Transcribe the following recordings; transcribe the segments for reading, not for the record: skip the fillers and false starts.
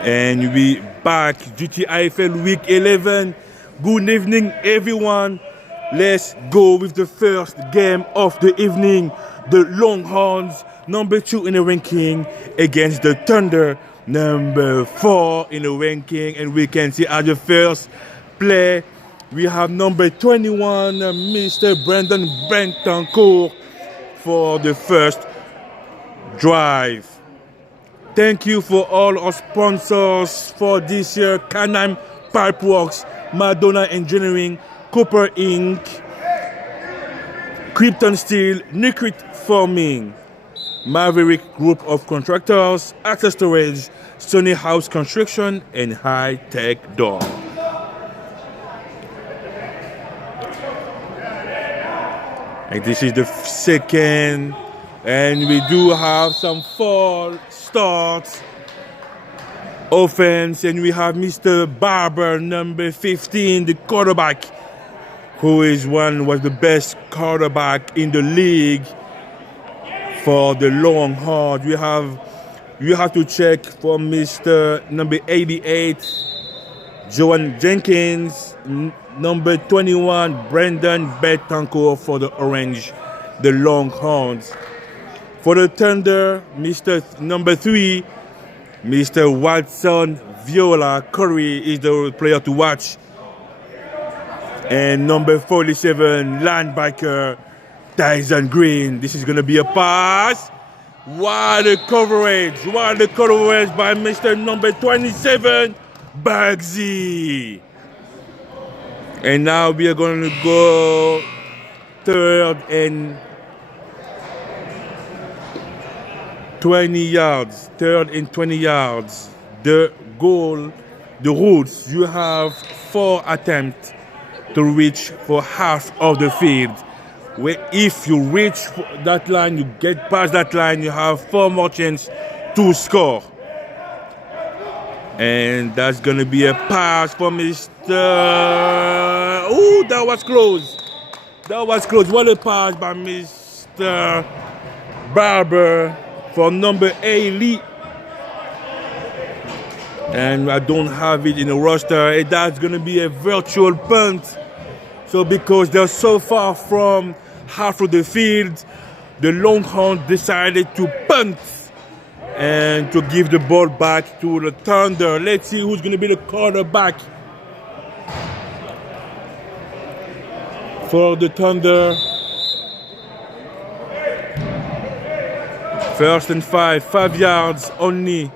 And we back GTIFL week 11. Good evening, everyone. Let's go with the first game of the evening. The Longhorns, number 2 in the ranking, against the Thunder, number 4 in the ranking. And we can see at the first play, we have number 21, Mr. Brandon Bentancourt, for the first drive. Thank you for all our sponsors for this year: Canine Pipeworks, Madonna Engineering, Cooper Inc., Krypton Steel, Nicrit Farming, Maverick Group of Contractors, Access Storage, Stony House Construction, and High Tech Door. And this is the second, and we do have some fall starts offense, and we have Mr. Barber, number 15, the quarterback, who was the best quarterback in the league for the Longhorns. You have to check for Mr. number 88, Joan Jenkins, number 21, Brandon Betancourt for the Orange, the Longhorns. For the Thunder, Mr. number 3, Mr. Watson Viola Curry is the player to watch. And number 47, linebacker Tyson Green. This is going to be a pass. What a coverage. What a coverage by Mr. number 27, Bugsy. And now we are going to go third and 20 yards. The goal, the rules, you have 4 attempts to reach for half of the field. If you reach that line, you get past that line, you have 4 more chances to score. And that's going to be a pass for Mr. Oh, that was close. What a pass by Mr. Barber for number 8. And I don't have it in the roster. That's going to be a virtual punt. So because they're so far from half of the field, the Longhorns decided to punt and to give the ball back to the Thunder. Let's see who's going to be the quarterback for the Thunder. First and 5 yards only.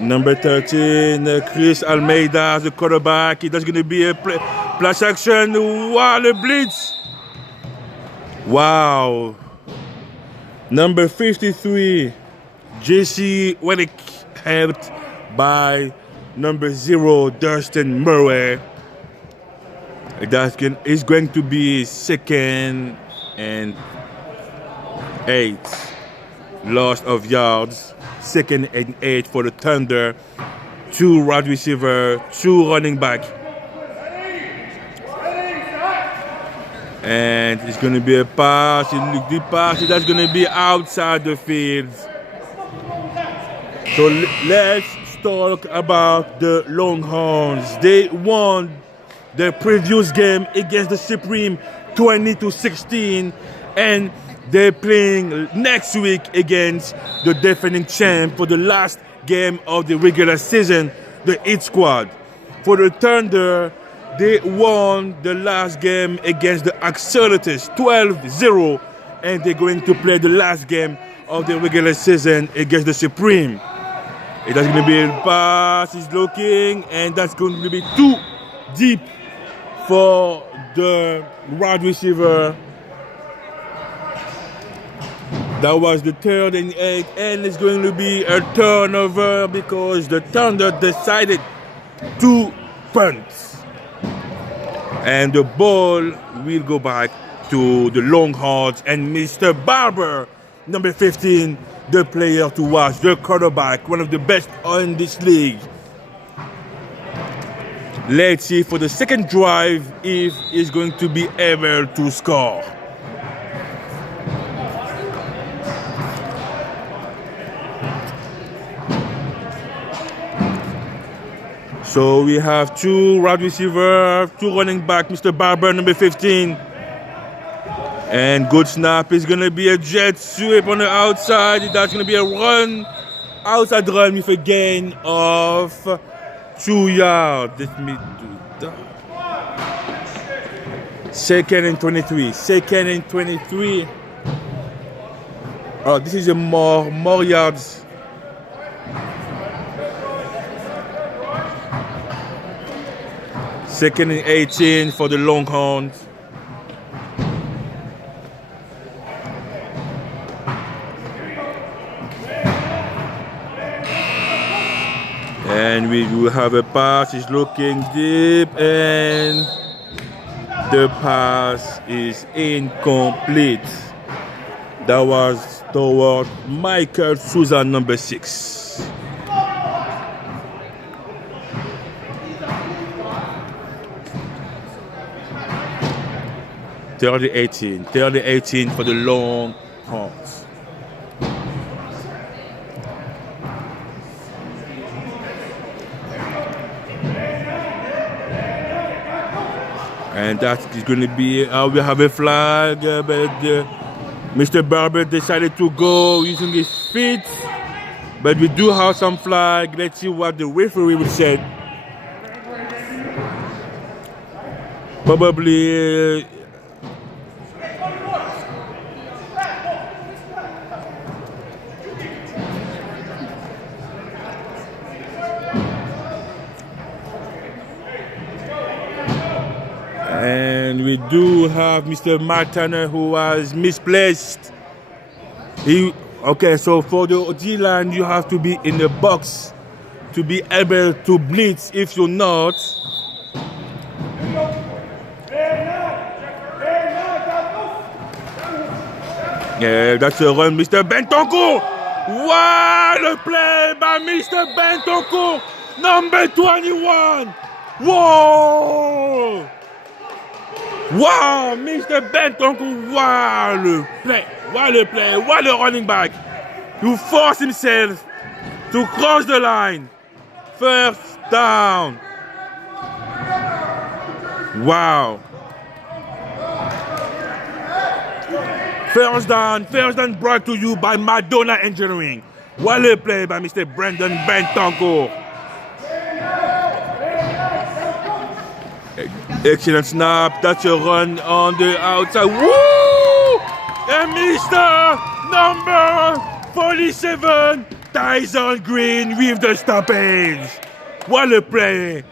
Number 13, Chris Almeida, the quarterback. That's going to be a plus action. What a blitz! Wow. Number 53, JC Weddick, helped by number 0, Dustin Murray. It's going to be 2nd and 8. Loss of yards. 2nd and 8 for the Thunder. 2 wide receiver, 2 running back. And it's going to be a pass. The pass that's going to be outside the field. So let's talk about the Longhorns. They won the previous game against the Supreme 20-16, and they're playing next week against the defending champ for the last game of the regular season, the Heat Squad. For the Thunder, they won the last game against the Accelerators 12-0, and they're going to play the last game of the regular season against the Supreme. It is going to be a pass, he's looking, and that's going to be too deep for the wide receiver. That was the 3rd and 8, and it's going to be a turnover because the Thunder decided to punt. And the ball will go back to the Longhorns, and Mr. Barber, number 15, the player to watch, the quarterback, one of the best in this league. Let's see for the second drive if he's going to be able to score. So we have two wide receiver, two running back, Mr. Barber, number 15. And good snap is going to be a jet sweep on the outside. That's going to be a run, outside run with a gain of 2 yards. Let me do that. Second and 23. Second and 23. Oh, this is a more yards. Second and 18 for the Longhorns. And we will have a pass. He's looking deep, and the pass is incomplete. That was toward Michael Souza, number 6. Third and 18 for the Longhorns. And that is going to be, we have a flag, but Mr. Barber decided to go using his feet. But we do have some flag. Let's see what the referee will say. Probably and we do have Mr. Martiner who was misplaced. Okay, so for the D-line, you have to be in the box to be able to blitz. If you're not, yeah, that's a run, Mr. Bentoncourt. What a play by Mr. Bentoncourt, number 21. Whoa! Wow, Mr. Bentoncourt, wow le play, what a running back. To force himself to cross the line. First down. Wow. First down brought to you by Madonna Engineering. What a play by Mr. Brandon Bentoncourt. Excellent snap. That's a run on the outside. Woo! And Mr. Number 47, Tyson Green with the stoppage. What a play.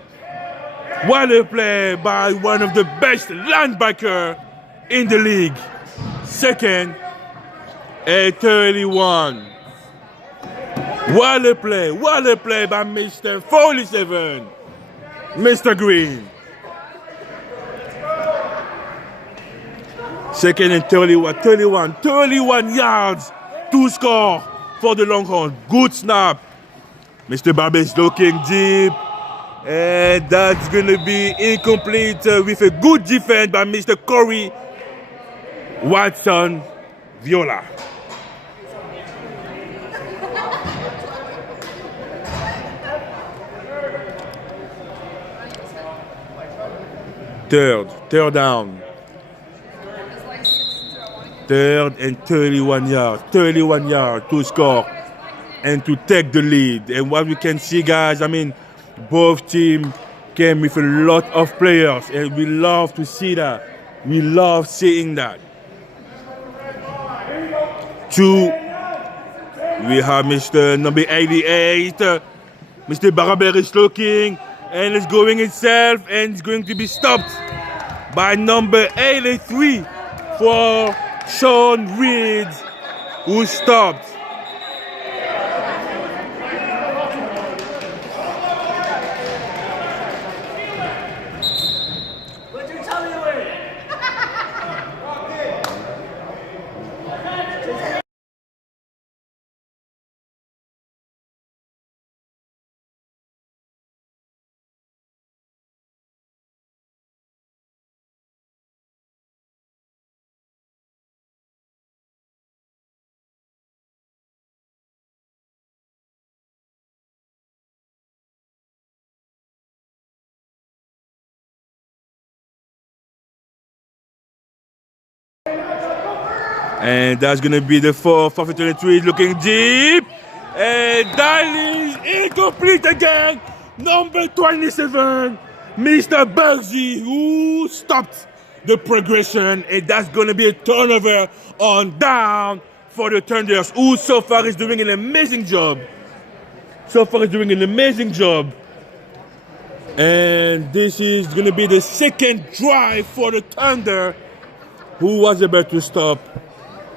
What a play by one of the best linebackers in the league. Second and 31. What a play by Mr. 47, Mr. Green. Second and 31 yards to score for the Longhorns. Good snap. Mr. Barber is looking deep. And that's going to be incomplete with a good defense by Mr. Corey Watson Viola. Third down. Third and 31 yards to score and to take the lead. And what we can see, guys, I mean, both teams came with a lot of players, and we love to see that. We love seeing that. We have Mr. number 88. Mr. Barber is looking, and it's going itself, and it's going to be stopped by number 83 for Sean Reed, who stopped. And that's going to be the 4-for-23 looking deep. And that is incomplete again. Number 27, Mr. Bugsy, who stopped the progression. And that's going to be a turnover on down for the Thunders, who so far is doing an amazing job. And this is going to be the second drive for the Thunder, who was able to stop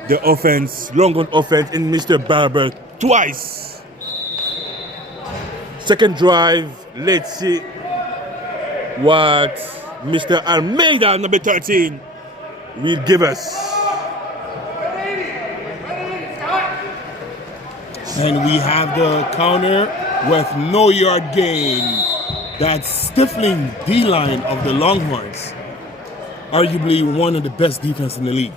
the offense, Longhorn offense, in Mr. Barber twice. Second drive, let's see what Mr. Almeida, number 13, will give us. And we have the counter with no yard gain. That stifling D-line of the Longhorns. Arguably one of the best defense in the league.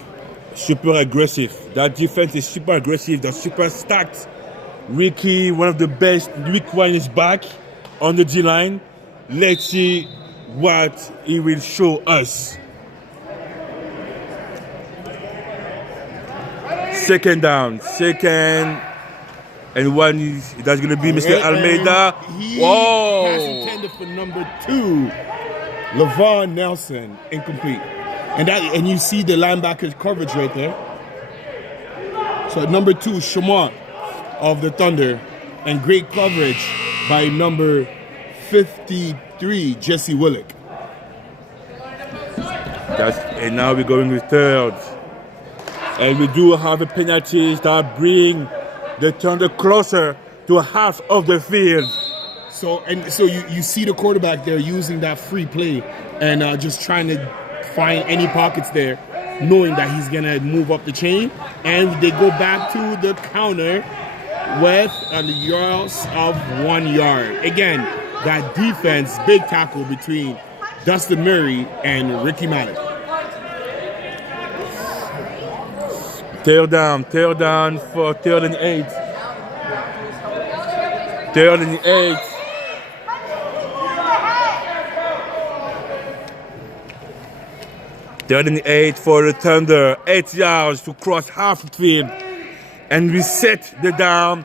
Super aggressive. That defense is super aggressive. They're super stacked. Ricky, one of the best. Rick Wine is back on the D-line. Let's see what he will show us. Second down. And one is, that's going to be Mr. Almeida. Whoa! Pass intended for number 2, LaVon Nelson, incomplete. And you see the linebacker's coverage right there. So number 2, Shamar of the Thunder, and great coverage by number 53, Jesse Willick. And now we're going with third. And we do have a penalties that bring the Thunder closer to half of the field. So you see the quarterback there using that free play and just trying to find any pockets there, knowing that he's gonna move up the chain, and they go back to the counter with a loss of 1 yard. Again, that defense, big tackle between Dustin Murray and Ricky Malik. Third down for 3rd and 8. 3rd and 8. Third and 8 for the Thunder. 8 yards to cross half the field. And we set the down.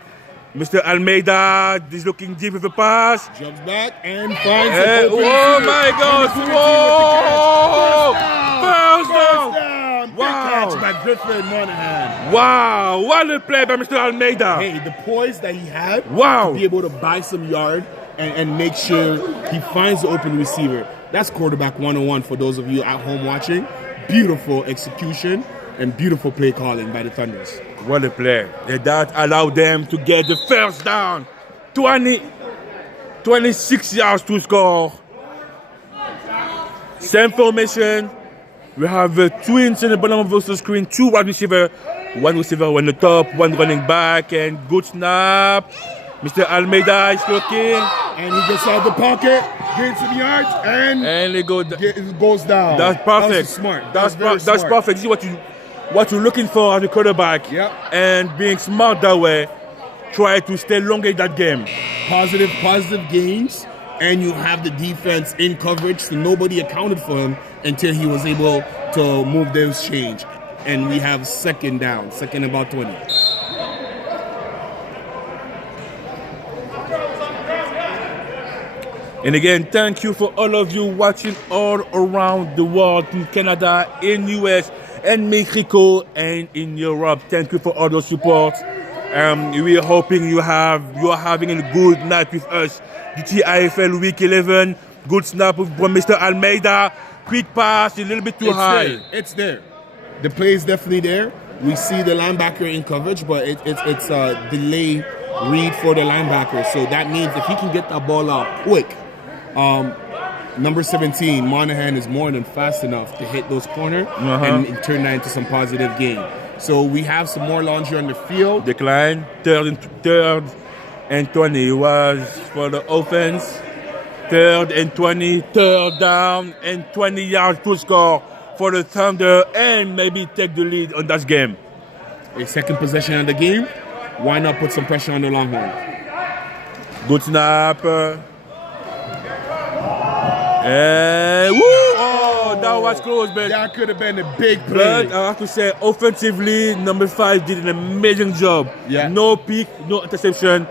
Mr. Almeida is looking deep with the pass. Jumps back and finds it. Oh my God! Whoa! First down! Wow! Catch by Griffin Monahan. Wow! What a play by Mr. Almeida! Hey, the poise that he had to be able to buy some yard and make sure he finds the open receiver. That's quarterback 101 for those of you at home watching. Beautiful execution and beautiful play calling by the Thunders. What a play. That allowed them to get the first down. 26 yards to score. Same formation. We have twins in the bottom of the screen, 2 wide receivers. 1 receiver on the top, 1 running back, and good snap. Mr. Almeida is looking. And he gets out of the pocket, gets to the yards, and it goes down. That's perfect. That's smart. That's perfect. This is what you're looking for as a quarterback. Yep. And being smart that way, try to stay longer in that game. Positive gains, and you have the defense in coverage, so nobody accounted for him until he was able to move those change. And we have second down, second about 20. And again, thank you for all of you watching all around the world, in Canada, in US, and Mexico, and in Europe. Thank you for all the support. We are hoping you are having a good night with us. The TIFL Week 11, good snap from Mr. Almeida. Quick pass, a little bit too high. It's there. The play is definitely there. We see the linebacker in coverage, but it's a delay read for the linebacker. So that means if he can get that ball out quick, number 17, Monahan, is more than fast enough to hit those corners and turn that into some positive gain. So we have some more laundry on the field. Decline, third and 20 was for the offense. 3rd and 20, 3rd down, and 20 yards to score for the Thunder and maybe take the lead on that game. A second possession of the game. Why not put some pressure on the Longhorns? Good snap. And woo! Oh, Oh, that was close, but That could have been a big but play. I have to say, offensively, number 5 did an amazing job. Yeah. No pick, no interception.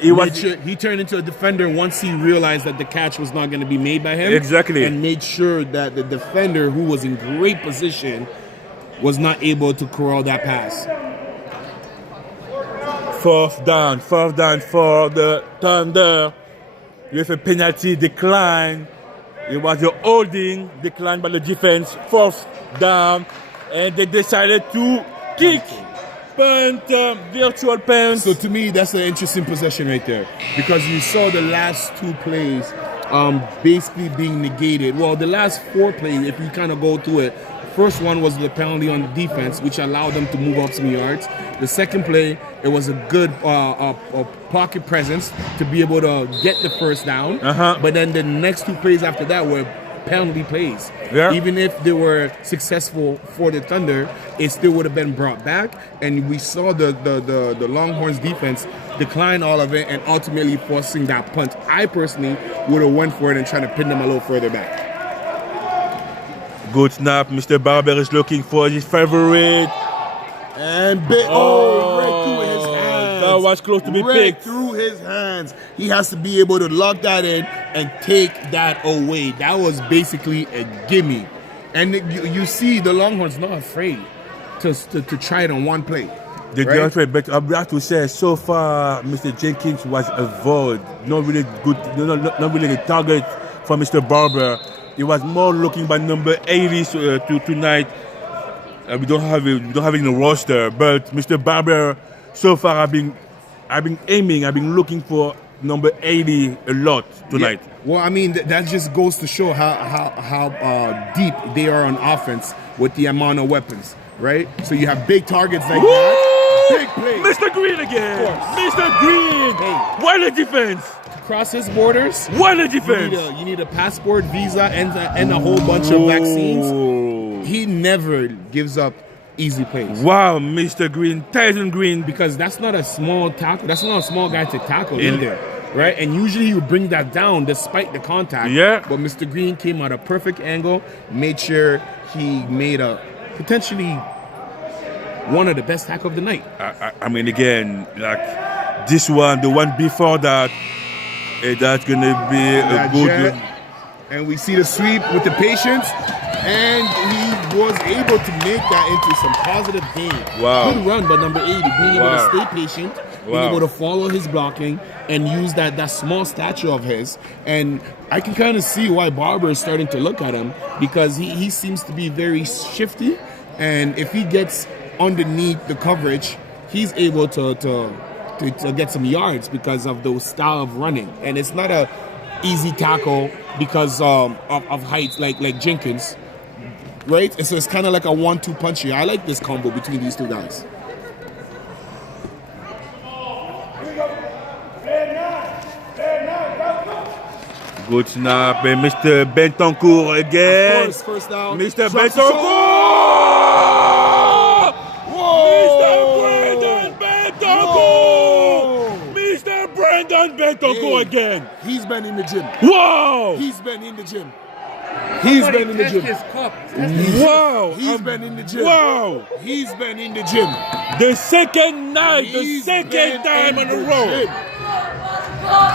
He Made sure he turned into a defender once he realized that the catch was not going to be made by him. Exactly. And made sure that the defender, who was in great position, was not able to corral that pass. fourth down for the Thunder. With a penalty decline. It was a holding decline by the defense. Fourth down. And they decided to kick. Punt, virtual punt. So to me, that's an interesting possession right there, because you saw the last 2 plays basically being negated. Well, the last 4 plays, if you kind of go through it, first one was the penalty on the defense, which allowed them to move up some yards. The second play, it was a good pocket presence to be able to get the first down. But then the next 2 plays after that were penalty plays. Yeah. Even if they were successful for the Thunder, it still would have been brought back. And we saw the Longhorns defense decline all of it and ultimately forcing that punt. I personally would have went for it and tried to pin them a little further back. Good snap. Mr. Barber is looking for his favorite. And right through his hands. That was close to be right picked. through his hands. He has to be able to lock that in and take that away. That was basically a gimme. And you see the Longhorns not afraid to try it on one play. The right? right? But I have to say, so far, Mr. Jenkins was avoid. Not really good. Not really the target for Mr. Barber. He was more looking by number 80 tonight. We don't have it in the roster, but Mr. Barber, so far I've been aiming, I've been looking for number 80 a lot tonight. Yeah. Well, I mean that just goes to show how deep they are on offense with the amount of weapons, right? So you have big targets like that, big plays. Mr. Green again, Mr. Green. Hey. What a defense! Cross his borders. What a defense! You need a passport, visa, and a whole bunch of vaccines. He never gives up easy plays. Wow, Mr. Green, Tyson Green. Because that's not a small tackle. That's not a small guy to tackle either, right? And usually he would bring that down despite the contact. Yeah. But Mr. Green came at a perfect angle, made sure he made a potentially one of the best tackle of the night. I mean, again, like this one, the one before that, that's gonna be a good. And we see the sweep with the patience, and he was able to make that into some positive gain. Wow. Good run by number 80, being able to stay patient, being able to follow his blocking, and use that small stature of his. And I can kind of see why Barber is starting to look at him, because he seems to be very shifty, and if he gets underneath the coverage, he's able to get some yards because of the style of running. And it's not a easy tackle because of heights like Jenkins, right? And so it's kind of like a 1-2 punch here. I like this combo between these 2 guys. Good snap, and Mr. Bentoncourt again. Of course, first down. Mr. Bentoncourt! Brandon Bentoncourt again. He's been in the gym. Wow. He's been in the gym. He's been in the gym. Wow. He's been in the gym. Wow. He's been in the gym. The second night, the second time in a row.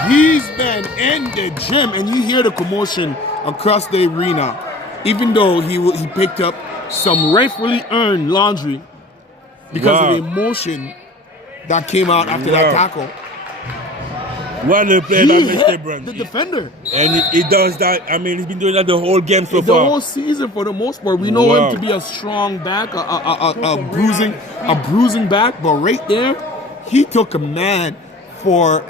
He's been in the gym, and you hear the commotion across the arena. Even though he picked up some rightfully earned laundry because of the emotion that came out after that tackle. What a play by Mr. Brandon. The defender. And he does that. I mean, he's been doing that the whole game so far. The whole season for the most part. We know him to be a strong back, a bruising back, but right there, he took a man for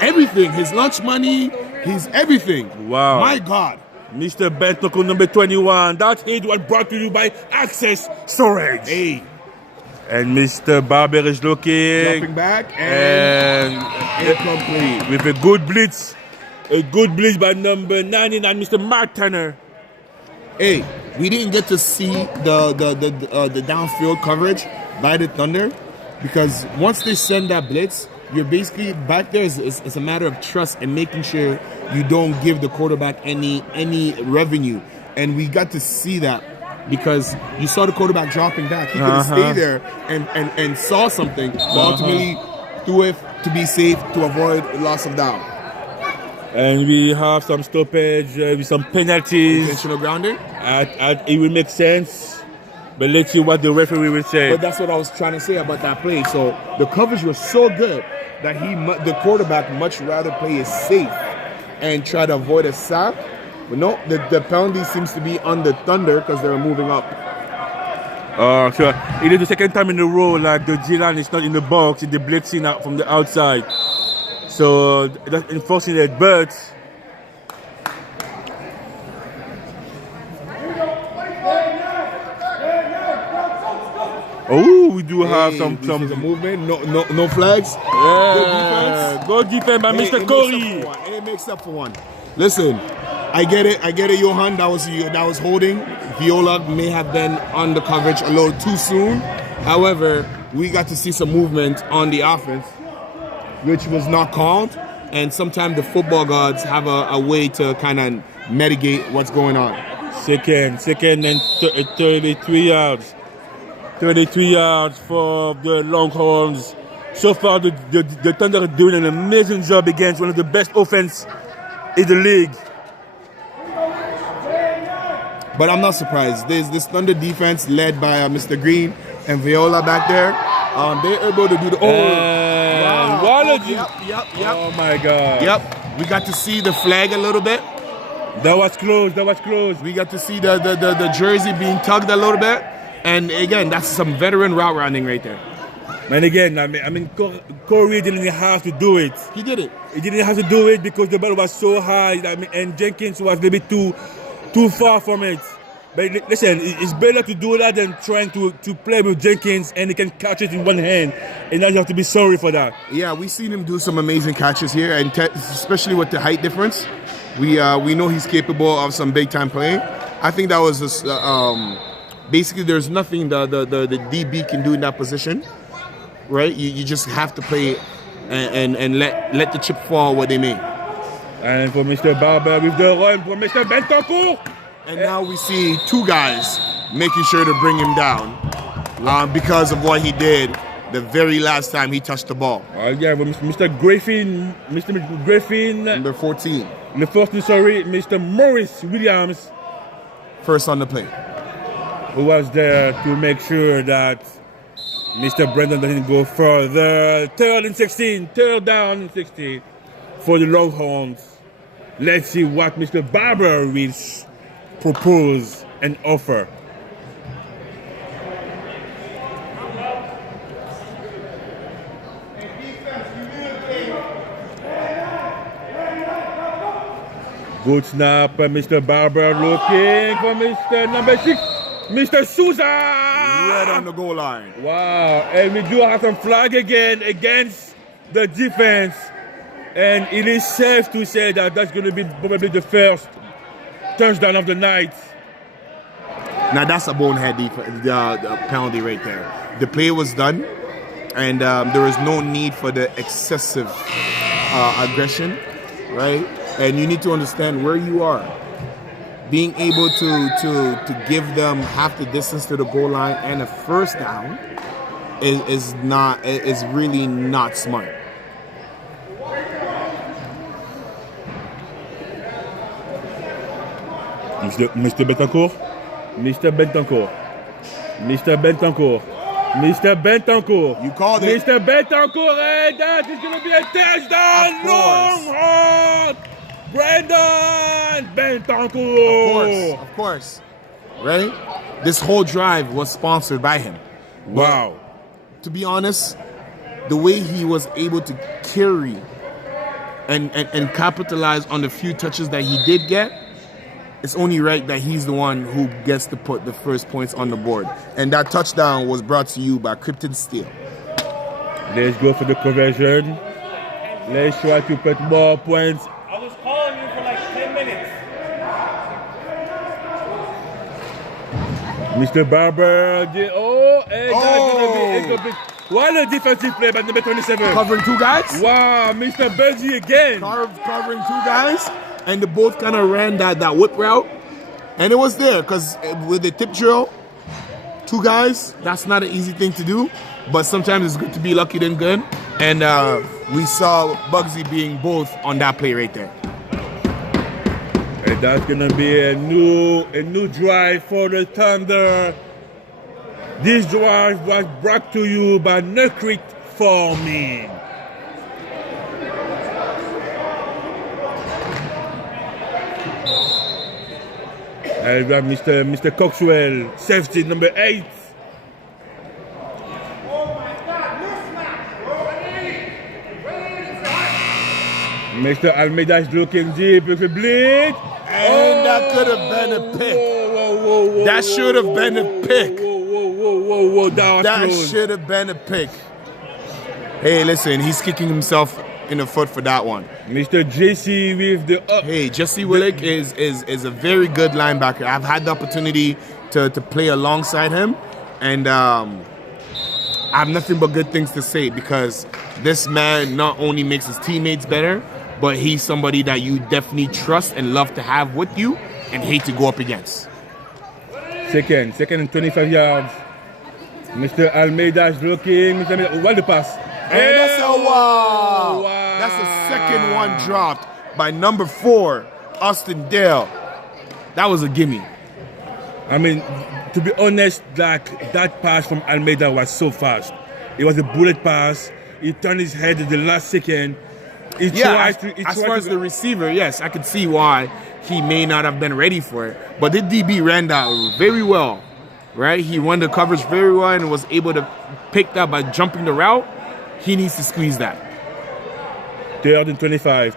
everything. His lunch money, his everything. Wow. My God. Mr. Bentoncourt, number 21. That hit was brought to you by Access Storage. Hey. And Mr. Barber is looking. Dropping back and incomplete. With a good blitz. A good blitz by number 99, Mr. Mark Tanner. Hey, we didn't get to see the downfield coverage by the Thunder because once they send that blitz, you're basically back there. It's a matter of trust and making sure you don't give the quarterback any revenue. And we got to see that because you saw the quarterback dropping back. He could have stayed there and saw something, but ultimately threw it to be safe to avoid loss of down. And we have some stoppage with some penalties. Intentional grounding. It will make sense, but let's see what the referee will say. But that's what I was trying to say about that play. So the coverage was so good that the quarterback much rather play it safe and try to avoid a sack. But no, the penalty seems to be on the Thunder because they're moving up. So it is the second time in a row like the G-line is not in the box, in the blitzing out from the outside. So that's unfortunate, but we do have some movement. No flags. Yeah. Good defense by Mr. Corey. And it makes up for one. Listen, I get it, Johan. That was holding. Viola may have been on the coverage a little too soon. However, we got to see some movement on the offense, which was not called. And sometimes the football gods have a way to kind of mitigate what's going on. Second and 33 yards. 33 yards for the Longhorns. So far, the Thunder are doing an amazing job against one of the best offense in the league. But I'm not surprised. There's this Thunder defense led by Mr. Green and Viola back there. They're able to do the... Yep. Oh, my God. Yep. We got to see the flag a little bit. That was close. We got to see the jersey being tugged a little bit. And again, that's some veteran route running right there. And again, I mean, Corey didn't have to do it. He did it. He didn't have to do it because the ball was so high. And Jenkins was maybe too far from it. But listen, it's better to do that than trying to play with Jenkins and he can catch it in one hand. And now you have to be sorry for that. Yeah, we've seen him do some amazing catches here, and especially with the height difference. We know he's capable of some big time playing. I think that was just, basically there's nothing the DB can do in that position, right? You just have to play and let the chip fall where they may. And for Mr. Barber with the run from Mr. Bentancur. And now we see two guys making sure to bring him down because of what he did the very last time he touched the ball. Yeah, Mr. Griffin, number 14. The first, Mr. Morris Williams. First on the play. Who was there to make sure that Mr. Brendan doesn't go further. Third down and 16 for the Longhorns. Let's see what Mr. Barber will propose and offer. Good snap, Mr. Barber looking for Mr. number 6, Mr. Souza. Right on the goal line. Wow, and we do have some flag again against the defense. And it is safe to say that that's going to be probably the first touchdown of the night. Now that's a bonehead the penalty right there. The play was done, and there was no need for the excessive aggression, right? And you need to understand where you are. Being able to give them half the distance to the goal line and a first down is really not smart. Mr. Bentancur. You called it. Mr. Bentancur, and that is going to be a touchdown. Longhorns. Brandon Bentancur. Of course. Right? This whole drive was sponsored by him. Wow. But, to be honest, the way he was able to carry and capitalize on the few touches that he did get, it's only right that he's the one who gets to put the first points on the board. And that touchdown was brought to you by Krypton Steel. Let's go for the conversion. Let's try to put more points. I was calling you for like 10 minutes. Mr. Barber, that's going to be incomplete. What a defensive play by number 27. Covering two guys. Wow, Mr. Benji again. Covering two guys. And they both kind of ran that whip route. And it was there because with the tip drill, two guys, that's not an easy thing to do. But sometimes it's good to be lucky than good. And we saw Bugsy being both on that play right there. And that's gonna be a new drive for the Thunder. This drive was brought to you by Nurkrit Farming. And we have Mr. Coxwell, safety number 8. Mr. Almeida is looking deep with a bleed. And that could have been a pick. That should have been a pick. That should have been a pick. Hey, listen, he's kicking himself in the foot for that one. Mr. JC with the up. Hey, Jesse Willick is a very good linebacker. I've had the opportunity to play alongside him, and I have nothing but good things to say because this man not only makes his teammates better, but he's somebody that you definitely trust and love to have with you and hate to go up against. Second and 25 yards. Mr. Almeida is looking. Mr. Almeida, what the pass? And that's a wow. That's the second one dropped by number 4, Austin Dale. That was a gimme. I mean, to be honest, that pass from Almeida was so fast. It was a bullet pass. He turned his head at the last second. As far as the receiver, yes, I could see why he may not have been ready for it. But the DB ran that very well, right? He won the coverage very well and was able to pick that by jumping the route. He needs to squeeze that. 3rd and 25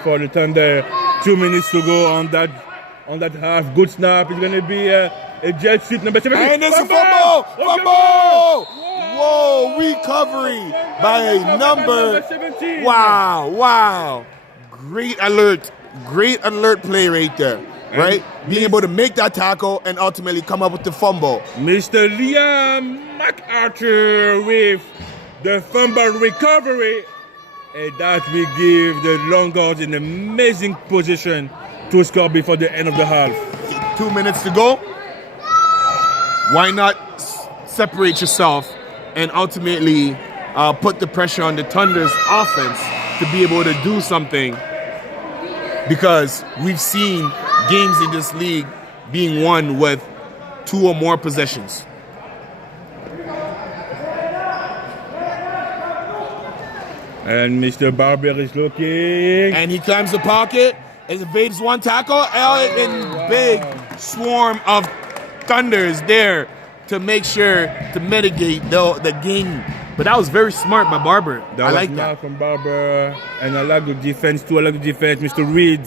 for the Thunder. 2 minutes to go on that half. Good snap. It's going to be a jet sweep number 7. And it's a fumble! Fumble! Whoa, recovery by number 17. Wow. Great alert play right there, right? Being able to make that tackle and ultimately come up with the fumble. Mr. Liam MacArthur with the fumble recovery. And that will give the Longhorns an amazing position to score before the end of the half. 2 minutes to go. Why not separate yourself and ultimately put the pressure on the Thunder's offense to be able to do something? Because we've seen games in this league being won with 2 or more possessions. And Mr. Barber is looking. And he climbs the pocket, evades one tackle, and big swarm of Thunders there to make sure to mitigate the game. But that was very smart by Barber. I like that. From Barber. And I like the defense too. Mr. Reed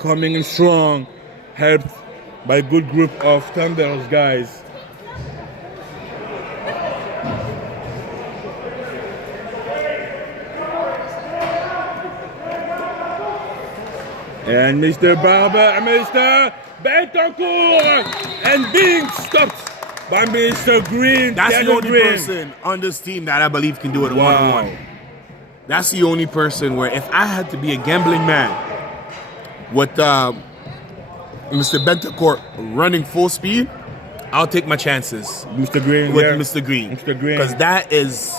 coming in strong, helped by a good group of Thunders guys. And Mr. Barber and Mr. Betancourt and being stopped by Mr. Green. That's the only person on this team that I believe can do it one-on-one. That's the only person where if I had to be a gambling man with Mr. Betancourt running full speed, I'll take my chances. Mr. Green. With Mr. Green. Mr. Green. Because that is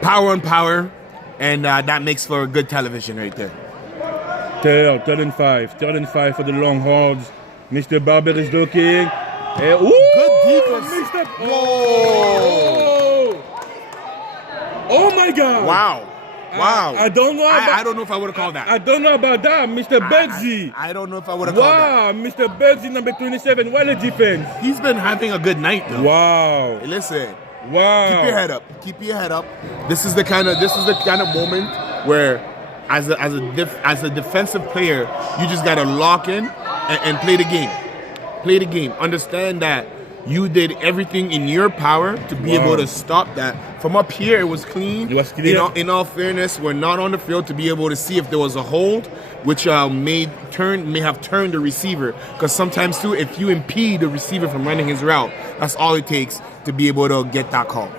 power on power, and that makes for a good television right there. Third and five for the Longhorns. Mr. Barber is looking. Good defense. Whoa! Oh my God! Wow! I don't know. I don't know if I would have called that. I don't know about that, Mr. Bedsy. I don't know if I would have called that. Wow, Mr. Bedsy, number 27. What a defense! He's been having a good night, though. Wow! Hey, listen. Wow! Keep your head up. Keep your head up. This is the kind of moment where, as a defensive player, you just gotta lock in and play the game. Play the game. Understand that you did everything in your power to be able to stop that. From up here, it was clean. It was clear. In all fairness, we're not on the field to be able to see if there was a hold, which may have turned the receiver. Because sometimes too, if you impede the receiver from running his route, that's all it takes to be able to get that call.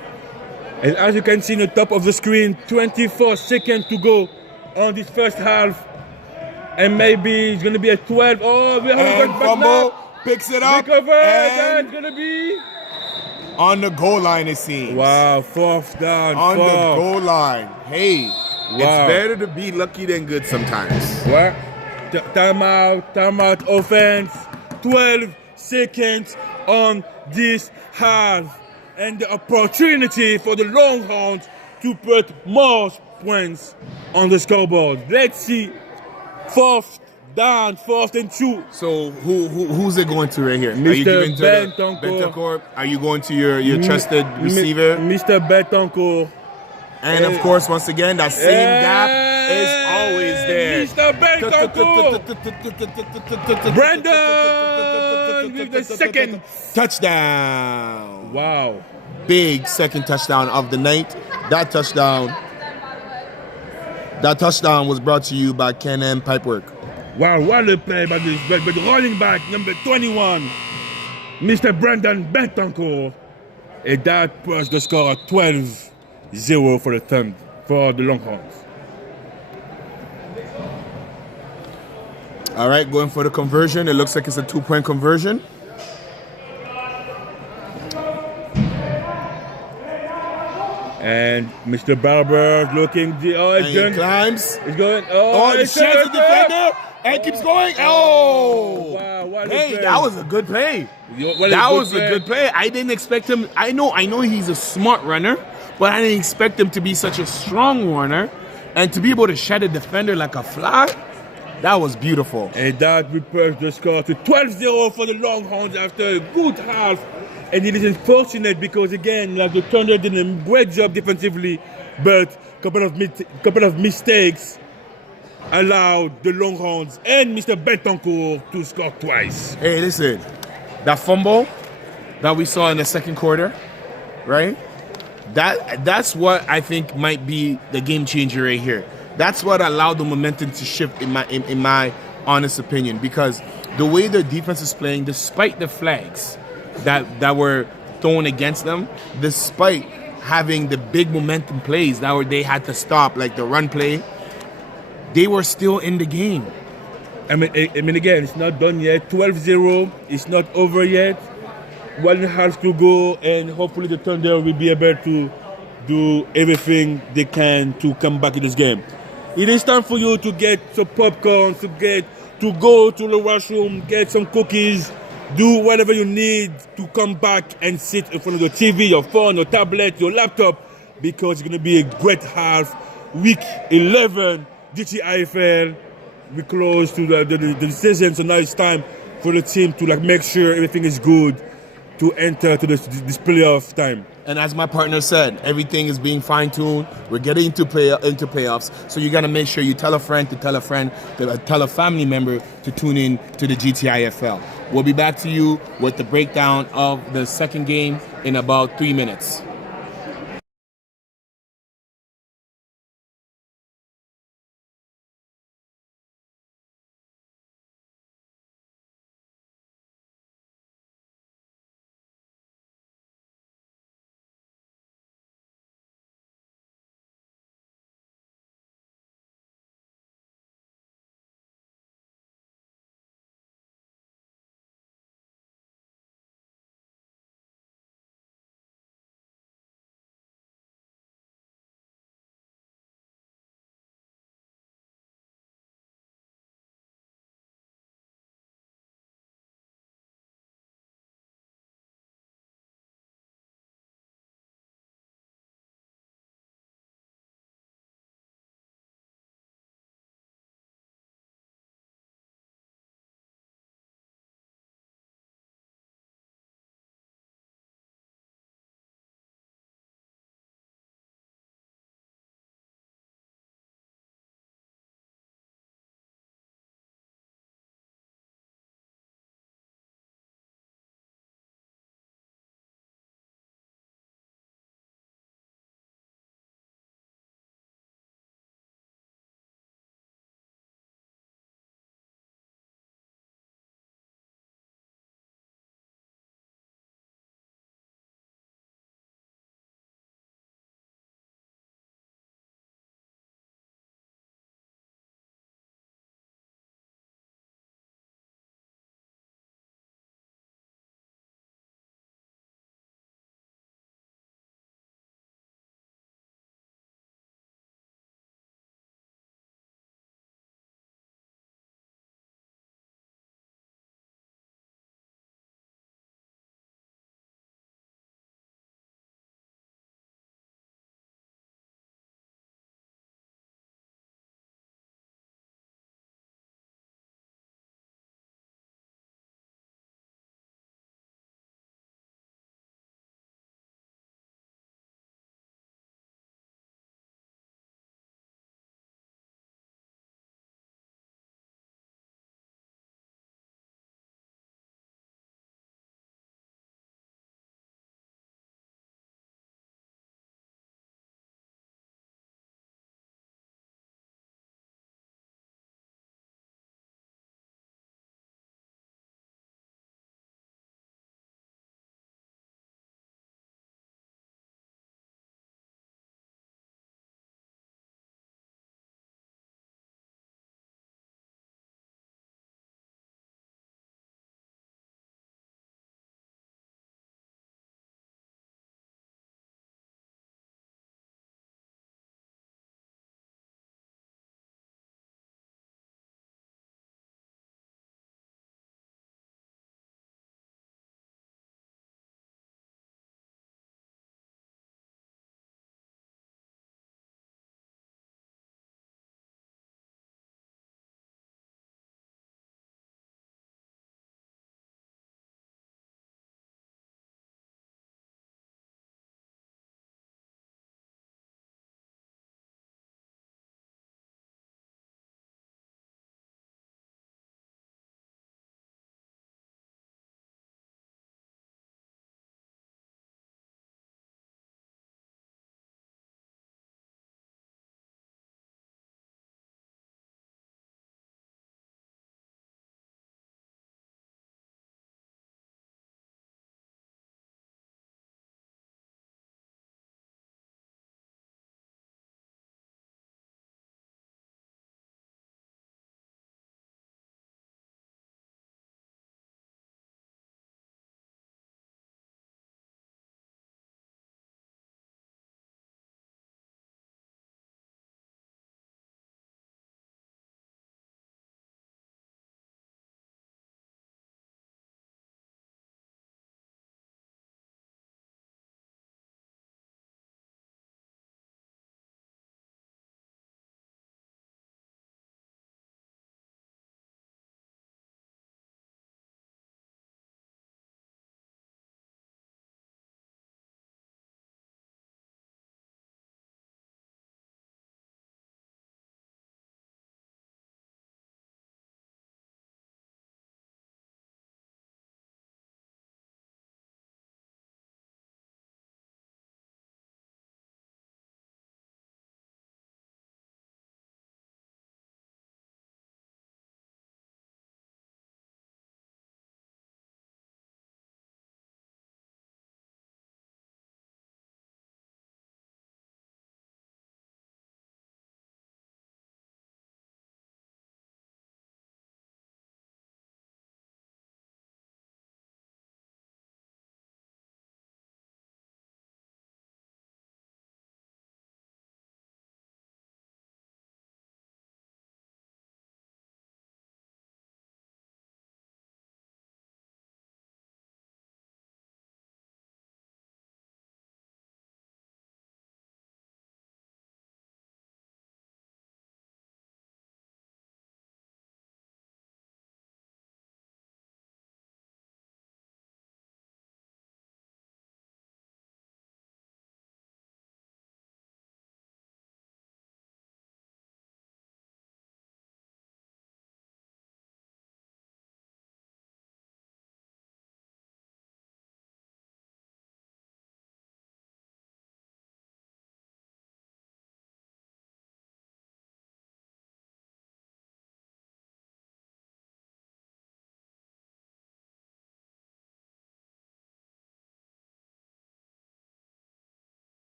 And as you can see in the top of the screen, 24 seconds to go on this first half. And maybe it's going to be a 12. Oh, we have a And good fumble, back picks it now. up, Recover. and That's going to be. on the goal line, it seems. Wow, fourth down. On the fourth. goal line. Hey, Wow. it's better to be lucky than good sometimes. What? Timeout offense. 12 seconds on this half. And the opportunity for the Longhorns to put more points on the scoreboard. Let's see. Fourth down, fourth and 2. So who's it going to right here? Are you Mr. giving to Bentancur. Bentancur? Are you going to your trusted receiver? Mr. Bentancur. And of course, once again, that same gap is always there. Mr. Bentancur. Brandon with the second touchdown. Wow. Big second touchdown of the night. That touchdown was brought to you by Ken M. Pipework. Wow, what a play by this but running back number 21, Mr. Brandon Bentancur. And that puts the score at 12-0 for the Longhorns. All right, going for the conversion. It looks like it's a 2-point conversion. And Mr. Barber looking. He climbs. It's going. Oh, the chance the defender. And keeps going. Oh. Wow, what a hey, play. that was a good play. That was a good play. I didn't expect him. I know he's a smart runner, but I didn't expect him to be such a strong runner and to be able to shed a defender like a fly. That was beautiful. And that repairs the score to 12-0 for the Longhorns after a good half. And it is unfortunate because, again, like the Thunder did a great job defensively, but a couple of mistakes allowed the Longhorns and Mr. Bentancur to score twice. Hey, listen, that fumble that we saw in the second quarter, right? That's what I think might be the game changer right here. That's what allowed the momentum to shift in my honest opinion, because the way their defense is playing, despite the flags that were thrown against them, despite having the big momentum plays that they had to stop, like the run play, they were still in the game. I mean, again, it's not done yet. 12-0, it's not over yet. 1.5 to go, and hopefully the Thunder will be able to do everything they can to come back in this game. It is time for you to get some popcorn, to go to the washroom, get some cookies, do whatever you need to come back and sit in front of your TV, your phone, your tablet, your laptop, because it's going to be a great half. Week 11, GTIFL, we close to the season, so now it's time for the team to make sure everything is good to enter to this playoff time. And as my partner said, everything is being fine-tuned. We're getting into playoffs, so you got to make sure you tell a friend, tell a family member to tune in to the GTIFL. We'll be back to you with the breakdown of the second game in about 3 minutes.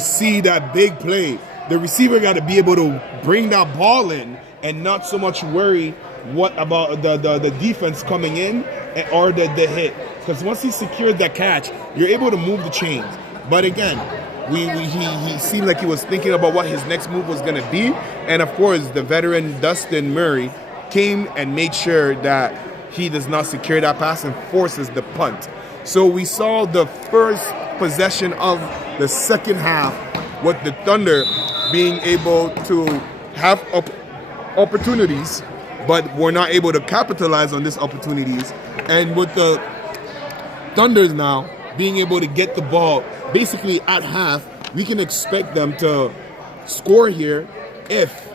see that big play, the receiver got to be able to bring that ball in and not so much worry what about the defense coming in or the hit. Because once he secured that catch, you're able to move the chains. But again, he seemed like he was thinking about what his next move was going to be. And of course, the veteran Dustin Murray came and made sure that he does not secure that pass and forces the punt. So we saw the first possession of the second half with the Thunder being able to have opportunities, but were not able to capitalize on these opportunities. And with the Thunders now being able to get the ball basically at half, we can expect them to score here if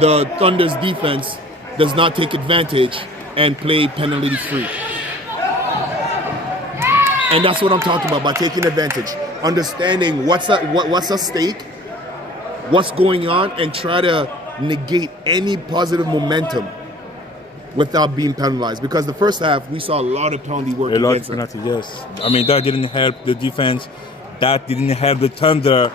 the Thunder's defense does not take advantage and play penalty free. And that's what I'm talking about, by taking advantage, understanding what's at stake, what's going on, and try to negate any positive momentum without being penalized. Because the first half, we saw a lot of penalty work against them. Yes. I mean, that didn't help the defense. That didn't help the Thunder.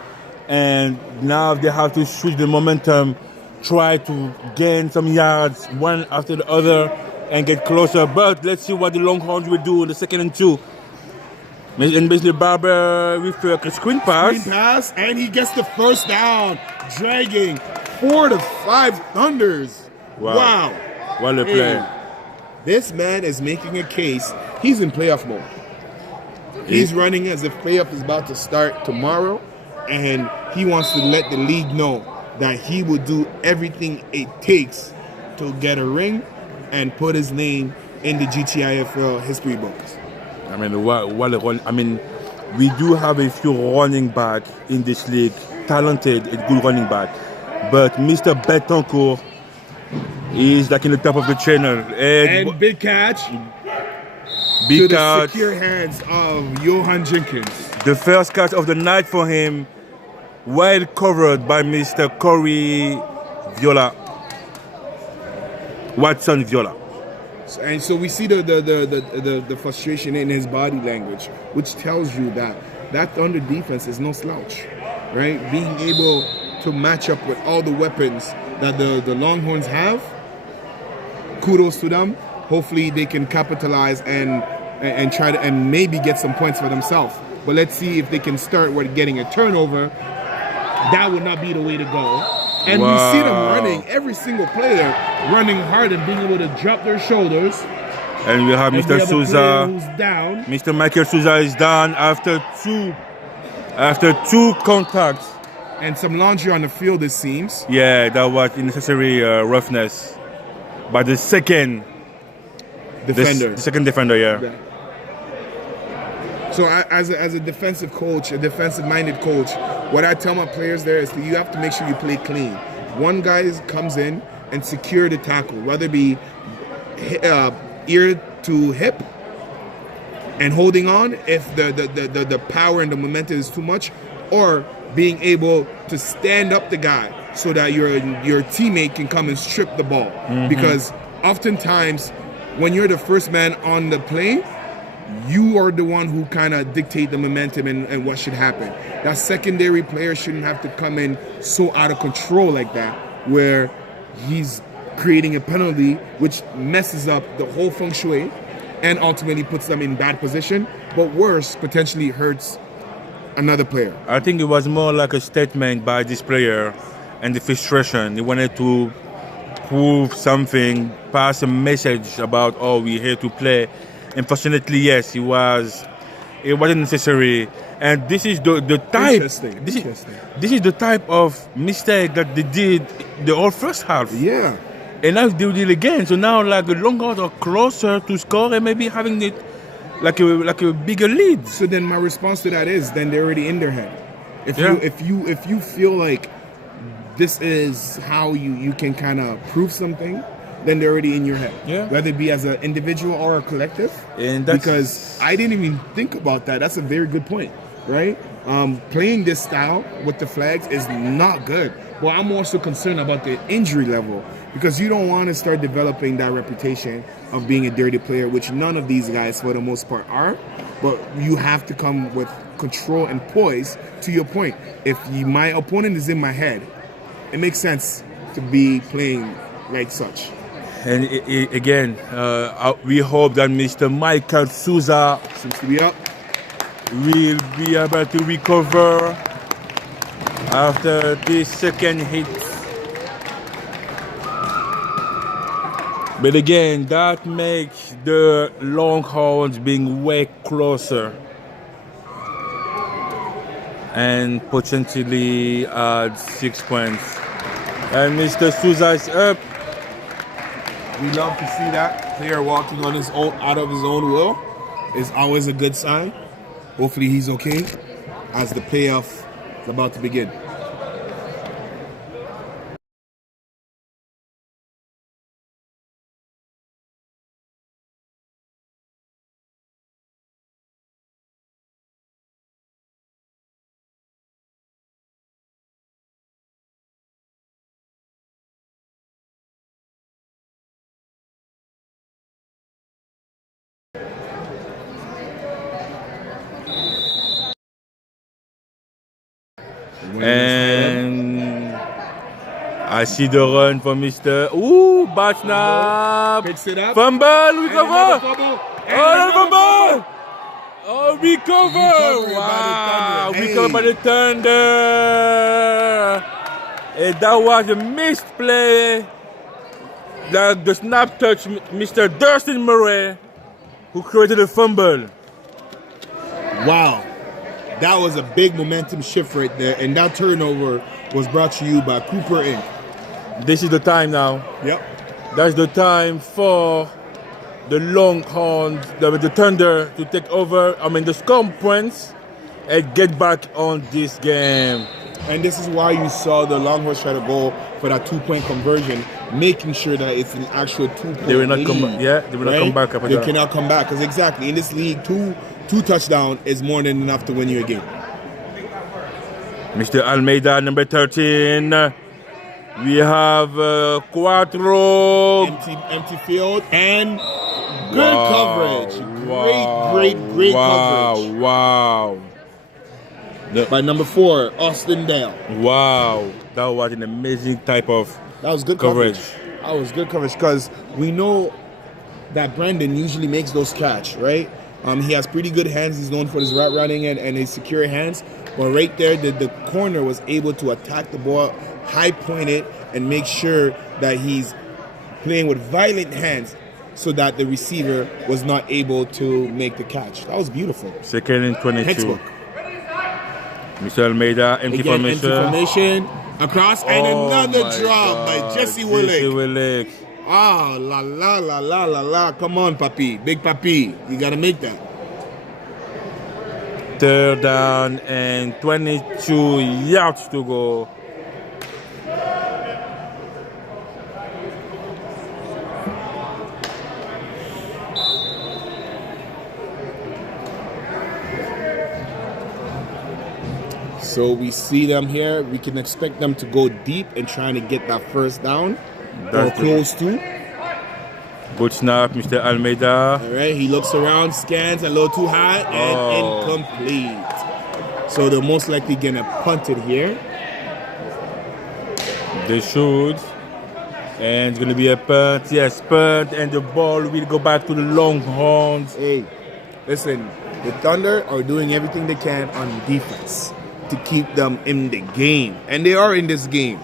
And now they have to switch the momentum, try to gain some yards one after the other and get closer. But let's see what the Longhorns will do in the 2nd and 2. And basically Barber with a screen pass. And he gets the first down, dragging 4 to 5 Thunders. Wow. What a play. This man is making a case. He's in playoff mode. He's running as if playoff is about to start tomorrow, and he wants to let the league know that he will do everything it takes to get a ring and put his name in the GTIFL history books. I mean, what a run. I mean, we do have a few running back in this league, talented and good running back. But Mr. Betancourt is like in the top of the channel. And big catch. Big to catch. The secure hands of Johan Jenkins. The first catch of the night for him, well covered by Mr. Corey Watson Viola. And so we see the frustration in his body language, which tells you that Thunder defense is no slouch, right? Being able to match up with all the weapons that the Longhorns have, kudos to them. Hopefully they can capitalize and try to and maybe get some points for themselves. But let's see if they can start with getting a turnover. That would not be the way to go. And we see them running, every single player running hard and being able to drop their shoulders. And we have Mr. Souza. Who's down. Mr. Michael Souza is down after two contacts. And some laundry on the field, it seems. Yeah, that was unnecessary roughness by the second defender. The second defender, yeah. So as a defensive coach, a defensive-minded coach, what I tell my players there is that you have to make sure you play clean. One guy comes in and secure the tackle, whether it be ear to hip and holding on if the power and the momentum is too much, or being able to stand up the guy so that your teammate can come and strip the ball. Mm-hmm. Because oftentimes when you're the first man on the plane, you are the one who kind of dictate the momentum and what should happen. That secondary player shouldn't have to come in so out of control like that, where he's creating a penalty which messes up the whole feng shui and ultimately puts them in bad position, but worse, potentially hurts another player. I think it was more like a statement by this player and the frustration. He wanted to prove something, pass a message about, oh, we're here to play. Unfortunately, yes, it wasn't necessary, and this is the type. This is the type of mistake that they did the whole first half. Yeah, and now they did it again. So now, like the Longhorns are closer to score and maybe having it like a bigger lead. So then, my response to that is, then they're already in their head. If you feel like this is how you can kind of prove something, then they're already in your head. Yeah. Whether it be as an individual or a collective. And that's, because I didn't even think about that. That's a very good point, right? Playing this style with the flags is not good. Well, I'm also concerned about the injury level, because you don't want to start developing that reputation of being a dirty player, which none of these guys, for the most part, are. But you have to come with control and poise. To your point, if my opponent is in my head, it makes sense to be playing like such. And again, we hope that Mr. Michael Souza Seems to be up. will be able to recover after this second hit. But again, that makes the Longhorns being way closer and potentially add 6 points. And Mr. Souza is up. We love to see that player walking on his own, out of his own will, is always a good sign. Hopefully he's okay as the payoff is about to begin. And I see the run for Mr. Ooh, bad snap. Picks it up. Fumble, recover. Fumble. Oh, fumble. Oh, recover. Recovered by the Wow, Thunder. recovered by the Thunder. And that was a missed play. The snap touched Mr. Dustin Murray, who created a fumble. Wow. That was a big momentum shift right there. And that turnover was brought to you by Cooper Inc. This is the time now. Yep. That's the time for the Longhorns, the Thunder, to take over. The score points and get back on this game. And this is why you saw the Longhorns try to go for that 2-point conversion, making sure that it's an actual 2-point They will not come. lead, Yeah, they will not come back after They that. cannot come back because exactly in this league, two touchdowns is more than enough to win you a game. Mr. Almeida, number 13. We have Cuatro. Empty field and good coverage. Great coverage Wow. by number 4, Austin Dale. Wow. That was an amazing type of That was good coverage. That was good coverage because we know that Brandon usually makes those catch, right? He has pretty good hands. He's known for his route running and his secure hands. But right there, the corner was able to attack the ball, high point it, and make sure that he's playing with violent hands so that the receiver was not able to make the catch. That was beautiful. Second and 22. Textbook. Mr. Almeida, empty Again, formation. empty formation. Across, and Oh another my drop by God. Jesse Jesse Willick. Willick. Ah, la la la la la la. Come on, papi. Big papi. You got to make that. Third down and 22 yards to go. So we see them here. We can expect them to go deep and trying to get that first down or That's close to. Good snap, Mr. Almeida. All right, he looks around, scans a little too high, and incomplete. So they're most likely gonna punt it here. They should. And it's going to be a punt. Yes, punt. And the ball will go back to the Longhorns. Hey, listen, the Thunder are doing everything they can on defense to keep them in the game. And they are in this game.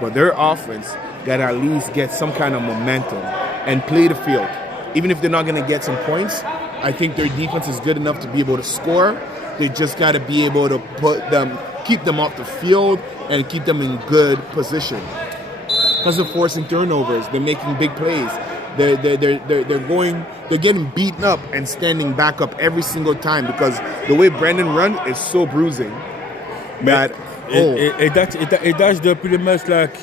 But their offense got to at least get some kind of momentum and play the field. Even if they're not going to get some points, I think their defense is good enough to be able to score. They just got to be able to keep them off the field and keep them in good position. Because they're forcing turnovers, they're making big plays. They're getting beaten up and standing back up every single time because the way Brandon runs is so bruising. That That's pretty much like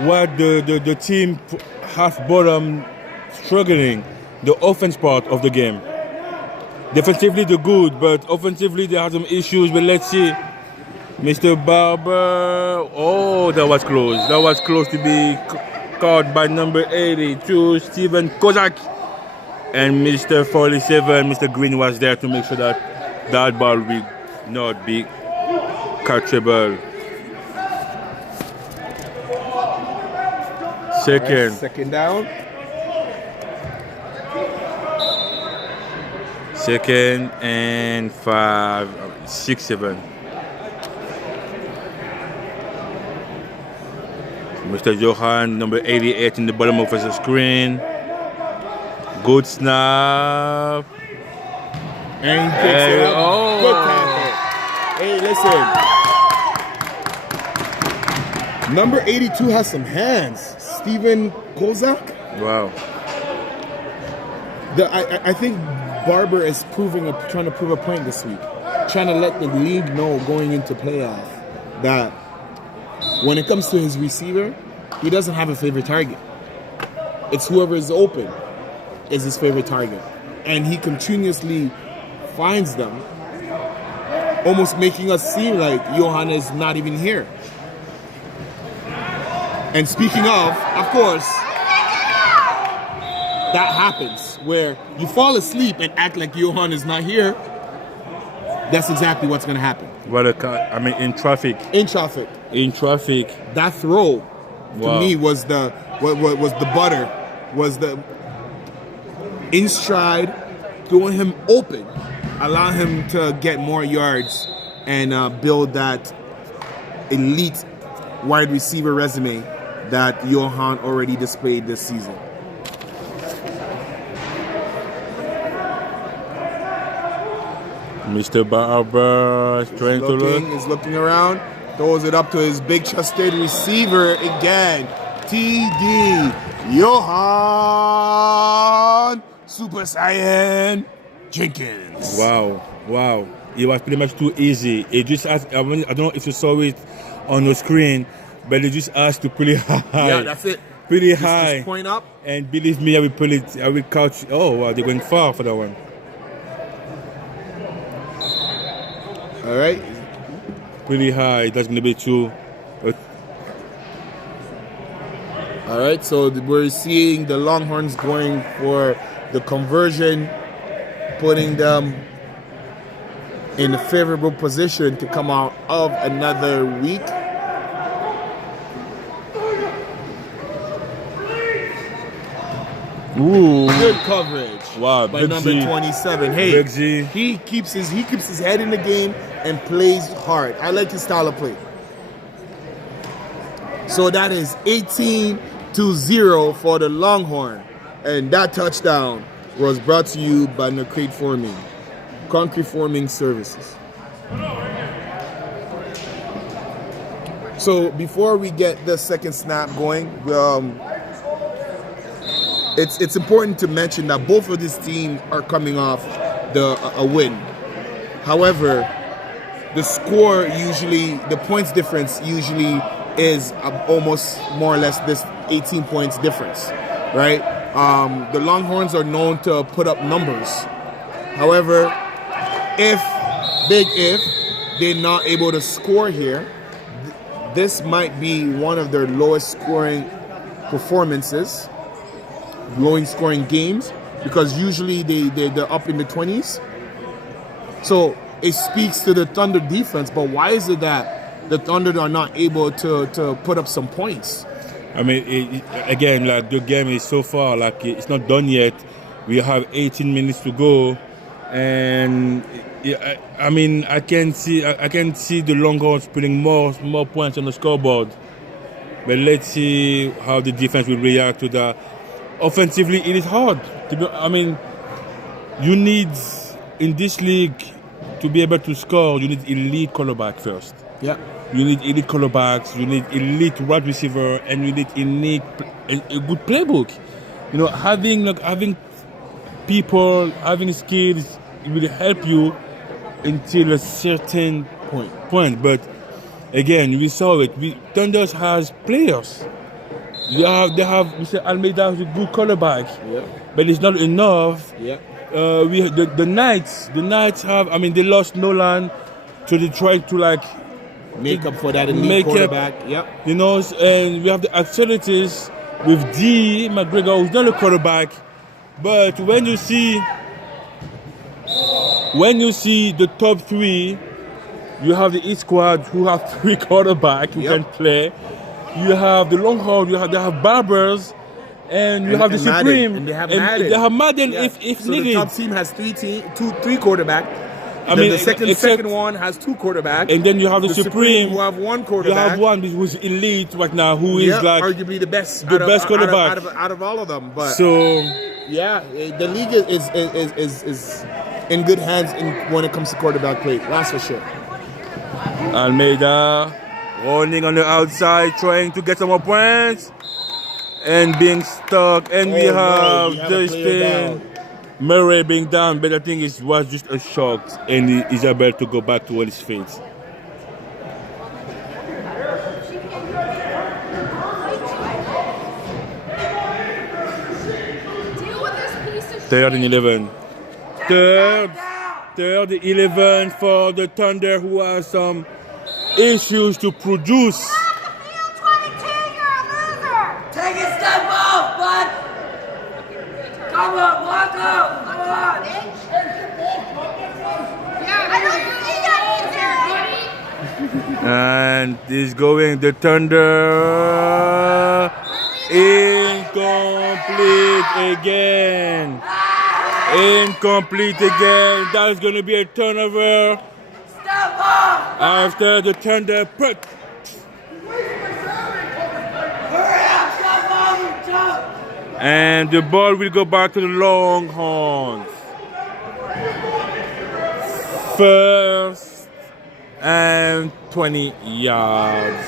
what the team half bottom struggling, the offense part of the game. Defensively they're good, but offensively they have some issues. But let's see. Mr. Barber, oh, that was close. That was close to be caught by number 82, Steven Kozak. And Mr. 47, Mr. Green was there to make sure that that ball will not be catchable. Second. Second down. Second and 5, 6, 7. Mr. Johan, number 88 in the bottom of the screen. Good snap. And he picks it up. Good tackle. Hey, listen. Number 82 has some hands. Steven Kozak. Wow. I think Barber is trying to prove a point this week. Trying to let the league know going into playoff that when it comes to his receiver, he doesn't have a favorite target. It's whoever is open is his favorite target. And he continuously finds them, almost making us seem like Johan is not even here. And speaking of course, that happens where you fall asleep and act like Johan is not here. That's exactly what's going to happen. In traffic. In traffic. In traffic. That throw to me was the butter, was the in stride, throwing him open, allow him to get more yards and build that elite wide receiver resume that Johan already displayed this season. Mr. Barber is trying to look. He's looking around, throws it up to his big-chested receiver again. TD Johan Super Saiyan Jenkins. Wow. It was pretty much too easy. It just asked, I don't know if you saw it on the screen, but it just asked to pretty high. Yeah, that's it. Pretty high. Just point up. And believe me, I will couch. Oh, wow, they went far for that one. All right. Pretty high. That's going to be too. All right, so we're seeing the Longhorns going for the conversion, putting them in a favorable position to come out of another week. Ooh. Good coverage. Wow, by Big number Z. 27. Hey, Big Z. he keeps his head in the game and plays hard. I like his style of play. So that is 18-0 for the Longhorn. And that touchdown was brought to you by Concrete Forming Services. So before we get the second snap going, it's important to mention that both of these teams are coming off a win. However, the score usually, the points difference usually is almost more or less this 18 points difference, right? The Longhorns are known to put up numbers. However, if they're not able to score here, this might be one of their lowest scoring performances, lowest scoring games, because usually they're up in the 20s. So it speaks to the Thunder defense, but why is it that the Thunder are not able to put up some points? I mean, again, like the game is so far, like it's not done yet. We have 18 minutes to go, and I mean, I can see the Longhorns putting more points on the scoreboard. But let's see how the defense will react to that. Offensively, it is hard. I mean, you need in this league to be able to score. You need elite quarterback first. Yeah. You need elite quarterbacks, you need elite wide receiver, and you need a good playbook. You know, having people, having skills, it will help you until a certain point. But again, we saw it. Thunders has players. They have Mr. Almeida, who's a good quarterback, but it's not enough. Yeah. The Knights have. I mean, they lost Nolan, so they tried to make up for that elite quarterback. Yep. You know, and we have the accelerators with D. McGregor, who's not a quarterback. But when you see the top three You have the East squad who have 3 quarterbacks who Yep. can play. You have the Longhorns. They have Barbers, and you have the and Madden. Supreme. And they have Madden. They have Madden Yeah. if So needed. the top team has three quarterback. I mean, The second except- one has 2 quarterbacks. And then you have the Supreme. who have 1 You quarterback. have one who's elite right now, who is Yeah, like arguably the best. the best quarterback. out of all of them. But so. yeah, the league is in good hands when it comes to quarterback play. That's for sure. Almeida running on the outside, trying to get some more points, and being stuck. And we Oh, no, have we have a player Justin down. Murray being down, but I think it was just a shock, and he is able to go back to all his feet. Third and 11. Third and 11 for the Thunder, who has some issues to produce. Take a step off, bud! Come on, walk up! Come on! And he's going the Thunder. Incomplete again. Incomplete again. That's going to be a turnover Step off! after the Thunder put. Hurry up! Step off and jump! And the ball will go back to the Longhorns. First and 20 yards.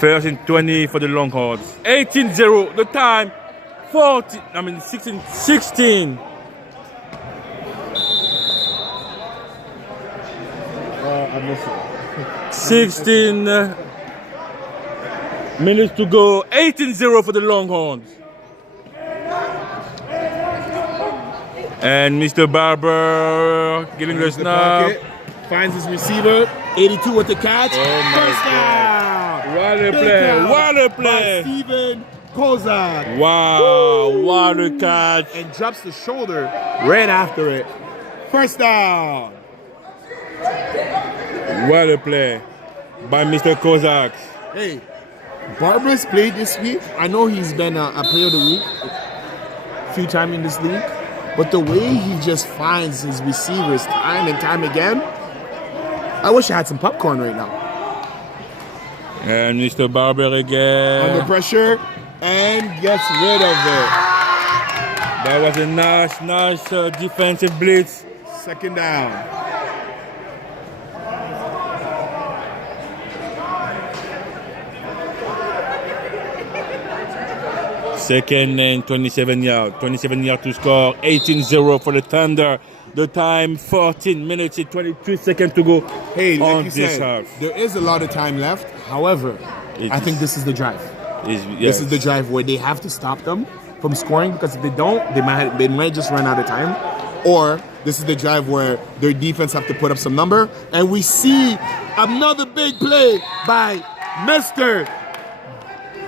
First and 20 for the Longhorns. 18-0. The time 16. I missed it. 16 minutes to go. 18-0 for the Longhorns. And Mr. Barber getting the The snap. pocket, finds his receiver. 82 with the catch. Oh my First down. What a Big play. catch What a by play. Steven Kozak. Wow. What a catch. And drops the shoulder right after it. First down. What a play by Mr. Kozak. Hey, Barber's played this week. I know he's been a player of the week a few times in this league, but the way he just finds his receivers time and time again, I wish I had some popcorn right now. And Mr. Barber again. Under pressure and gets rid of it. That was a nice defensive blitz. Second down. Second and 27 yards. 27 yards to score. 18-0 for the Thunder. The time 14 minutes and 23 seconds to go Hey, like on you this said, half. there is a lot of time left. However, I think this is the drive. This is the drive where they have to stop them from scoring, because if they don't, they might just run out of time. Or this is the drive where their defense have to put up some number, and we see another big play by Mr.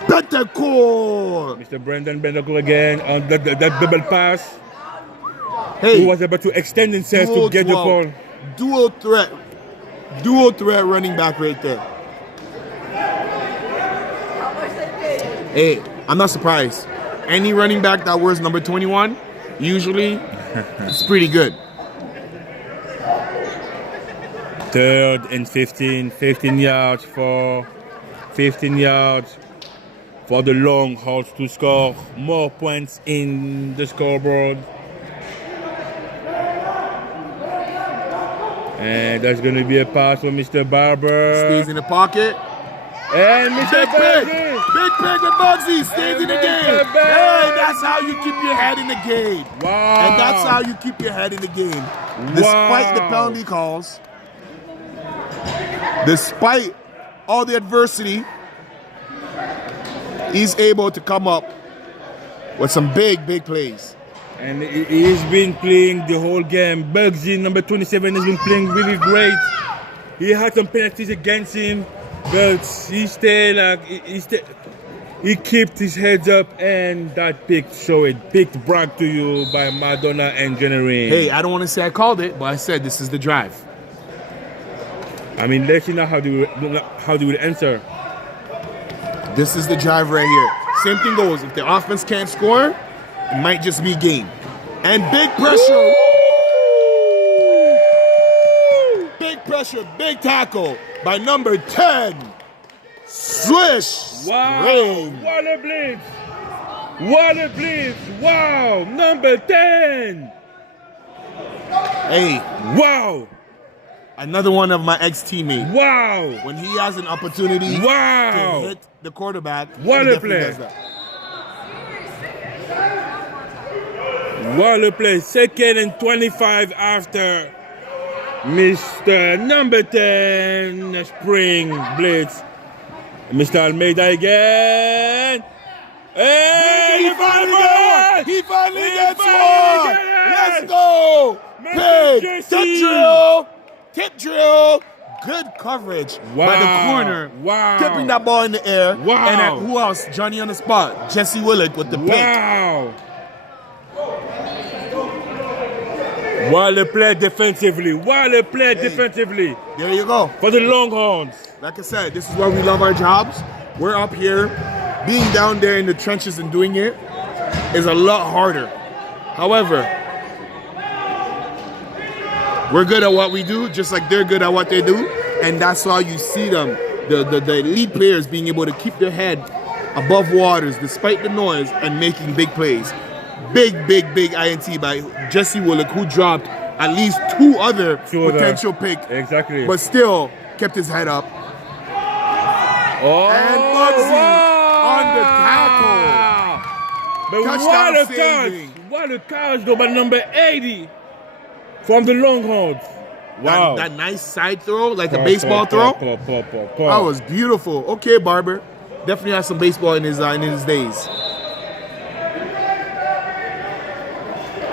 Betancourt. Mr. Brendan Bendacourt again on that double pass. Hey, He was able to extend himself to get the ball. Dual threat running back right there. Hey, I'm not surprised. Any running back that wears number 21, usually it's pretty good. Third and 15. 15 yards for the Longhorns to score more points in the scoreboard. And that's going to be a pass for Mr. Barber. Stays in the pocket. And Mr. Big pick! Bugsy. Big pick with Bugsy! Stays in the And game! Mr. Bugsy. Hey, that's how you keep your head in the game. Wow. And that's how you keep your head in the game. Despite the penalty calls, despite all the adversity, he's able to come up with some big plays. And he's been playing the whole game. Bugsy, number 27, has been playing really great. He had some penalties against him, but he stayed He kept his heads up, and that pick showed picked brought to you by Madonna and Jenny. Hey, I don't want to say I called it, but I said this is the drive. I mean, let's see now how do we answer. This is the drive right here. Same thing goes. If the offense can't score, it might just be game. And big pressure. Woo! Big pressure, big tackle by number 10. Swish. Wow! Ring. What a blitz! What a blitz! Wow! Number 10. Hey, Wow! another one of my ex-teammates. Wow! When he has an opportunity Wow! to hit the quarterback, What he a definitely play. does that. What a play. 2nd and 25 after Mr. Number 10 Spring Blitz. Mr. Almeida again. Hey, He finally gets one. He finally gets finally one. gets it. Let's go. Mr. Big Jesse. tip drill. Tip drill. Good coverage by the Wow. corner. Wow. Tipping that ball in the air. Wow. And who else? Johnny on the spot. Jesse Willick with the pick. Wow. What a play defensively. What a play defensively There you go. for the Longhorns. Like I said, this is why we love our jobs. We're up here. Being down there in the trenches and doing it is a lot harder. However, we're good at what we do, just like they're good at what they do. And that's why you see them, the elite players being able to keep their head above waters despite the noise and making big plays. Big INT by Jesse Willick, who dropped at least two other potential picks, Exactly. but still kept his head up. Oh, And Bugsy wow. on the tackle. But Touchdown what a saving. catch. What a catch though by number 80 from the Longhorns. Wow. That nice side throw, like a baseball throw. That was beautiful. Okay, Barber. Definitely has some baseball in his days.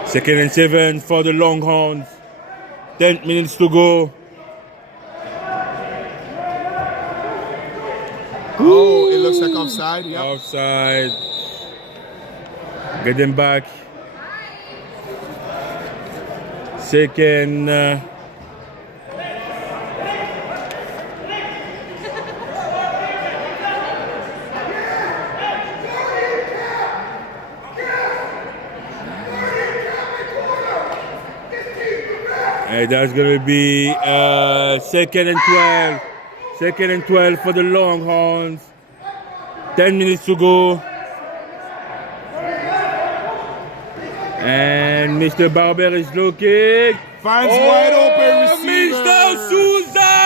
2nd and 7 for the Longhorns. 10 minutes to go. Oh, it looks like offside. Yep. Offside. Get them back. Second. And that's going to be 2nd and 12. 2nd and 12 for the Longhorns. 10 minutes to go. And Mr. Barber is looking. Finds wide open receiver. Mr. Souza!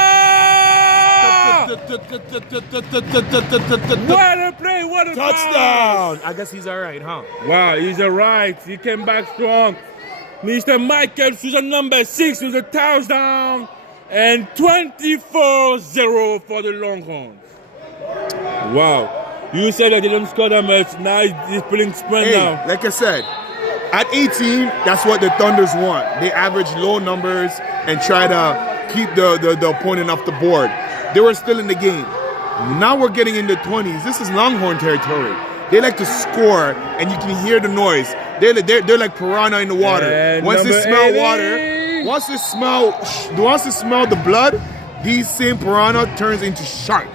What a play, what a Touchdown. I guess he's all right, huh? pass. Wow, he's all right. He came back strong. Mr. Michael Souza, number 6, with a touchdown. And 24-0 for the Longhorns. Wow. You said that they didn't score that much. Now he's pulling sprint now. Like I said, at 18, that's what the Thunders want. They average low numbers and try to keep the opponent off the board. They were still in the game. Now we're getting in the 20s. This is Longhorn territory. They like to score, and you can hear the noise. They're like piranha in the water. And once they number smell 80. water, once they smell the blood, these same piranha turns into shark,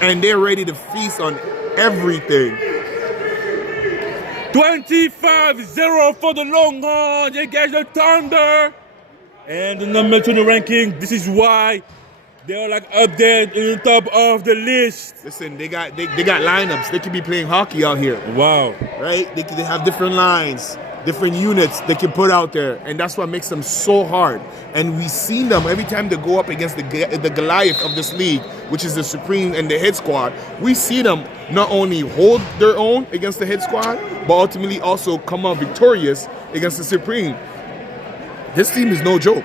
and they're ready to feast on everything. 25-0 for the Longhorns against the Thunder. And the number 2 in the ranking. This is why they're like up there in the top of the list. Listen, they got lineups. They could be playing hockey out here, Wow. right? They have different lines, different units they can put out there, and that's what makes them so hard. And we've seen them every time they go up against the Goliath of this league, which is the Supreme and the Hit Squad. We see them not only hold their own against the Hit Squad, but ultimately also come out victorious against the Supreme. This team is no joke.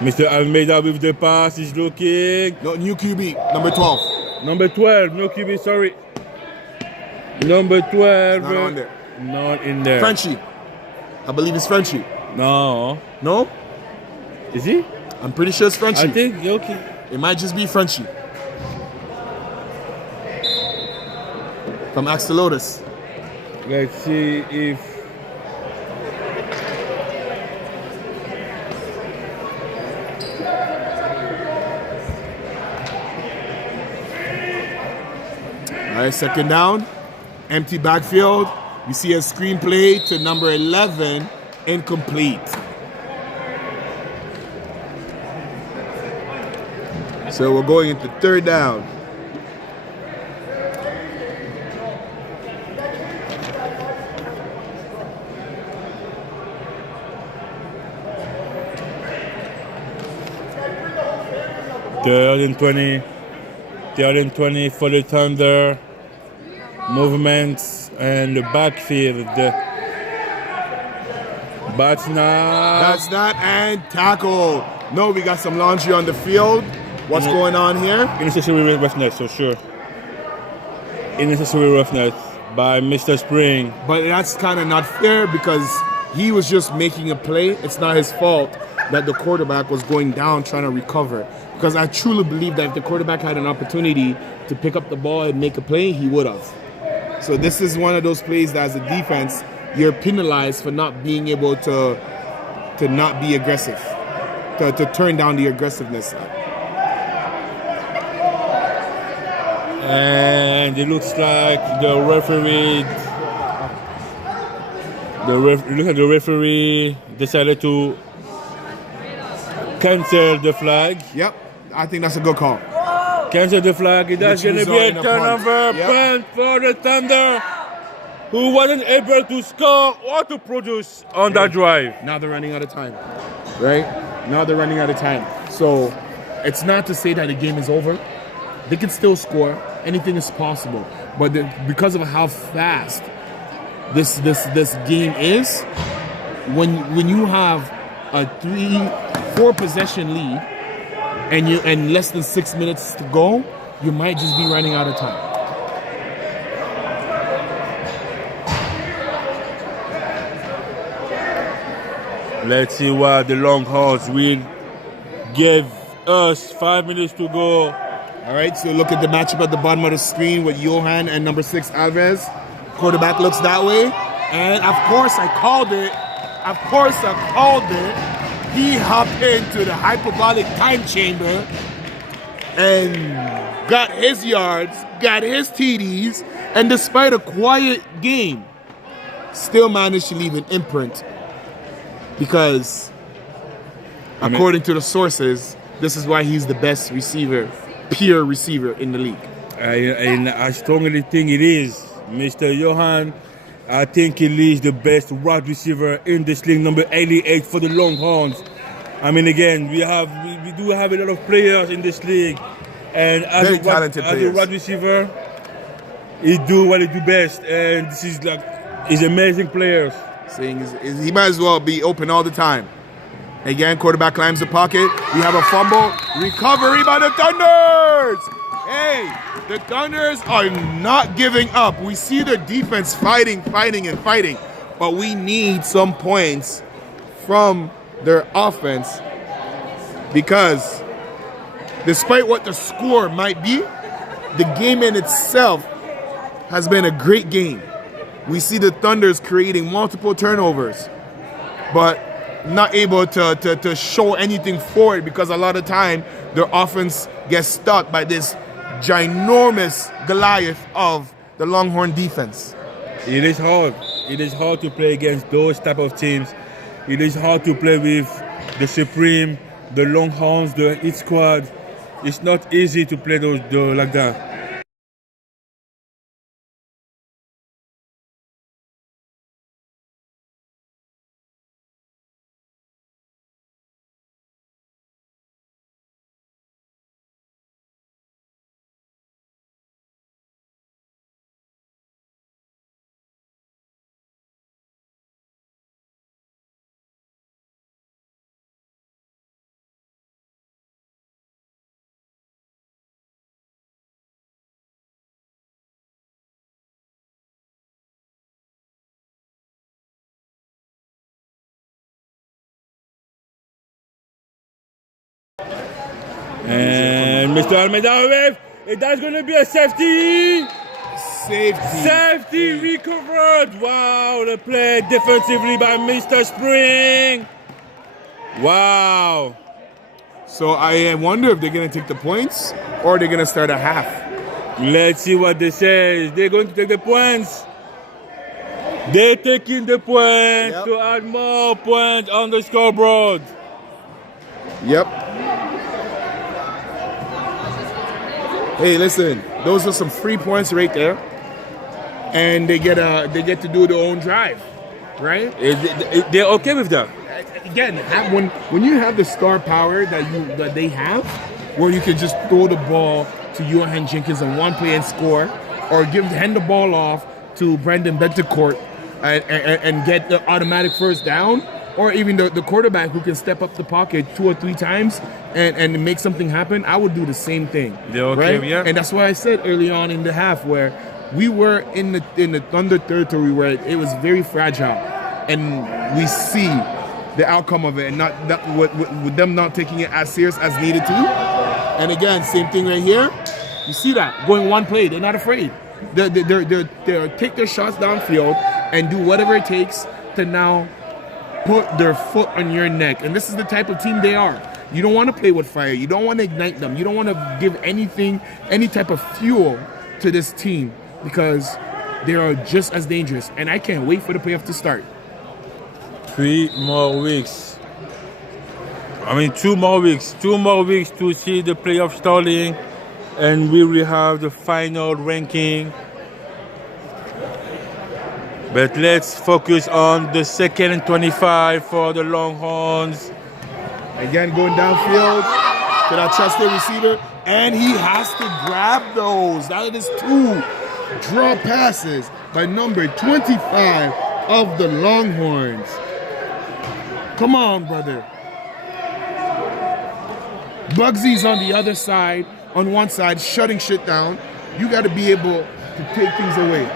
Mr. Almeida with the pass is looking. No, new QB, number 12. Number 12, no QB, sorry. Number 12. Not on there. Not in there. Frenchie. I believe it's Frenchie. No. No? Is he? I'm pretty sure it's Frenchie. I think, okay. It might just be Frenchie. from Axolotus. Let's see if All right, second down, empty backfield. We see a screen play to number 11, incomplete. So we're going into third down. third and 20 for the Thunder. Movements and the backfield. That's not and tackle. No, we got some laundry on the field. What's going on here? Unnecessary roughness, so sure. Unnecessary roughness by Mr. Spring. But that's kind of not fair because he was just making a play. It's not his fault that the quarterback was going down trying to recover. Because I truly believe that if the quarterback had an opportunity to pick up the ball and make a play, he would have. So this is one of those plays that as a defense, you're penalized for not being able to not be aggressive, to turn down the aggressiveness. And it looks like the referee decided to cancel the flag. Yep, I think that's a good call. Cancel the flag. That's going to be a turnover punt for the Thunder, who wasn't able to score or to produce on that drive. Now they're running out of time, right? Now they're running out of time. So it's not to say that the game is over. They can still score. Anything is possible. But because of how fast this game is, when you have a 3-4 possession lead and less than 6 minutes to go, you might just be running out of time. Let's see what the Longhorns will give us. 5 minutes to go. All right, so look at the matchup at the bottom of the screen with Johan and number 6 Alves. Quarterback looks that way. And of course I called it. He hopped into the hyperbolic time chamber and got his yards, got his TDs, and despite a quiet game, still managed to leave an imprint. Because according to the sources, this is why he's the best receiver, pure receiver in the league. I strongly think it is. Mr. Johan, I think he is the best wide receiver in this league, number 88 for the Longhorns. I mean, again, we do have a lot of players in this league, and as a wide receiver, he do what he do best, and this is he's amazing players. Saying he might as well be open all the time. Again, quarterback climbs the pocket. We have a fumble. Recovery by the Thunders. Hey, the Thunders are not giving up. We see the defense fighting. But we need some points from their offense because despite what the score might be, the game in itself has been a great game. We see the Thunders creating multiple turnovers, but not able to show anything forward because a lot of time their offense gets stuck by this ginormous Goliath of the Longhorn defense. It is hard. It is hard to play against those type of teams. It is hard to play with the Supreme, the Longhorns, the Hit Squad. It's not easy to play those like that. And Mr. Almeida wave, and that's going to be a safety. Safety. Safety recovered. Wow, the play defensively by Mr. Spring. Wow. So I wonder if they're going to take the points or they're going to start a half. Let's see what they say. They're going to take the points. They're taking the points to add more points on the scoreboard. Yep. Hey, listen, those are some free points right there, and they get to do their own drive, right? They're okay with that. Again, when you have the star power that they have, where you can just throw the ball to Johan Jenkins on one play and score, or hand the ball off to Brandon Bentecourt and get the automatic first down, or even the quarterback who can step up the pocket 2 or 3 times and make something happen, I would do the same thing. They're okay, right? yeah. And that's why I said early on in the half where we were in the Thunder territory where it was very fragile, and we see the outcome of it, and not with them not taking it as serious as needed to. And again, same thing right here. You see that going one play, they're not afraid. They take their shots downfield and do whatever it takes to now put their foot on your neck. And this is the type of team they are. You don't want to play with fire. You don't want to ignite them. You don't want to give any type of fuel to this team, because they are just as dangerous. And I can't wait for the playoff to start. 3 more weeks. I mean, 2 more weeks. 2 more weeks to see the playoff starting, and we will have the final ranking. But let's focus on the 2nd and 25 for the Longhorns. Again, going downfield to that trusted receiver, and he has to grab those. That is 2 draw passes by number 25 of the Longhorns. Come on, brother. Bugsy's on the other side, on one side, shutting shit down. You got to be able to take things away.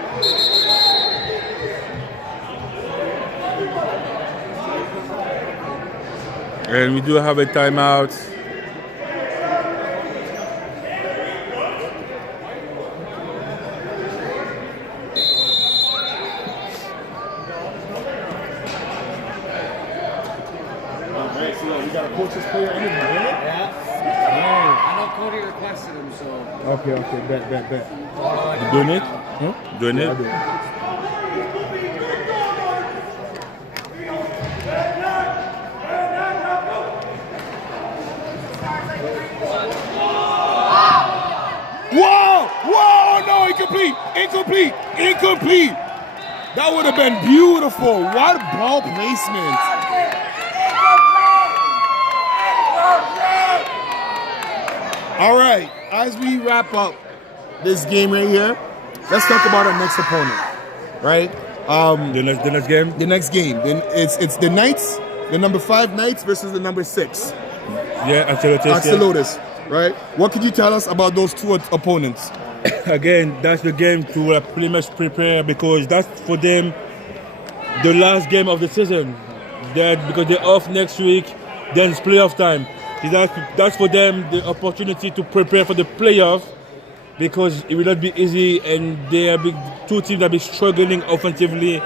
And we do have a timeout. We got a coach's player in it, Yeah. I know Cody requested him, so. Okay, bet. You doing it? Huh? Doing it? I'll do it. Whoa, no, incomplete. That would have been beautiful. What ball placement. All right, as we wrap up this game right here, let's talk about our next opponent, right? The next game? The next game. Then it's the Knights, the number 5 Knights versus the number 6 Yeah, Axolotus, right? What could you tell us about those 2 opponents? Again, that's the game to pretty much prepare, because that's for them the last game of the season. Because they're off next week, then it's playoff time. That's for them the opportunity to prepare for the playoff, because it will not be easy, and they are 2 teams that be struggling offensively.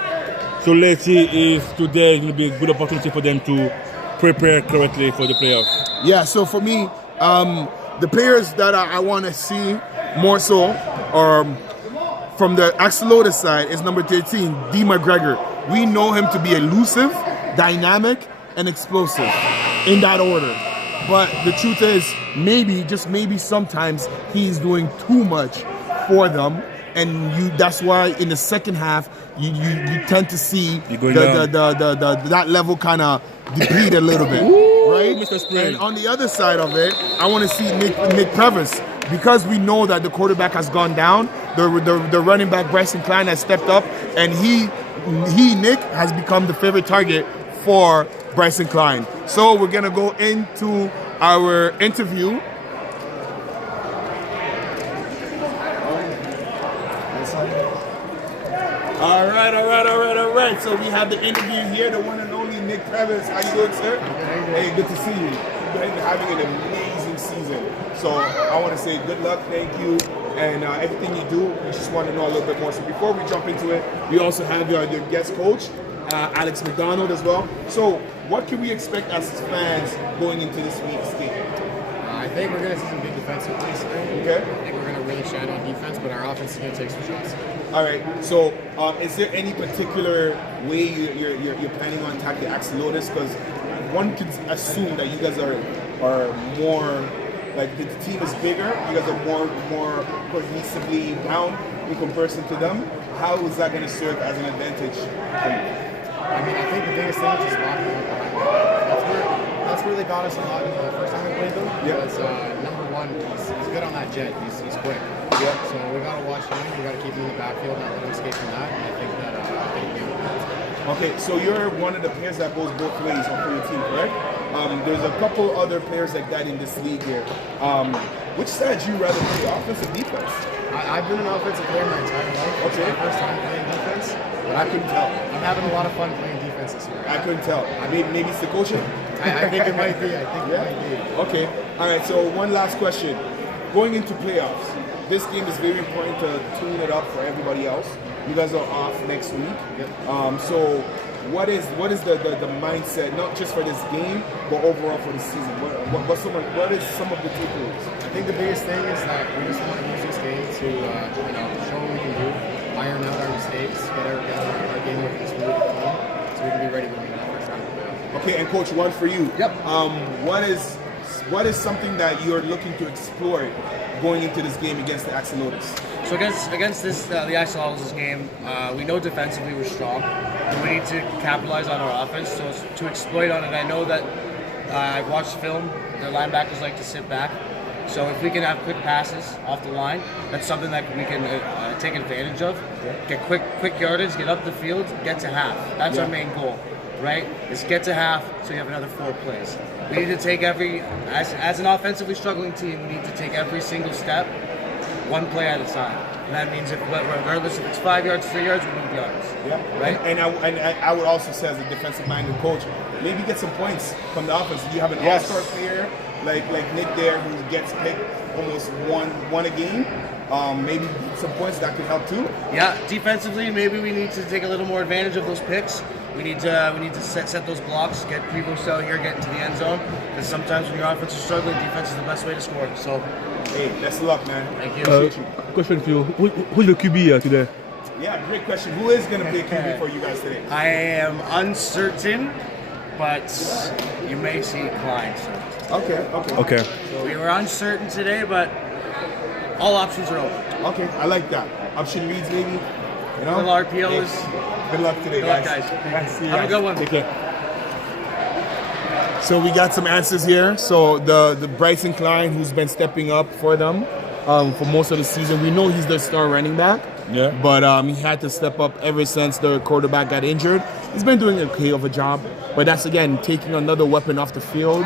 So let's see if today will be a good opportunity for them to prepare correctly for the playoff. Yeah, so for me, the players that I want to see more so from the Axolotus side is number 13, D. McGregor. We know him to be elusive, dynamic, and explosive in that order. But the truth is, just maybe sometimes he's doing too much for them, and that's why in the second half you tend to see that level kind of deplete a little bit, right? Mr. Spring. And on the other side of it, I want to see Nick Previs, because we know that the quarterback has gone down. The running back Bryson Klein has stepped up, and Nick has become the favorite target for Bryson Klein. So we're gonna go into our interview. All right. So we have the interview here, the one and only Nick Previs. How you doing, sir? Hey, good to see you. You've been having an amazing season. So I want to say good luck, thank you. and everything you do. We just want to know a little bit more. So before we jump into it, we also have your guest coach, Alex McDonald, as well. So what can we expect as fans going into this week's game? I think we're going to see some big defensive plays today. Okay. I think we're going to really shine on defense, but our offense is going to take some shots. All right. So, is there any particular way you're planning on attacking Axolotus? Because one could assume that you guys are more like the team is bigger. You guys are more cohesively bound in comparison to them. How is that going to serve as an advantage for you? I mean, I think the biggest thing is just locking up behind them. That's where they got us a lot in the first time we played them. Yeah. Because number one, he's good on that jet. He's quick. Yeah. So we got to watch him. We got to keep him in the backfield, not let him escape from that. And I think that Okay, so you're one of the players that goes both ways on your team, correct? There's a couple other players like that in this league here. Which side do you rather play, offense or defense? I've been an offensive player my entire life. Okay. It's my first time playing defense. But I couldn't tell. I'm having a lot of fun playing defense this year. I couldn't tell. Maybe it's the coaching? I think it might be. I think it might be. Okay. All right, so one last question. Going into playoffs, this game is very important to tune it up for everybody else. You guys are off next week. So what is the mindset, not just for this game, but overall for the season? What is some of the takeaways? I think the biggest thing is that we just want to use this game to show what we can do, iron out our mistakes, get our game looking smooth at home, so we can be ready when we get that first round. Okay, and coach, one for you. Yep. What is something that you're looking to explore going into this game against the Axolotus? So against this the Axolotls game, we know defensively we're strong, and we need to capitalize on our offense. So to exploit on it, I know that I've watched film. Their linebackers like to sit back. So if we can have quick passes off the line, that's something that we can take advantage of. Get quick yardage, get up the field, get to half. That's our main goal, right? Is get to half so you have another 4 plays. We need to take as an offensively struggling team, we need to take every single step, 1 play at a time. And that means regardless if it's 5 yards, 3 yards, we need yards. Yeah. Right? And I would also say as a defensive-minded coach, maybe get some points from the offense. You have an all-star player like Nick there who gets picked almost one a game. Maybe some points that could help too. Yeah, defensively, maybe we need to take a little more advantage of those picks. We need to set those blocks, get Prevost out here, get into the end zone. Because sometimes when your offense is struggling, defense is the best way to score. So, hey, best of luck, man. thank you. Appreciate you. Question for you. Who's the QB today? Yeah, great question. Who is going to play QB for you guys today? I am uncertain, but you may see Klein. Okay. Okay. So we were uncertain today, but all options are open. Okay, I like that. Option reads, maybe. You know? Little RPO Hey, is. Good luck today, Good luck, guys. guys. See you Have a guys. good one. Take care. So we got some answers here. So the Bryson Klein, who's been stepping up for them for most of the season, we know he's their star running back. Yeah. But he had to step up ever since the quarterback got injured. He's been doing okay of a job, but that's again taking another weapon off the field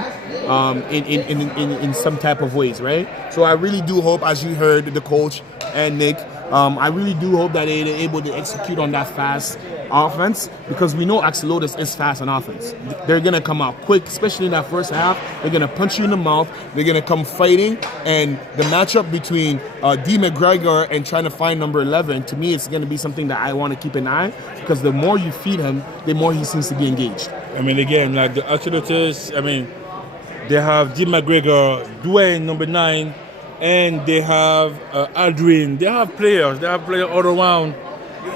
in some type of ways, right? So I really do hope, as you heard the coach and Nick, I really do hope that they're able to execute on that fast offense, because we know Axolotus is fast on offense. They're going to come out quick, especially in that first half. They're going to punch you in the mouth. They're going to come fighting. And the matchup between D. McGregor and trying to find number 11, to me, it's going to be something that I want to keep an eye, because the more you feed him, the more he seems to be engaged. I mean, again, like the Axolotus, I mean, they have D. McGregor, Dwayne, number 9, and they have Aldrin. They have players all around.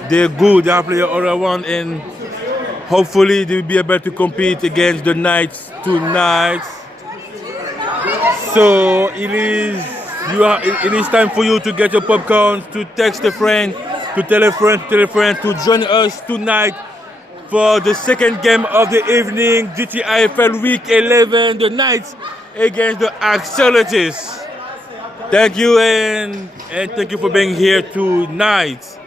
They're good. They have players all around, and hopefully they'll be able to compete against the Knights tonight. So it is time for you to get your popcorn, to text a friend, to tell a friend to join us tonight for the second game of the evening, GTIFL Week 11, the Knights against the Axolotus. Thank you, and thank you for being here tonight.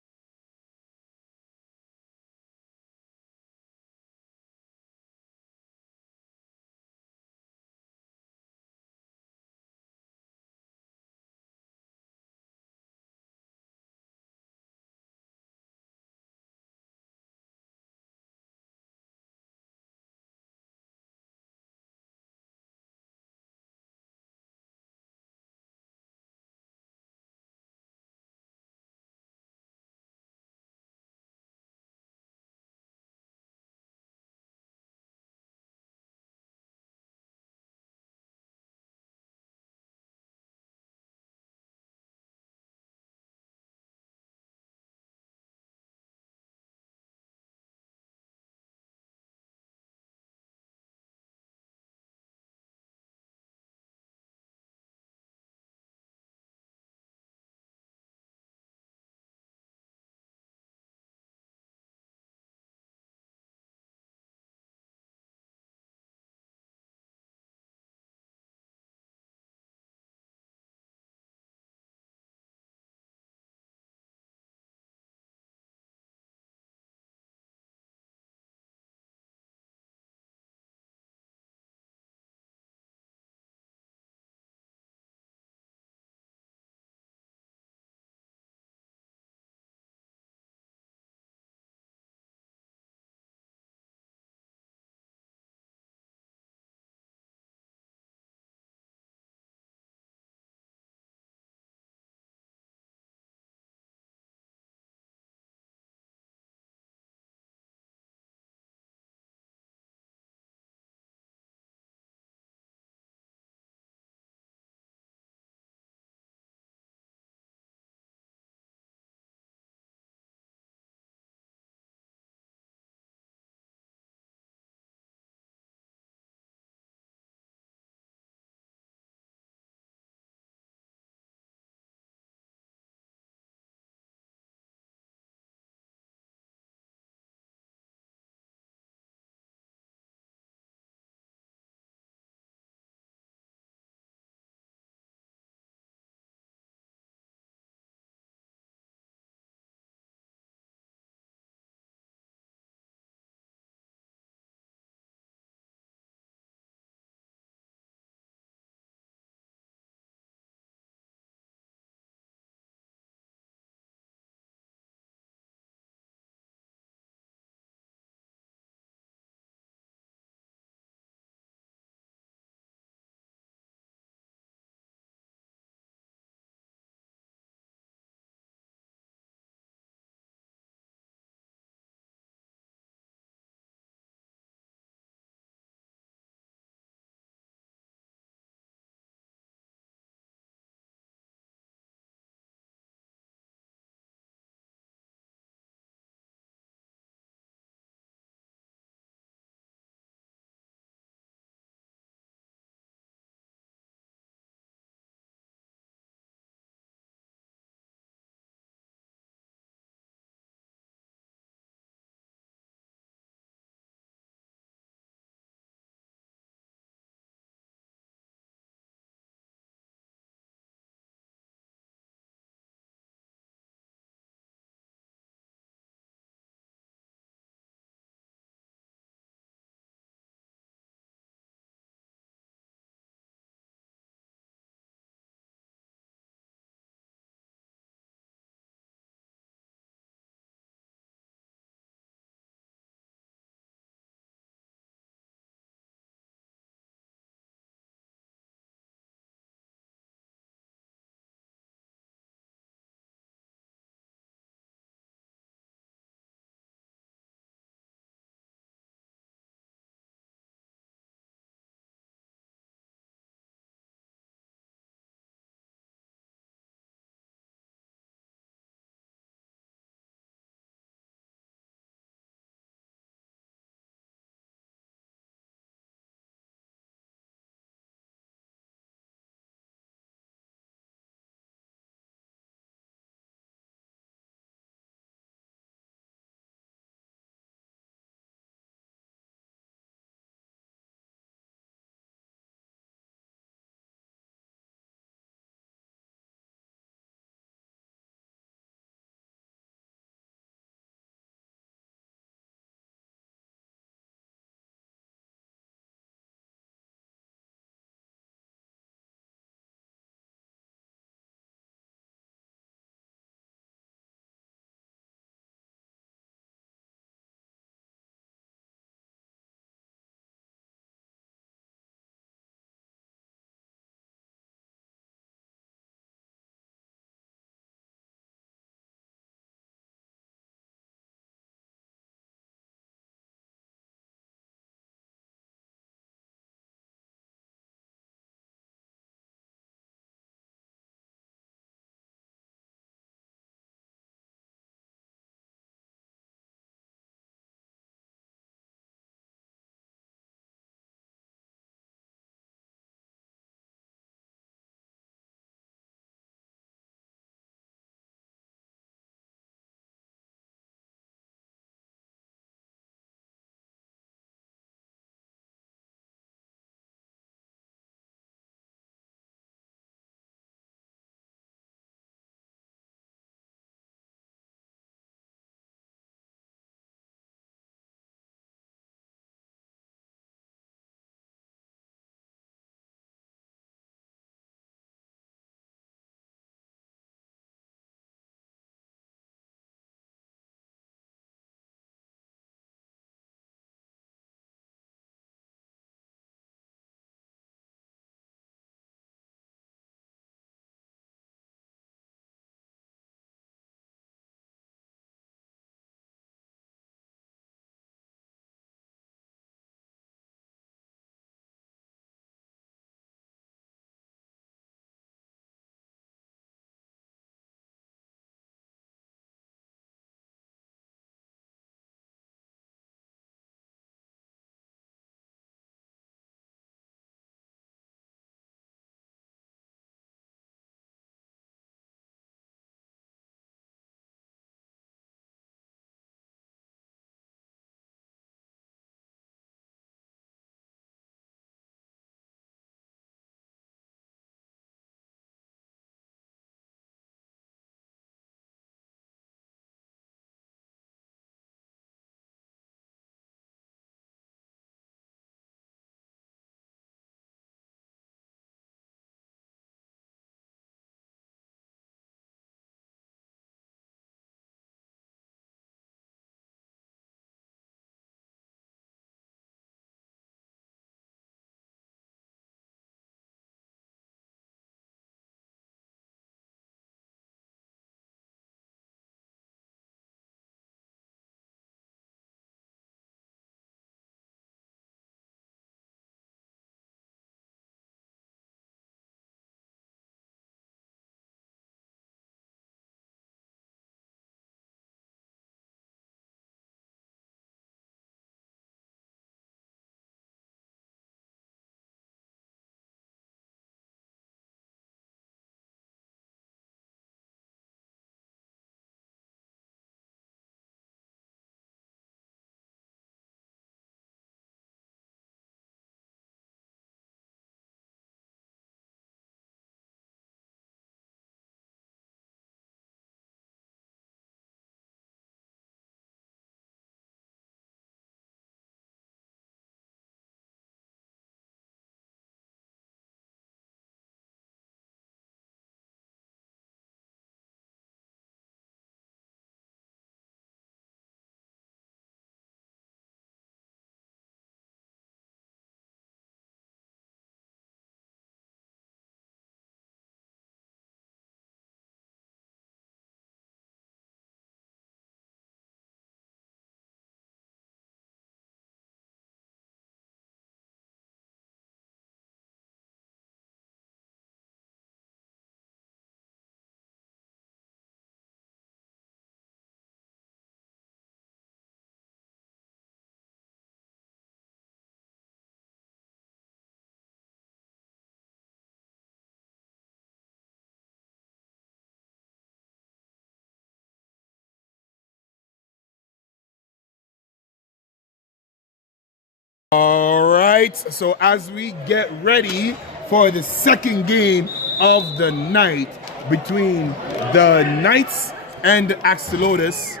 All right, so as we get ready for the second game of the night between the Knights and the Axolotus,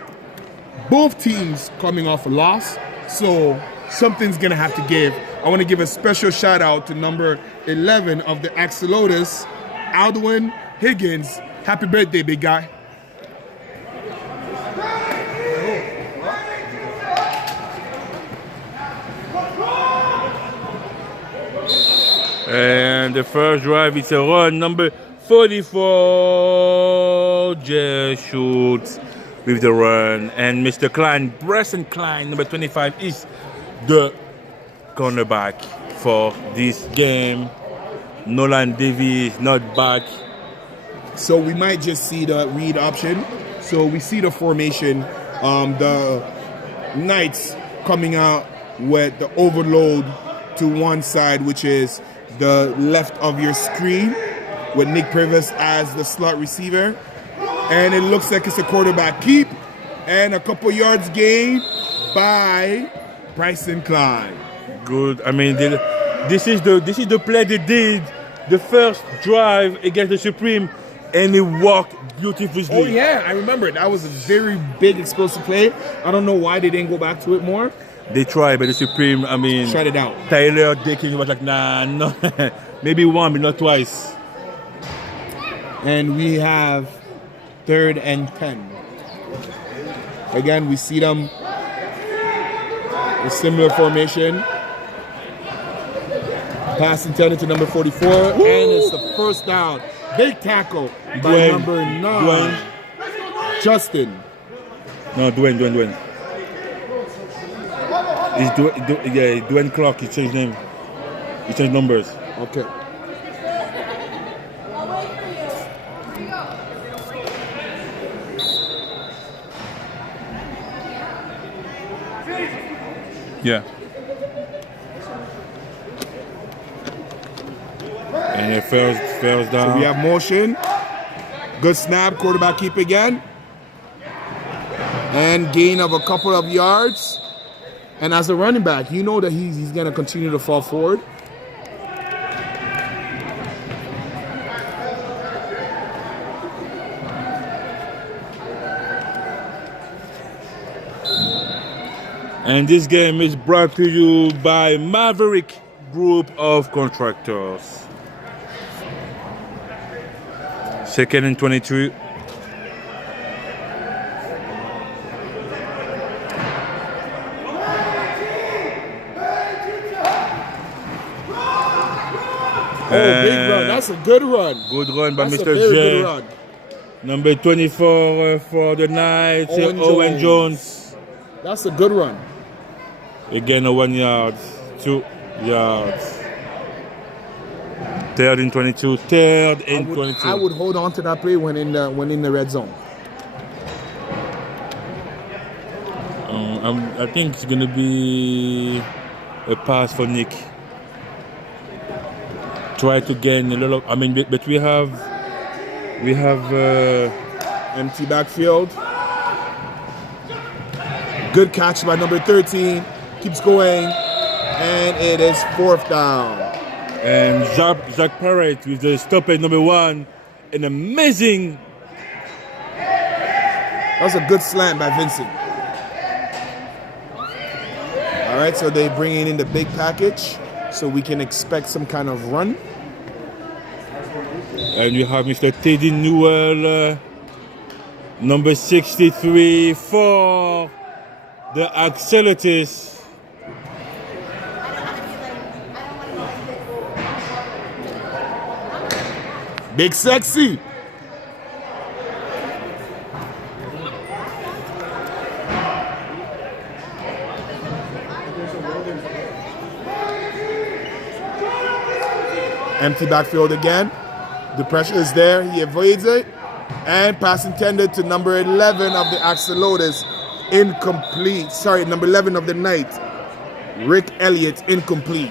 both teams coming off a loss, so something's gonna have to give. I want to give a special shout out to number 11 of the Axolotus, Aldwin Higgins. Happy birthday, big guy. And the first drive, it's a run. Number 44 just shoots with the run. And Mr. Klein, Bresson Klein, number 25, is the cornerback for this game. Nolan Davies not back. So we might just see the read option. So we see the formation. The Knights coming out with the overload to one side, which is the left of your screen, with Nick Privis as the slot receiver. And it looks like it's a quarterback keep and a couple yards gained by Bryson Klein. Good. I mean, this is the play they did the first drive against the Supreme, and it worked beautifully. Oh yeah, I remember it. That was a very big explosive play. I don't know why they didn't go back to it more. They tried, but the Supreme, I mean, shut it down. Tyler Dakin was like, nah, no, maybe one, but not twice. And we have 3rd and 10. Again, we see them a similar formation. Pass intended to number 44, and it's the first down. Big tackle by number 9, Justin. No, Dwayne. It's Dwayne Clark. He changed name. He changed numbers. Okay. Yeah. And it first down. So we have motion. Good snap. Quarterback keep again. And gain of a couple of yards. And as a running back, you know that he's going to continue to fall forward. And this game is brought to you by Maverick Group of Contractors. 2nd and 22. Big run. That's a good run. Good run by That's Mr. a very J. good run. Number 24 for the Knights, Owen Jones. That's a good run. Again, a 1 yard, 2 yards. 3rd and 22. 3rd and 22. I would hold on to that play when in the red zone. I think it's gonna be a pass for Nick. Try to gain a little. I mean, but we have empty backfield. Good catch by number 13. Keeps going, and it is 4th down. And Jacques Parrott with the stop at number 1. An amazing. That was a good slant by Vincent. All right, so they're bringing in the big package, so we can expect some kind of run. And we have Mr. Teddy Newell, number 63 for the Axolotus. Big sexy. Empty backfield again. The pressure is there. He avoids it. And pass intended to number 11 of the Axolotus. Incomplete. Sorry, number 11 of the Knight. Rick Elliott, incomplete.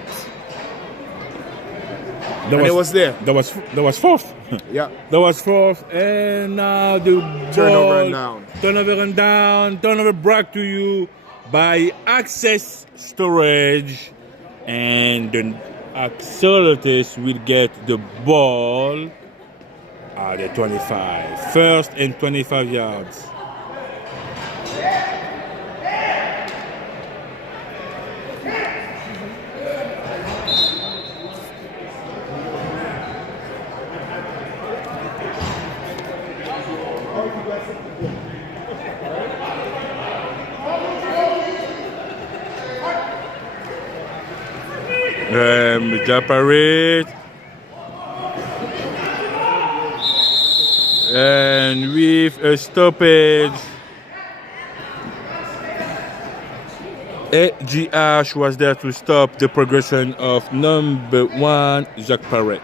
It was there. That was 4th. Yeah. That was 4th. And now the Turnover and down. Turnover and down. Turnover brought to you by Access Storage. And the Axolotus will get the ball at the 25. First and 25 yards. Evaporate. And with a stoppage, AGH was there to stop the progression of number 1, Jacques Parrett.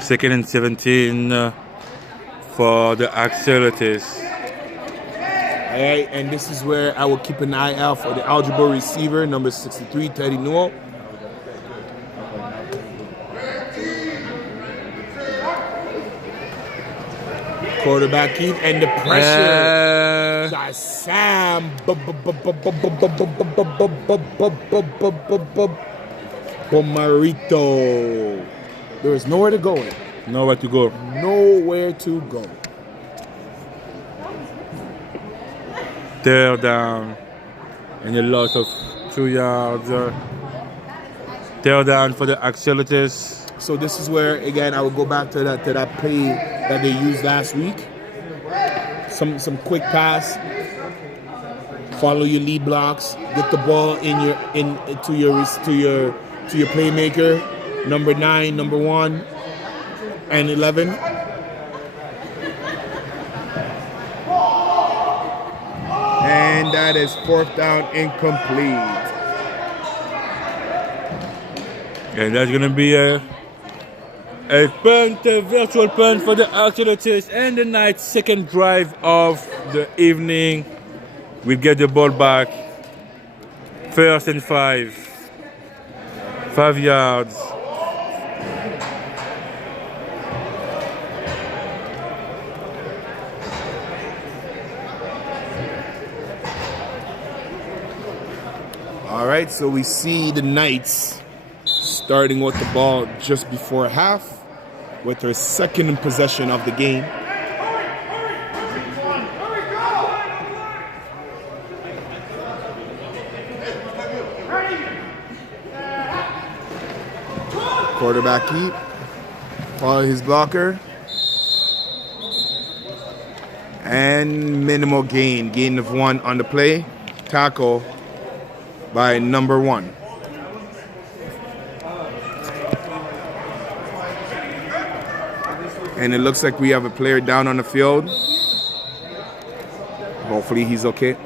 Second and 17 for the Axolotus. All right, and this is where I will keep an eye out for the eligible receiver, number 63, Teddy Newell. Quarterback keep and the pressure. That's Sam Bomarito. There is nowhere to go in it. Nowhere to go. Nowhere to go. Third down and a loss of 2 yards. Third down for the Axolotus. So this is where again I will go back to that play that they used last week. Some quick pass. Follow your lead blocks. Get the ball to your playmaker. Number 9, number 1, and 11. And that is 4th down incomplete. And that's going to be a punt, a virtual punt for the Axolotus, and the night's second drive of the evening. We get the ball back. 1st and 5. 5 yards. All right, so we see the Knights starting with the ball just before half with their second possession of the game. Quarterback keep, follow his blocker, and minimal gain of 1 on the play, tackle by number 1. And it looks like we have a player down on the field. Hopefully he's okay.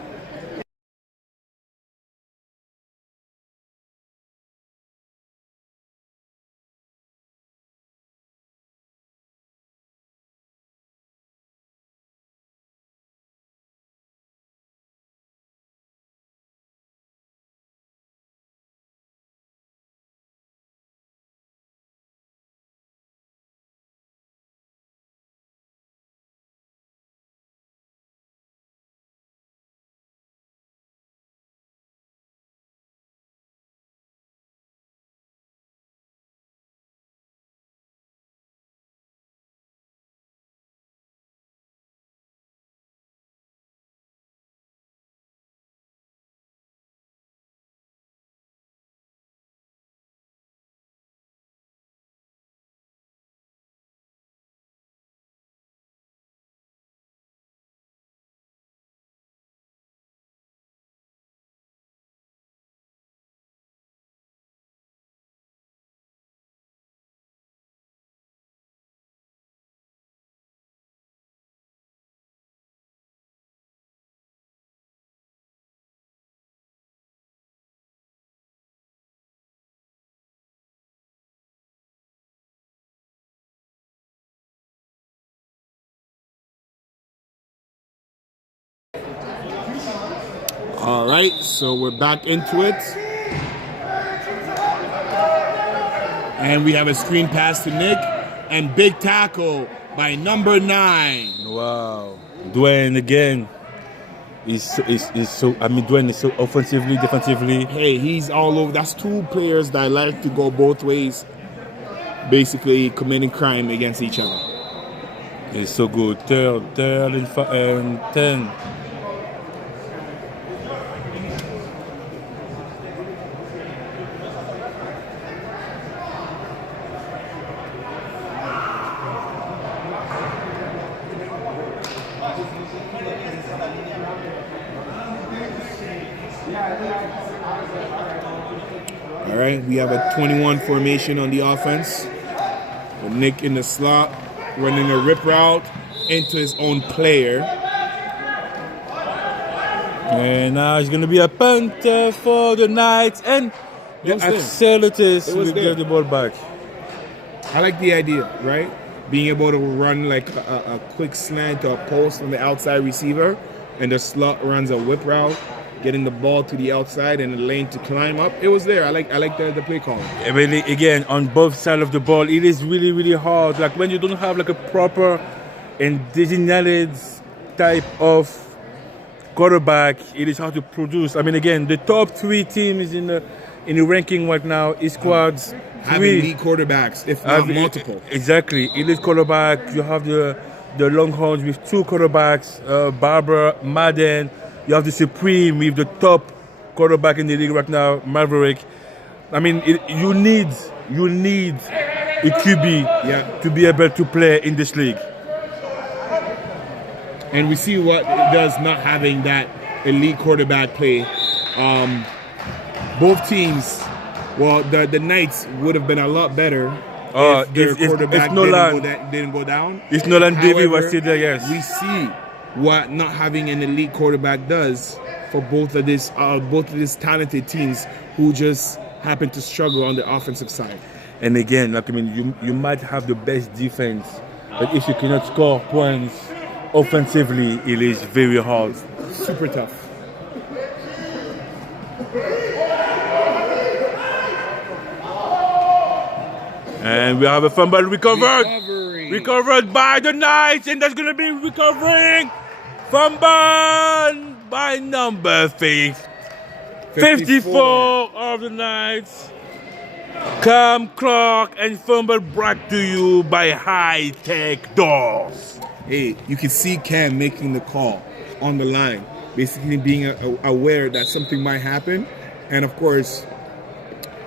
All right, so we're back into it. And we have a screen pass to Nick. And big tackle by number 9. Wow. Dwayne again. Dwayne is so offensively, defensively. Hey, he's all over. That's two players that like to go both ways, basically committing crime against each other. He's so good. Third and 10. All right, we have a 21 formation on the offense. With Nick in the slot, running a rip route into his own player. And now it's going to be a punt for the Knights. And the Accelerators will get the ball back. I like the idea, right? Being able to run like a quick slant or a post from the outside receiver, and the slot runs a whip route, getting the ball to the outside and the lane to climb up. It was there. I like the play call. Really, again, on both sides of the ball, it is really, really hard. Like when you don't have like a proper and designated type of quarterback, it is hard to produce. I mean, again, the top 3 teams in the ranking right now is squads. Having elite quarterbacks, if not multiple. Exactly. Elite quarterback. You have the Longhorns with 2 quarterbacks, Barber, Madden. You have the Supreme with the top quarterback in the league right now, Maverick. I mean, you need a QB to be able to play in this league. And we see what it does not having that elite quarterback play. Both teams, well, the Knights would have been a lot better if their quarterback didn't go down. If Nolan Davey was still there, yes. We see what not having an elite quarterback does for both of these talented teams who just happen to struggle on the offensive side. And again, like I mean, you might have the best defense, but if you cannot score points offensively, it is very hard. Super tough. And we have a fumble recovered by the Knights, and that's going to be recovering. Fumble by number 54 of the Knights. Cam Clark, and fumble brought to you by High Tech Doors. Hey, you can see Cam making the call on the line, basically being aware that something might happen, and of course,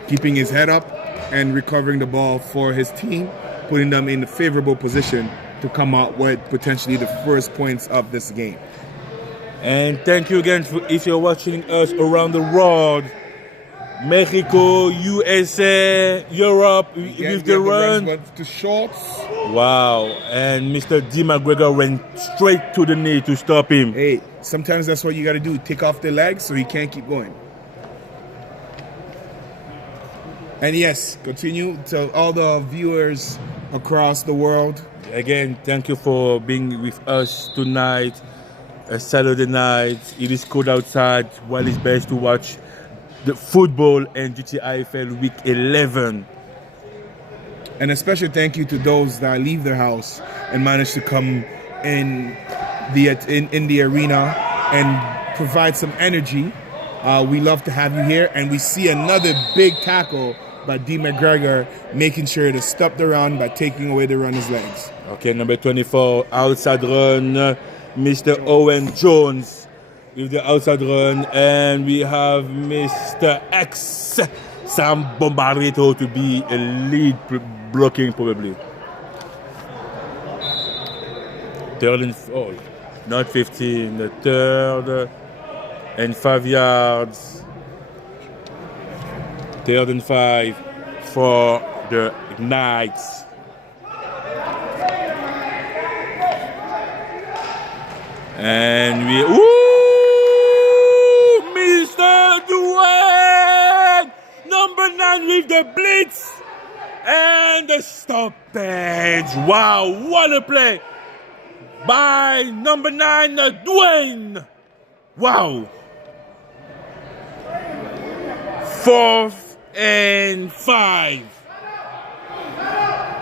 keeping his head up and recovering the ball for his team, putting them in a favorable position to come out with potentially the first points of this game. And thank you again if you're watching us around the world. Mexico, USA, Europe, with the run. To shorts. Wow. And Mr. D. McGregor went straight to the knee to stop him. Hey, sometimes that's what you got to do. Take off the legs so he can't keep going. And yes, continue to all the viewers across the world. Again, thank you for being with us tonight, Saturday night. It is cold outside. While it's best to watch the football and GTIFL Week 11. And a special thank you to those that leave their house and manage to come in the arena and provide some energy. We love to have you here, and we see another big tackle by D. McGregor, making sure to stop the run by taking away the runner's legs. Okay, number 24, outside run, Mr. Owen Jones with the outside run, and we have Mr. X, Sam Bombardito, to be a lead blocking probably. Third and not 15, the third and 5 yards. Third and 5 for the Knights. And we, Mr. Dwayne, number 9 with the blitz and the stoppage. Wow, what a play by number 9, Dwayne. Wow. 4th and 5.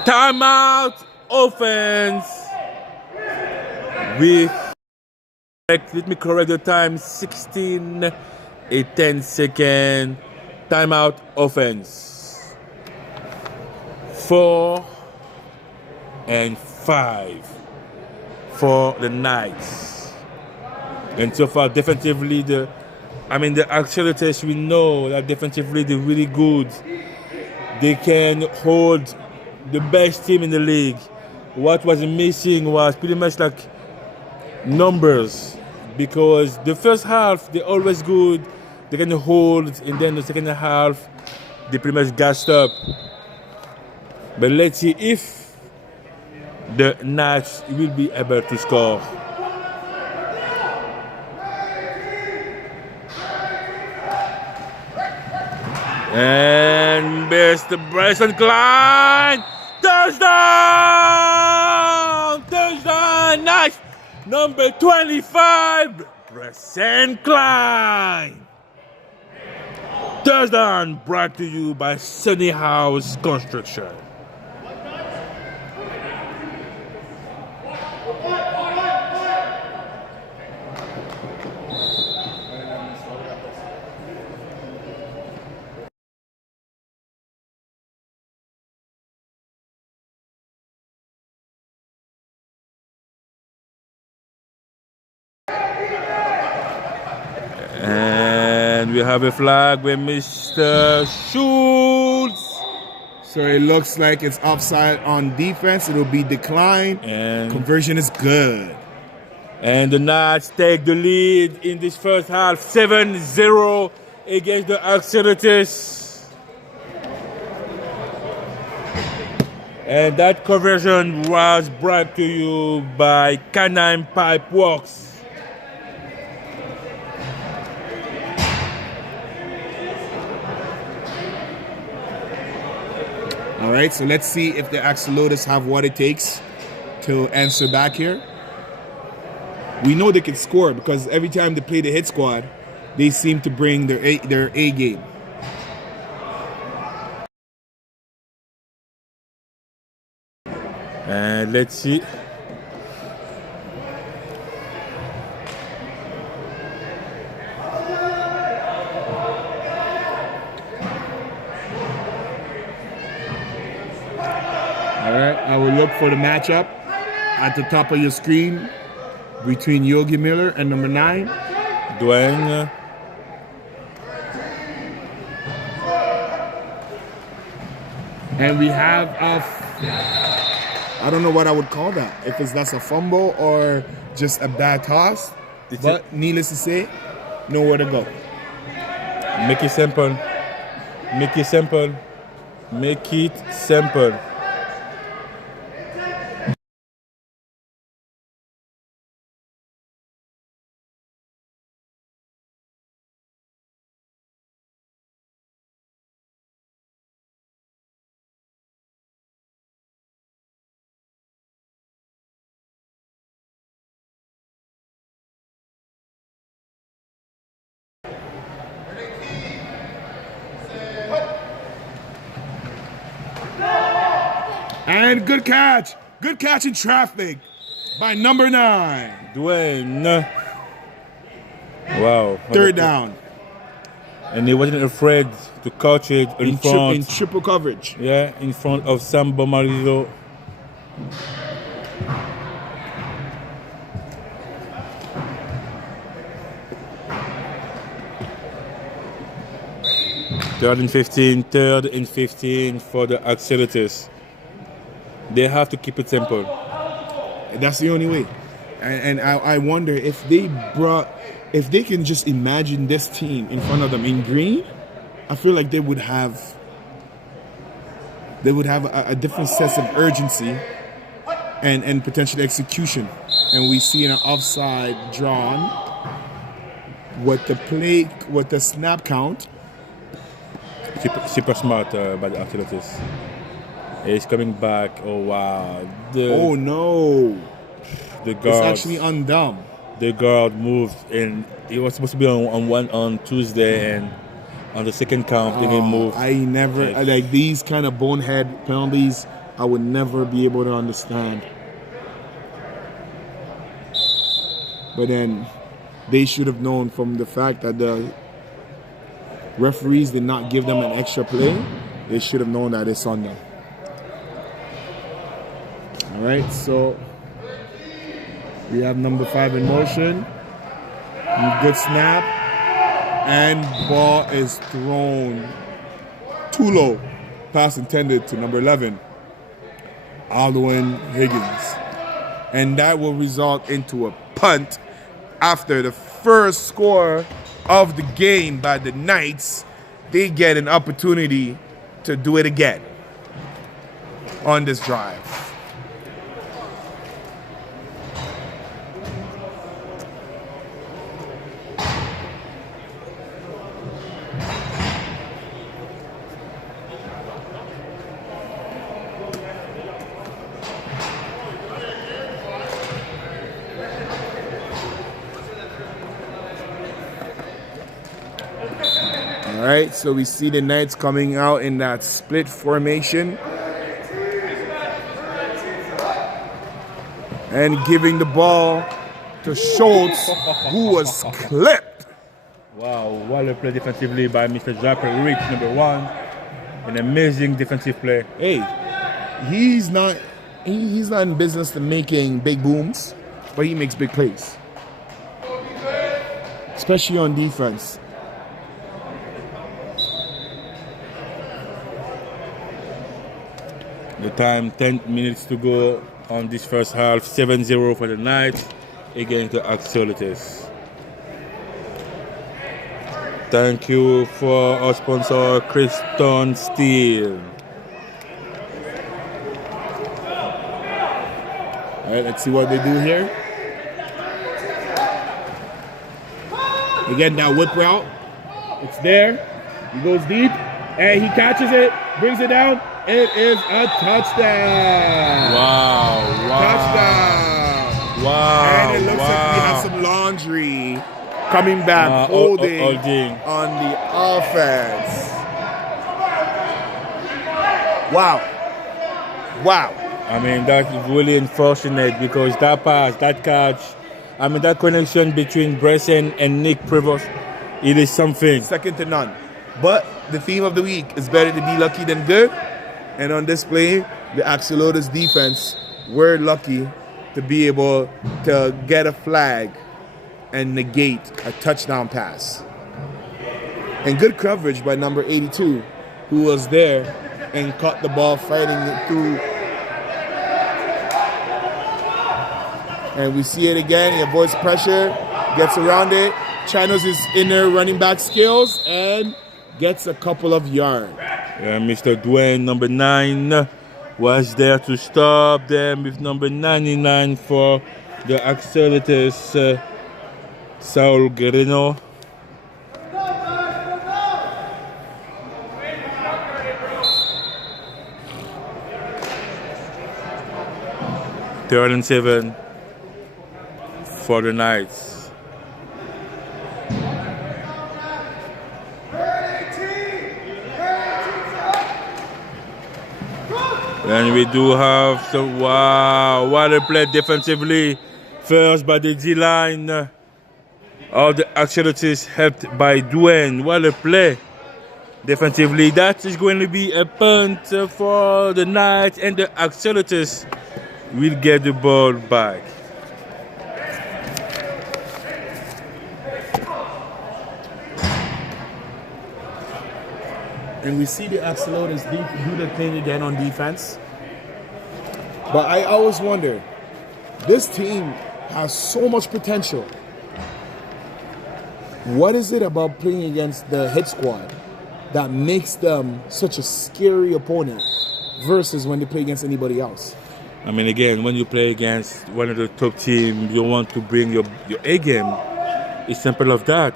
Timeout offense with, let me correct the time, 16 a 10-second timeout offense. 4 and 5 for the Knights. And so far defensively, the Accelerators, we know that defensively they're really good. They can hold the best team in the league. What was missing was pretty much like numbers, because the first half they're always good, they can hold, and then the second half they pretty much gassed up. But let's see if the Knights will be able to score. And Mr. Bryson Klein, touchdown! Touchdown! Nice! Number 25, Bryson Klein. Touchdown brought to you by Sunny House Construction. And we have a flag with Mr. Schultz. So it looks like it's offside on defense. It'll be declined. And conversion is good. And the Knights take the lead in this first half, 7-0 against the Accelerators. And that conversion was brought to you by Canine Pipe Works. All right, so let's see if the Axolotls have what it takes to answer back here. We know they can score because every time they play the hit squad, they seem to bring their A game. And let's see. All right, I will look for the matchup at the top of your screen between Yogi Miller and number 9. Dwayne. And we have I don't know what I would call that. If that's a fumble or just a bad toss. But needless to say, nowhere to go. Make it simple. Make it simple. Make it simple. And good catch in traffic by number 9. Dwayne. Wow. Third down. And he wasn't afraid to catch it in front. In triple coverage. Yeah, in front of Sambo Marido. Third and 15 for the Accelerators. They have to keep it simple. That's the only way. And I wonder if they can just imagine this team in front of them in green, I feel like they would have a different sense of urgency and potential execution. And we see an offside drawn with the snap count. Super smart by the Accelerators. He's coming back. Oh wow! Oh no! The guard. It's actually undone. The guard moved, and it was supposed to be on Tuesday, and on the second count they didn't move. I never like these kind of bonehead penalties. I would never be able to understand. But then they should have known from the fact that the referees did not give them an extra play. They should have known that it's on them. All right, so we have number 5 in motion. Good snap. And ball is thrown too low. Pass intended to number 11, Alwyn Higgins. And that will result into a punt after the first score of the game by the Knights. They get an opportunity to do it again on this drive. All right, so we see the Knights coming out in that split formation and giving the ball to Schultz, who was clipped. Wow, what a play defensively by Mr. Zapper Rich, number 1. An amazing defensive play. Hey, he's not in business to making big booms, but he makes big plays, especially on defense. The time, 10 minutes to go on this first half. 7-0 for the Knights against the Axolites. Thank you for our sponsor, Kristen Steel. All right, let's see what they do here. Again, that whip route. It's there. He goes deep, and he catches it, brings it down. It is a touchdown. Wow, Touchdown. Wow. And it looks like we have some laundry coming back, holding on the offense. Wow. Wow. I mean, that's really unfortunate because that pass, that catch, I mean, that connection between Bresson and Nick Prevost, it is something. Second to none. But the theme of the week is better to be lucky than good. And on this play, the Axolotus defense were lucky to be able to get a flag and negate a touchdown pass. And good coverage by number 82, who was there and caught the ball fighting it through. And we see it again. He avoids pressure, gets around it, channels his inner running back skills, and gets a couple of yards. Yeah, Mr. Dwayne, number 9, was there to stop them with number 99 for the Axolites, Saul Guerrero. Third and 7 for the Knights. And we do have some, wow, what a play defensively. First by the D-line. All the Axolotes helped by Dwayne. What a play defensively. That is going to be a punt for the Knights, and the Axolotes will get the ball back. And we see the Axolotes do the thing again on defense. But I always wonder, this team has so much potential. What is it about playing against the hit squad that makes them such a scary opponent versus when they play against anybody else? I mean, again, when you play against one of the top teams, you want to bring your A game. It's simple of that.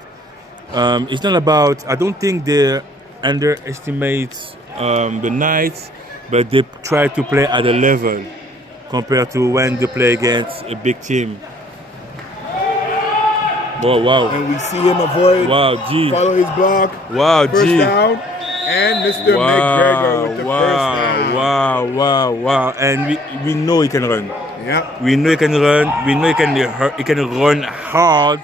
It's not about, I don't think they underestimate the Knights, but they try to play at a level compared to when they play against a big team. Oh, wow. And we see him avoid, wow, G. follow his block. Wow, First G. down. And Mr. McGregor with the first down. Wow. And we know he can run. Yeah. We know he can run. We know he can run hard.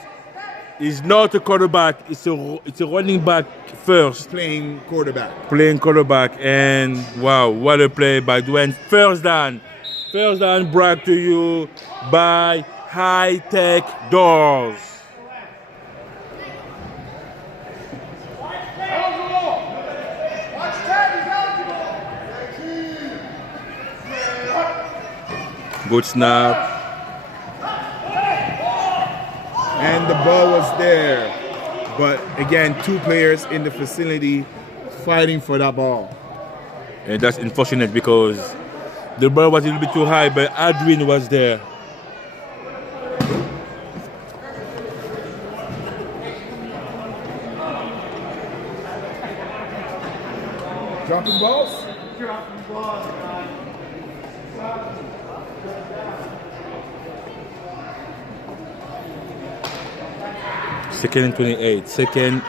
He's not a quarterback. It's a running back first. Playing quarterback. And wow, what a play by Dwayne. First down brought to you by High Tech Doors. Good snap. And the ball was there. But again, 2 players in the facility fighting for that ball. And that's unfortunate because the ball was a little bit too high, but Adwin was there. Dropping balls? Second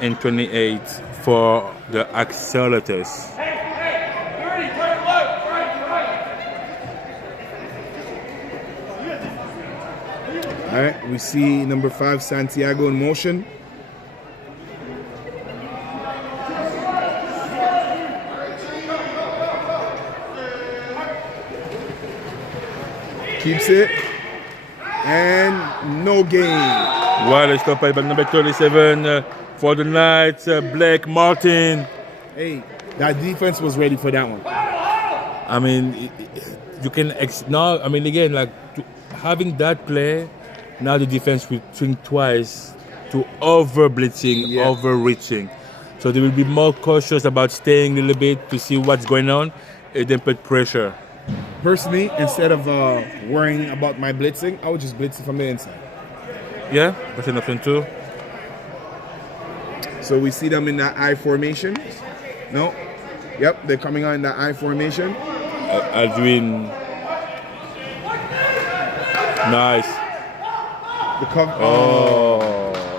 and 28 for the Accelerators. All right, we see number 5, Santiago, in motion. Keeps it. And no gain. Well, stopped by number 37 for the Knights, Blake Martin. Hey, that defense was ready for that one. I mean, you can now. I mean, again, like having that play, now the defense will think twice to over blitzing, overreaching. So they will be more cautious about staying a little bit to see what's going on, and then put pressure. Personally, instead of worrying about my blitzing, I would just blitz it from the inside. Yeah, that's an option too. So we see them in that I formation. No. Yep, they're coming on in that I formation. Aldwin. Nice.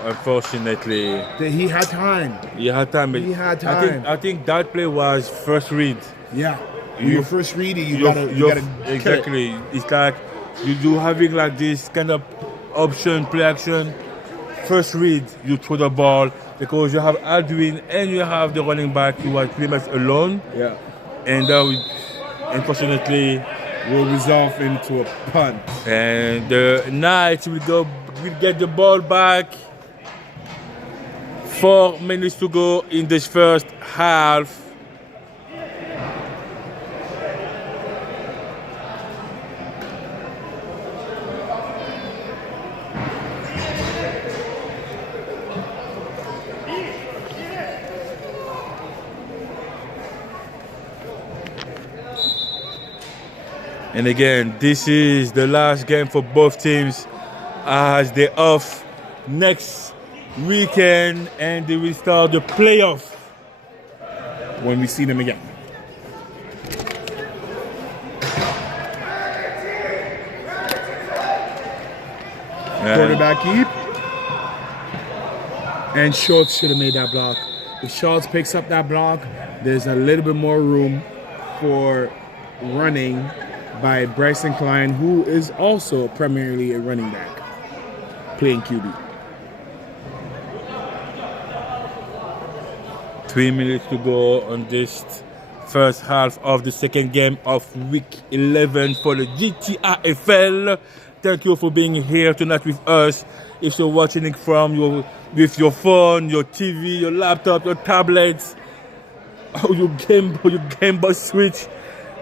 Unfortunately. He had time. But I think that play was first read. Yeah. Your first read, you gotta exactly. It's like you having like this kind of option, play action. First read, you throw the ball because you have Aldwin and you have the running back who was pretty much alone. Yeah. And that will, unfortunately, will resolve into a punt. And the Knights will get the ball back. 4 minutes to go in this first half. And again, this is the last game for both teams as they're off next weekend and they will start the playoff when we see them again. Quarterback keep. And Schultz should have made that block. If Schultz picks up that block, there's a little bit more room for running by Bryson Klein, who is also primarily a running back, playing QB. 3 minutes to go on this first half of the second game of week 11 for the GTAFL. Thank you for being here tonight with us. If you're watching it with your phone, your TV, your laptop, your tablets, or your Game Boy Switch,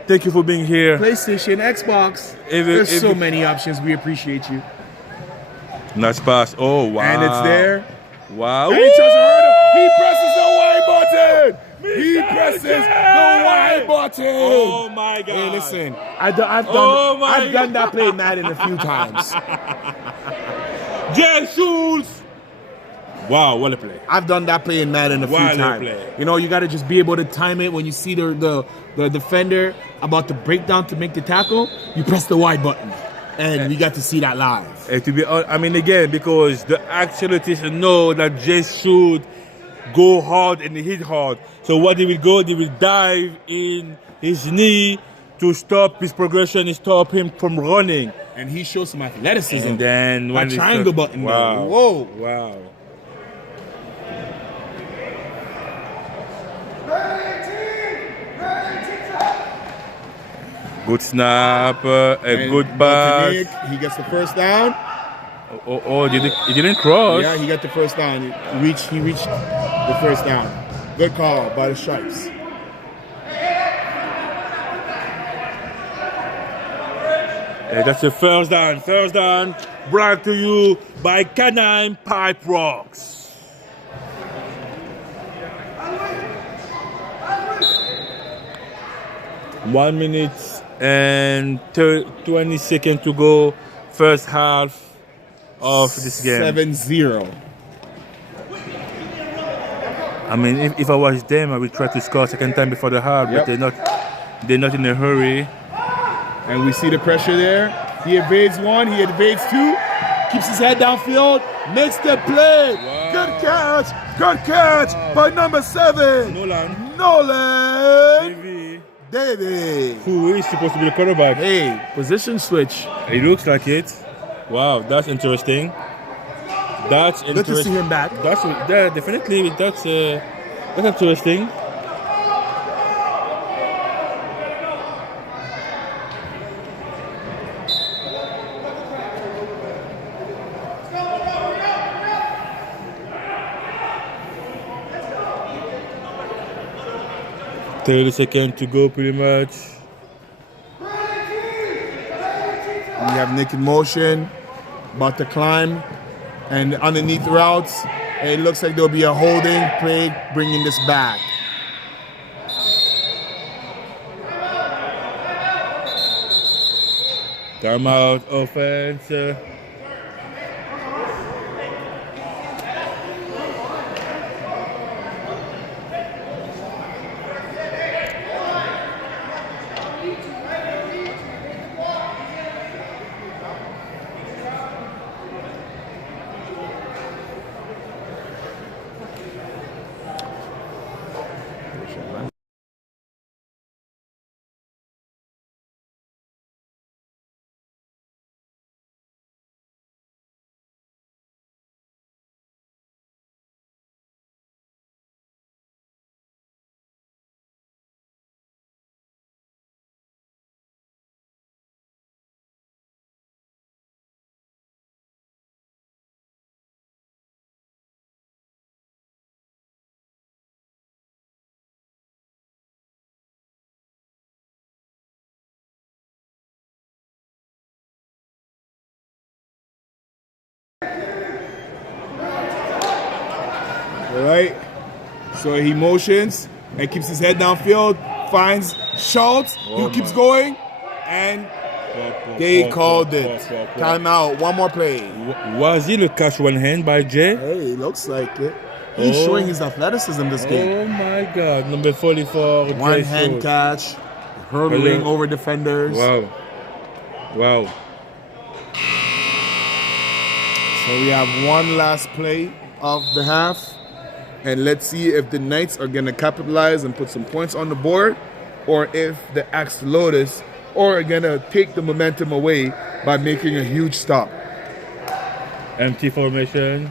thank you for being here. PlayStation, Xbox. There's so many options. We appreciate you. Nice pass. Oh, wow. And it's there. Wow. And he tries to hurt him. He presses the Y button. He presses the Y button. Oh, my God. Hey, listen. I've done that play in Madden a few times. Jesus. Wow, what a play. I've done that play in Madden a few times. Play. You know, you got to just be able to time it when you see the defender about to break down to make the tackle. You press the Y button. And we got to see that live. To be honest, I mean, again, because the Accelerators know that Jay Shoot go hard and hit hard. So what they will go, they will dive in his knee to stop his progression and stop him from running. And he shows some athleticism. And then that when triangle button wow, there. Whoa. wow. Good snap, a And good pass. Martinique, he gets the first down. He didn't cross. Yeah, he got the first down. He reached the first down. Good call by the Stripes. That's a first down. First down brought to you by Canine Pipe Rocks. One minute and 20 seconds to go. First half of this game. 7-0. I mean, if I was them, I would try to score second time before the half, Yep. but they're not in a hurry. And we see the pressure there. He evades one, he evades two, keeps his head downfield, makes the play. Wow. Good catch by number 7. Nolan David. Who is supposed to be the quarterback? Hey, position switch. It looks like it. Wow, that's interesting. That's interesting. Good to see him back. That's definitely that's interesting. Thirty seconds to go, pretty much. We have Nick in motion, about to climb, and underneath routes, it looks like there'll be a holding play bringing this back. Timeout offense. All right. So he motions and keeps his head downfield, finds Schultz, who keeps going, and they called it. Timeout. One more play. Was it a catch one hand by Jay? Hey, looks like it. He's showing his athleticism this game. Oh my God! Number 44. One Jay hand Schultz. catch, hurdling over defenders. Wow. Wow. So we have one last play of the half. And let's see if the Knights are going to capitalize and put some points on the board, or if the Axolotus are going to take the momentum away by making a huge stop. Empty formation.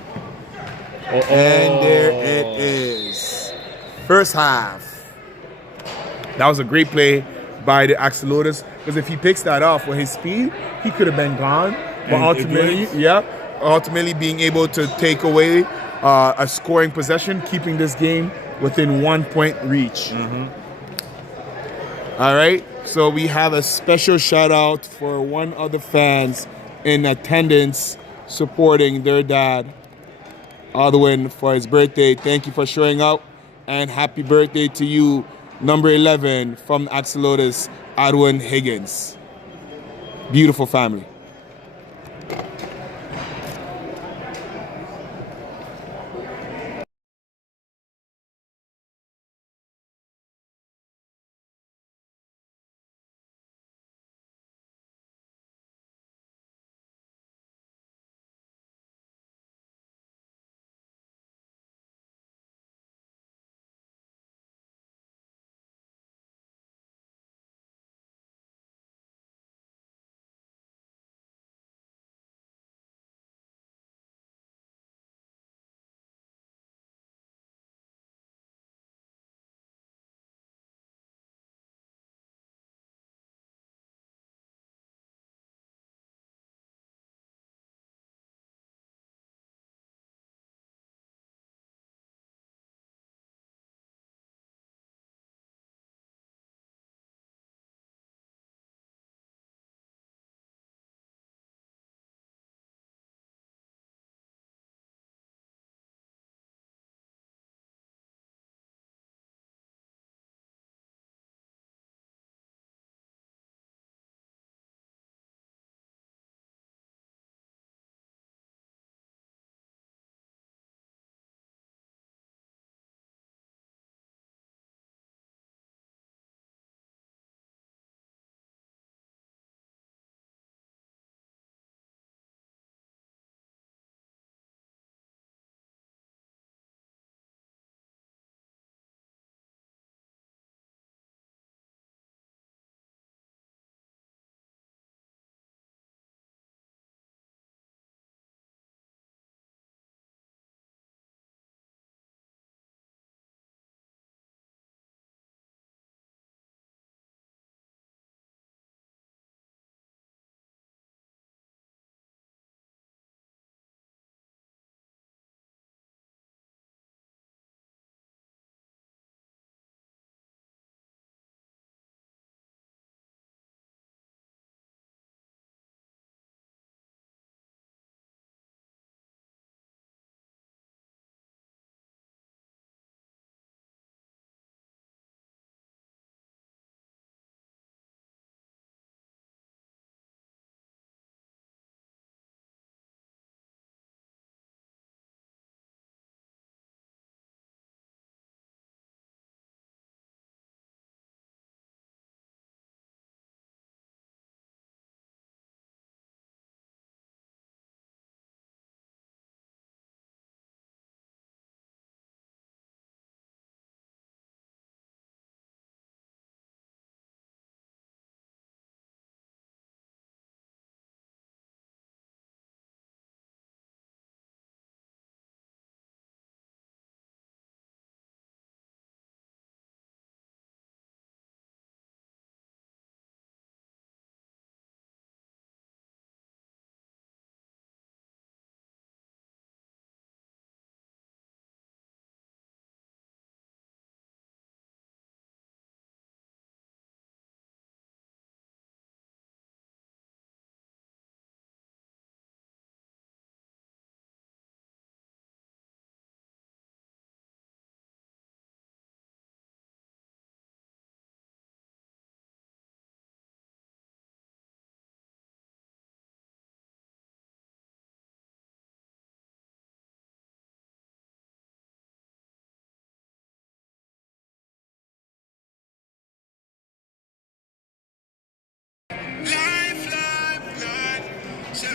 And there it is. First half. That was a great play by the Axolotus, because if he picks that off with his speed, he could have been gone. But And ultimately being able to take away a scoring possession, keeping this game within 1 point reach. All right, so we have a special shout out for one of the fans in attendance supporting their dad, Alwyn, for his birthday. Thank you for showing up, and happy birthday to you, number 11 from Axolotus, Alwyn Higgins. Beautiful family.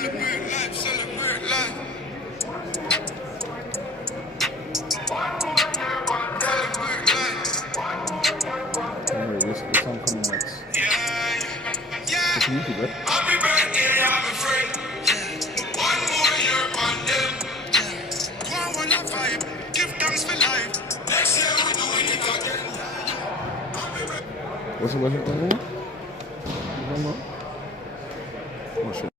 Alright, this song coming next. It's YouTube, right? Happy birthday, I'm afraid. One more year on them. Go on, one of vibe. Give thanks for life. Next year we're doing it again. What's it? One more? Oh, shit.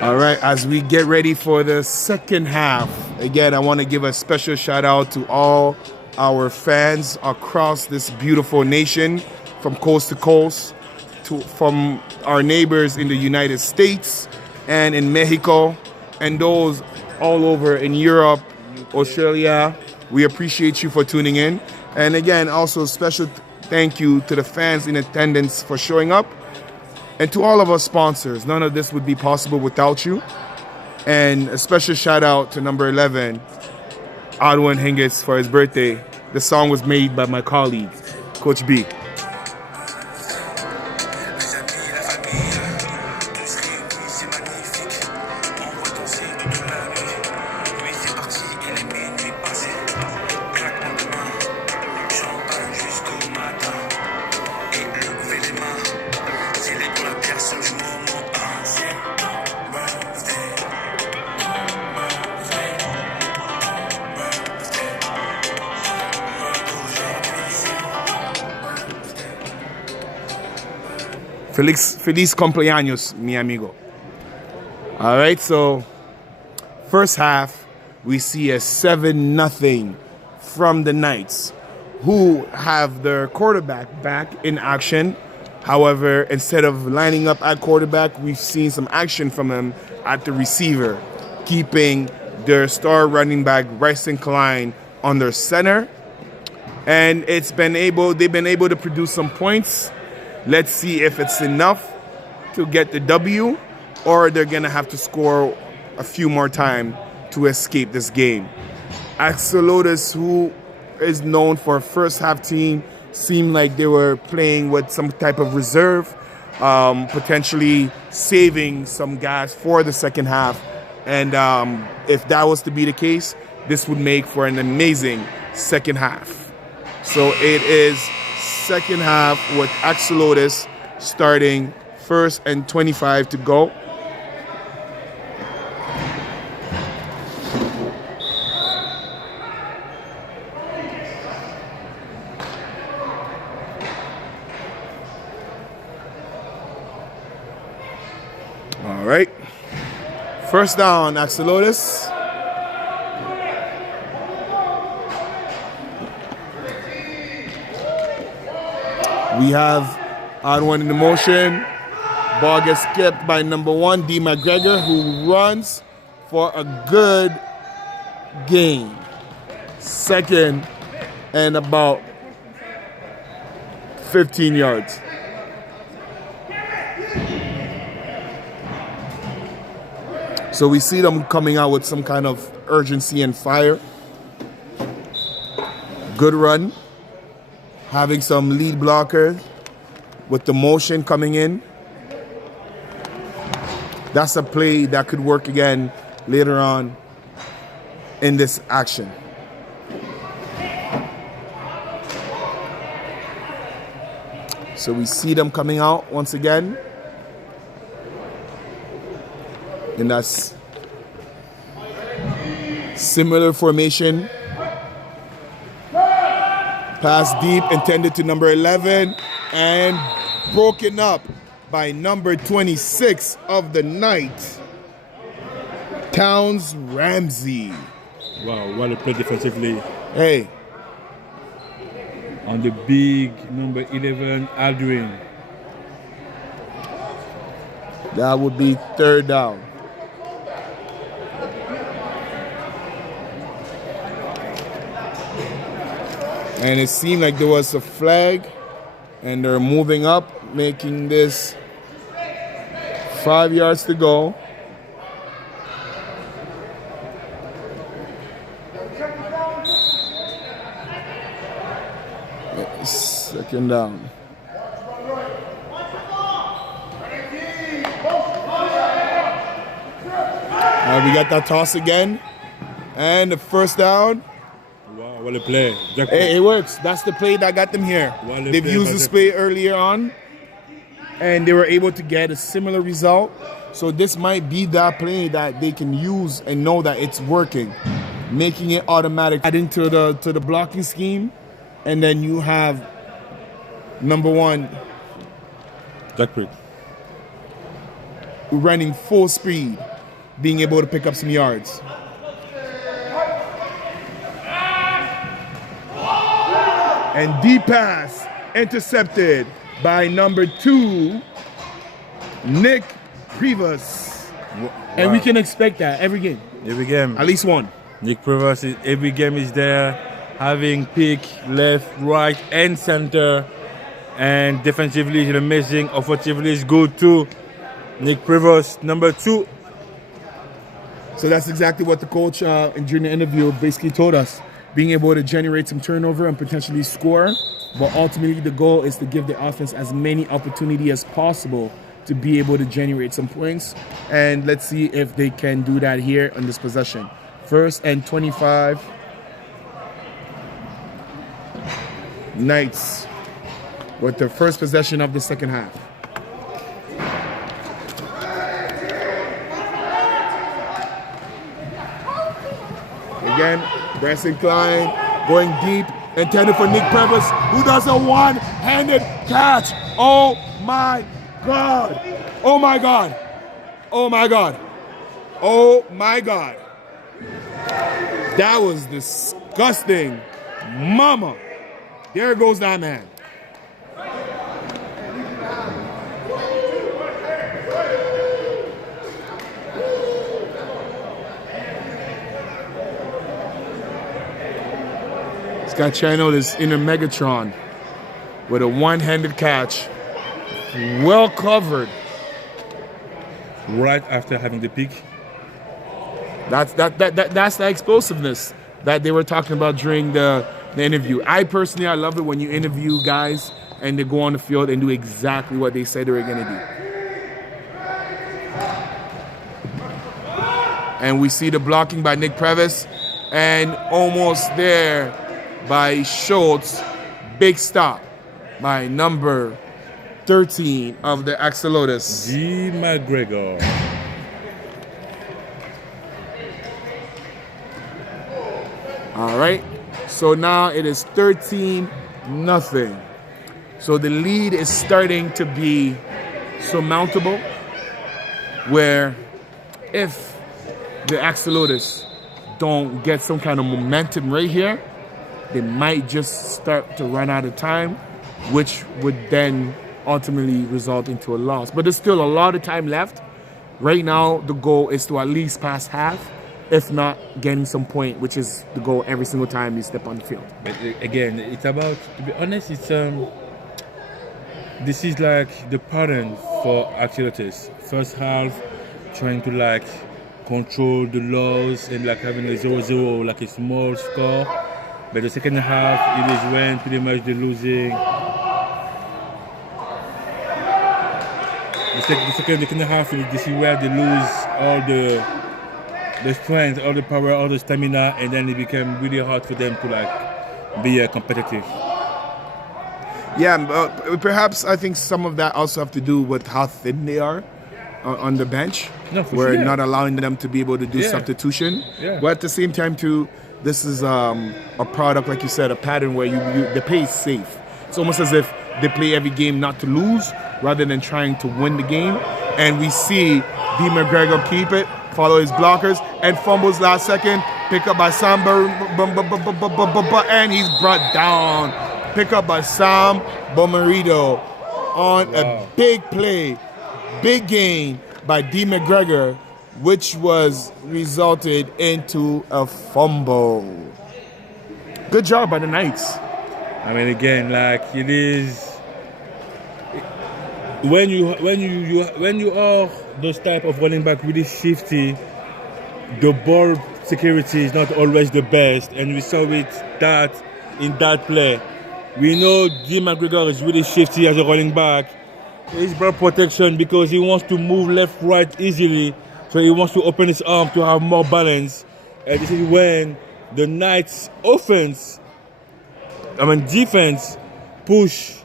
All right, as we get ready for the second half, again, I want to give a special shout out to all our fans across this beautiful nation, from coast to coast, from our neighbors in the United States and in Mexico, and those all over in Europe, Australia. We appreciate you for tuning in. And again, also special thank you to the fans in attendance for showing up. And to all of our sponsors, none of this would be possible without you. And a special shout out to number 11, Adwan Hingis, for his birthday. The song was made by my colleague, Coach B. Feliz cumpleaños, mi amigo. All right, so first half, we see a 7-0 from the Knights, who have their quarterback back in action. However, instead of lining up at quarterback, we've seen some action from him at the receiver, keeping their star running back, Bryson Klein, on their center. And they've been able to produce some points. Let's see if it's enough to get the W, or they're going to have to score a few more times to escape this game. Axolotus, who is known for a first half team, seemed like they were playing with some type of reserve, potentially saving some guys for the second half. And if that was to be the case, this would make for an amazing second half. So it is second half with Axolotus starting 1st and 25 to go. All right. First down, Axolotus. We have odd one in the motion. Ball gets skipped by number 1, D. McGregor, who runs for a good gain. Second and about 15 yards. So we see them coming out with some kind of urgency and fire. Good run. Having some lead blockers with the motion coming in. That's a play that could work again later on in this action. So we see them coming out once again. In that similar formation. Pass deep, intended to number 11, and broken up by number 26 of the night, Towns Ramsey. Wow, what a play defensively. Hey. On the big number 11, Aldrin. That would be third down. And it seemed like there was a flag, and they're moving up, making this 5 yards to go. Second down. We got that toss again. And the first down. Wow, what a play. Hey, it works. That's the play that got them here. What a They've play, used this play earlier on, and they were able to get a similar result. So this might be that play that they can use and know that it's working, making it automatic. Add into the blocking scheme, and then you have number one Jack Prick. running full speed, being able to pick up some yards. And deep pass intercepted by number 2, Nick Previs. And we can expect that every game. Every game. At least one. Nick Previs, every game is there, having pick, left, right, and center. And defensively, he's amazing. Offensively, is good too. Nick Previs, number 2. So that's exactly what the coach during the interview basically told us. Being able to generate some turnover and potentially score. But ultimately, the goal is to give the offense as many opportunities as possible to be able to generate some points. And let's see if they can do that here on this possession. 1st and 25. Knights with the first possession of the second half. Again, Branson Klein going deep, intended for Nick Previs, who does a one-handed catch. Oh my God. Oh my God. Oh my God. Oh my God. That was disgusting. Mama. There goes that man. Scott Channel is in a Megatron with a one-handed catch. Well covered. Right after having the pick. That's the explosiveness that they were talking about during the interview. I love it when you interview guys and they go on the field and do exactly what they said they were going to do. And we see the blocking by Nick Previs, and almost there by Schultz. Big stop by number 13 of the Axolotus. G. McGregor. All right. So now it is 13-0. So the lead is starting to be surmountable, where if the Axolotus don't get some kind of momentum right here, they might just start to run out of time, which would then ultimately result into a loss. But there's still a lot of time left. Right now, the goal is to at least pass half, if not getting some point, which is the goal every single time you step on the field. But again, it's about, to be honest, it's this is like the pattern for Axolotus. First half, trying to like control the loss and like having a 0-0, like a small score. But the second half, it is when pretty much they're losing. The second half, this is where they lose all the strength, all the power, all the stamina, and then it became really hard for them to like be competitive. Yeah, perhaps I think some of that also have to do with how thin they are on the bench. No, for we're sure. not allowing them to be able to do Yeah. substitution. Yeah. But at the same time, too, this is a product, like you said, a pattern where the play is safe. It's almost as if they play every game not to lose rather than trying to win the game. And we see D. McGregor keep it, follow his blockers, and fumbles last second. Pick up by Sam, and he's brought down. Pick up by Sam Bomarito on a big play, big gain by D. McGregor, which was resulted into a fumble. Good job by the Knights. I mean, again, like it is when you are those type of running back really shifty, the ball security is not always the best, and we saw it that in that play. We know Jim McGregor is really shifty as a running back. His ball protection because he wants to move left, right easily, so he wants to open his arm to have more balance. And this is when the Knights defense push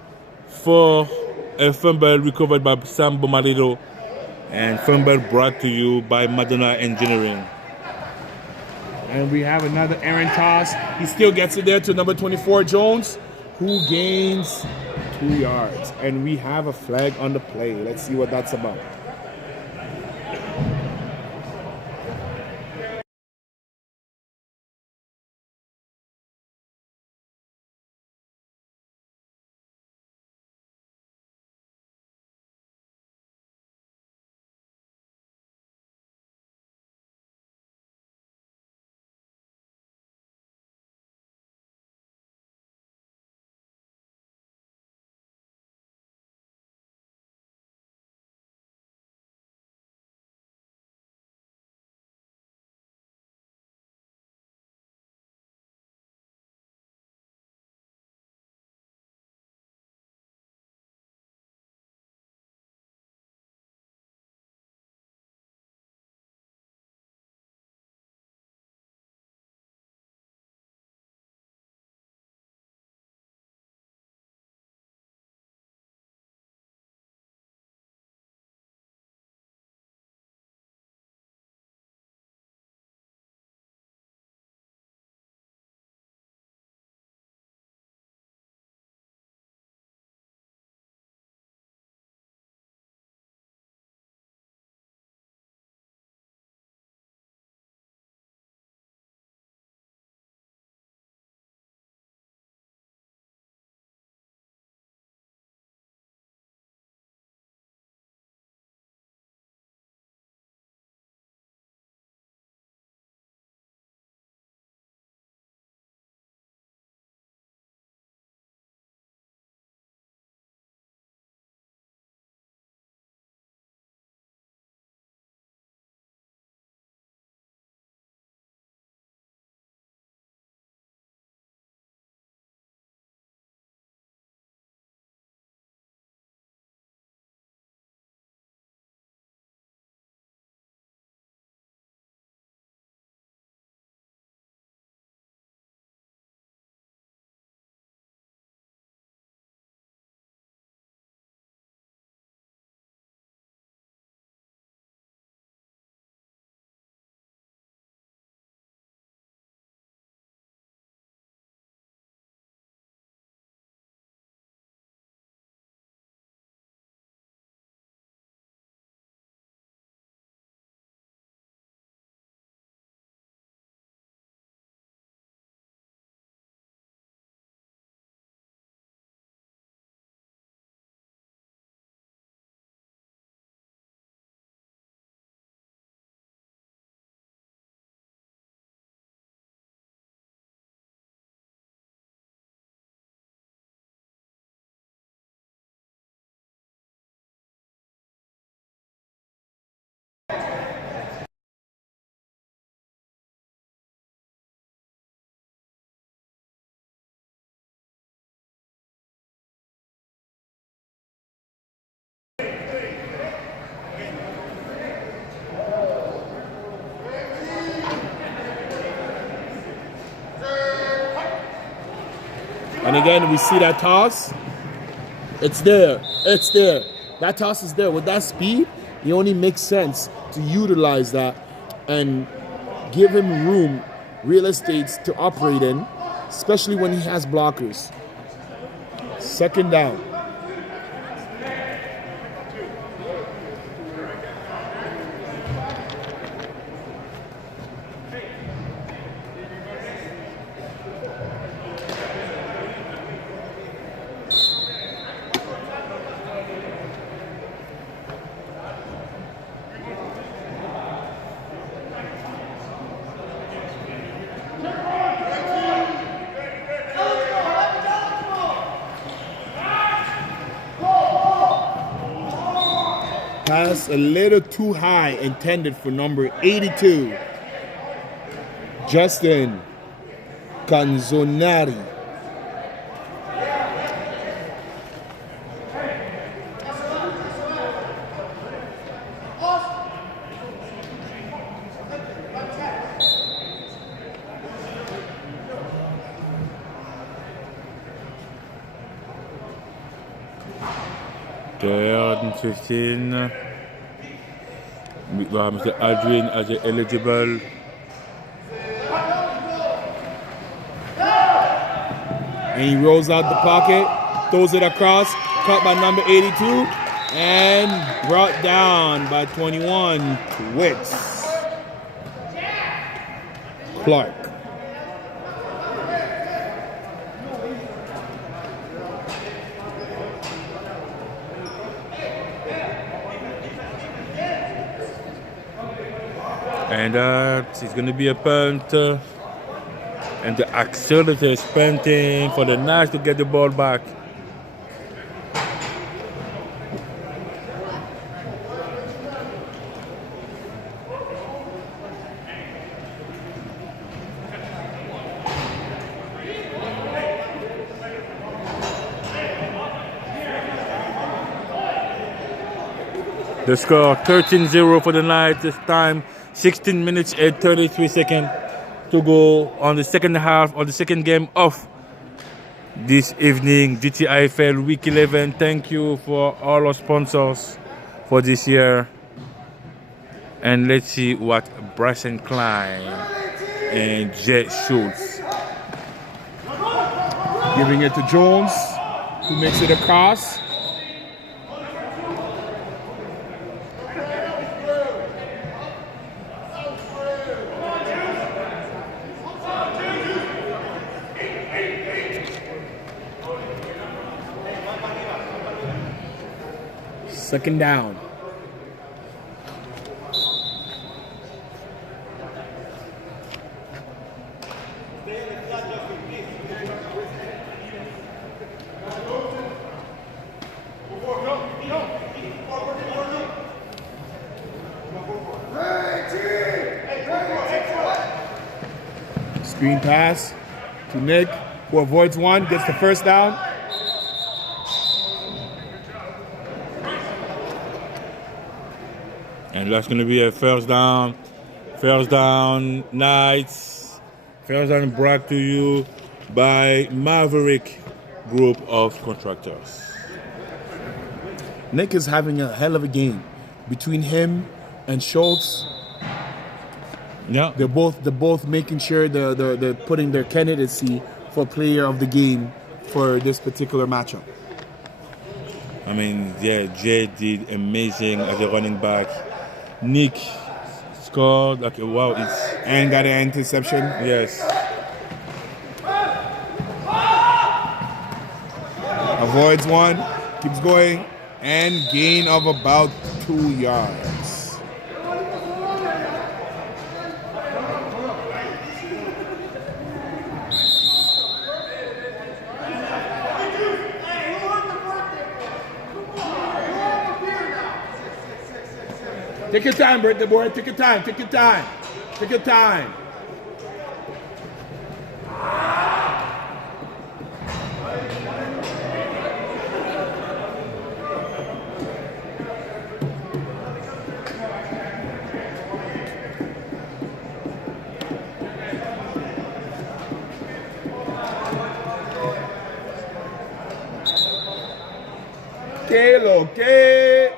for a fumble recovered by Sam Bomarito, and fumble brought to you by Madonna Engineering. And we have another errant toss. He still gets it there to number 24, Jones, who gains 2 yards. And we have a flag on the play. Let's see what that's about. And again, we see that toss. It's there. It's there. That toss is there. With that speed, it only makes sense to utilize that and give him room, real estate to operate in, especially when he has blockers. Second down. Pass a little too high, intended for number 82, Justin Canzonari. Third and 15. Mr. Aldrin as eligible. And he rolls out the pocket, throws it across, caught by number 82, and brought down by 21, Twix Clark. And it's going to be a punt. And the accelerator is punting for the Knights to get the ball back. The score 13-0 for the Knights this time. 16 minutes and 33 seconds to go on the second half of the second game of this evening. GTIFL Week 11. Thank you for all our sponsors for this year. And let's see what Bryson Klein and Jay Schultz. Giving it to Jones, who makes it across. Second down. Screen pass to Nick, who avoids one, gets the first down. And that's going to be a first down. First down, Knights. First down brought to you by Maverick Group of Contractors. Nick is having a hell of a game. Between him and Schultz, Yeah. they're both making sure they're putting their candidacy for player of the game for this particular matchup. I mean, yeah, Jay did amazing as a running back. Nick scored like wow, it's And got an interception. yes. Avoids one, keeps going, and gain of about 2 yards. Take your time, birthday boy. Take your time. Take your time. Take your time. Okay.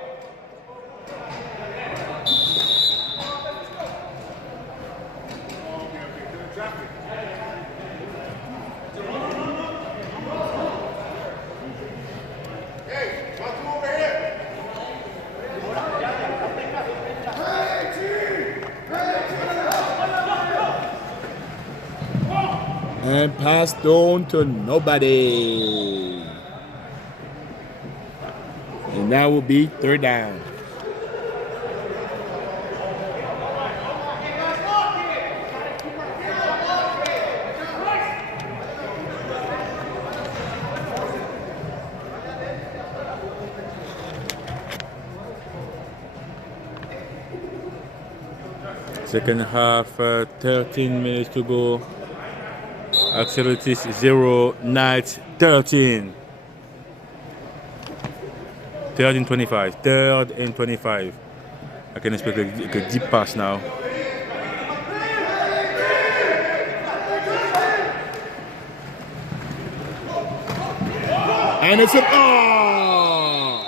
And passed on to nobody. And that will be third down. Second half, 13 minutes to go. Axelitis 0, Knights 13. Third and 25. Third and 25. I can expect a deep pass now. And it's an oh!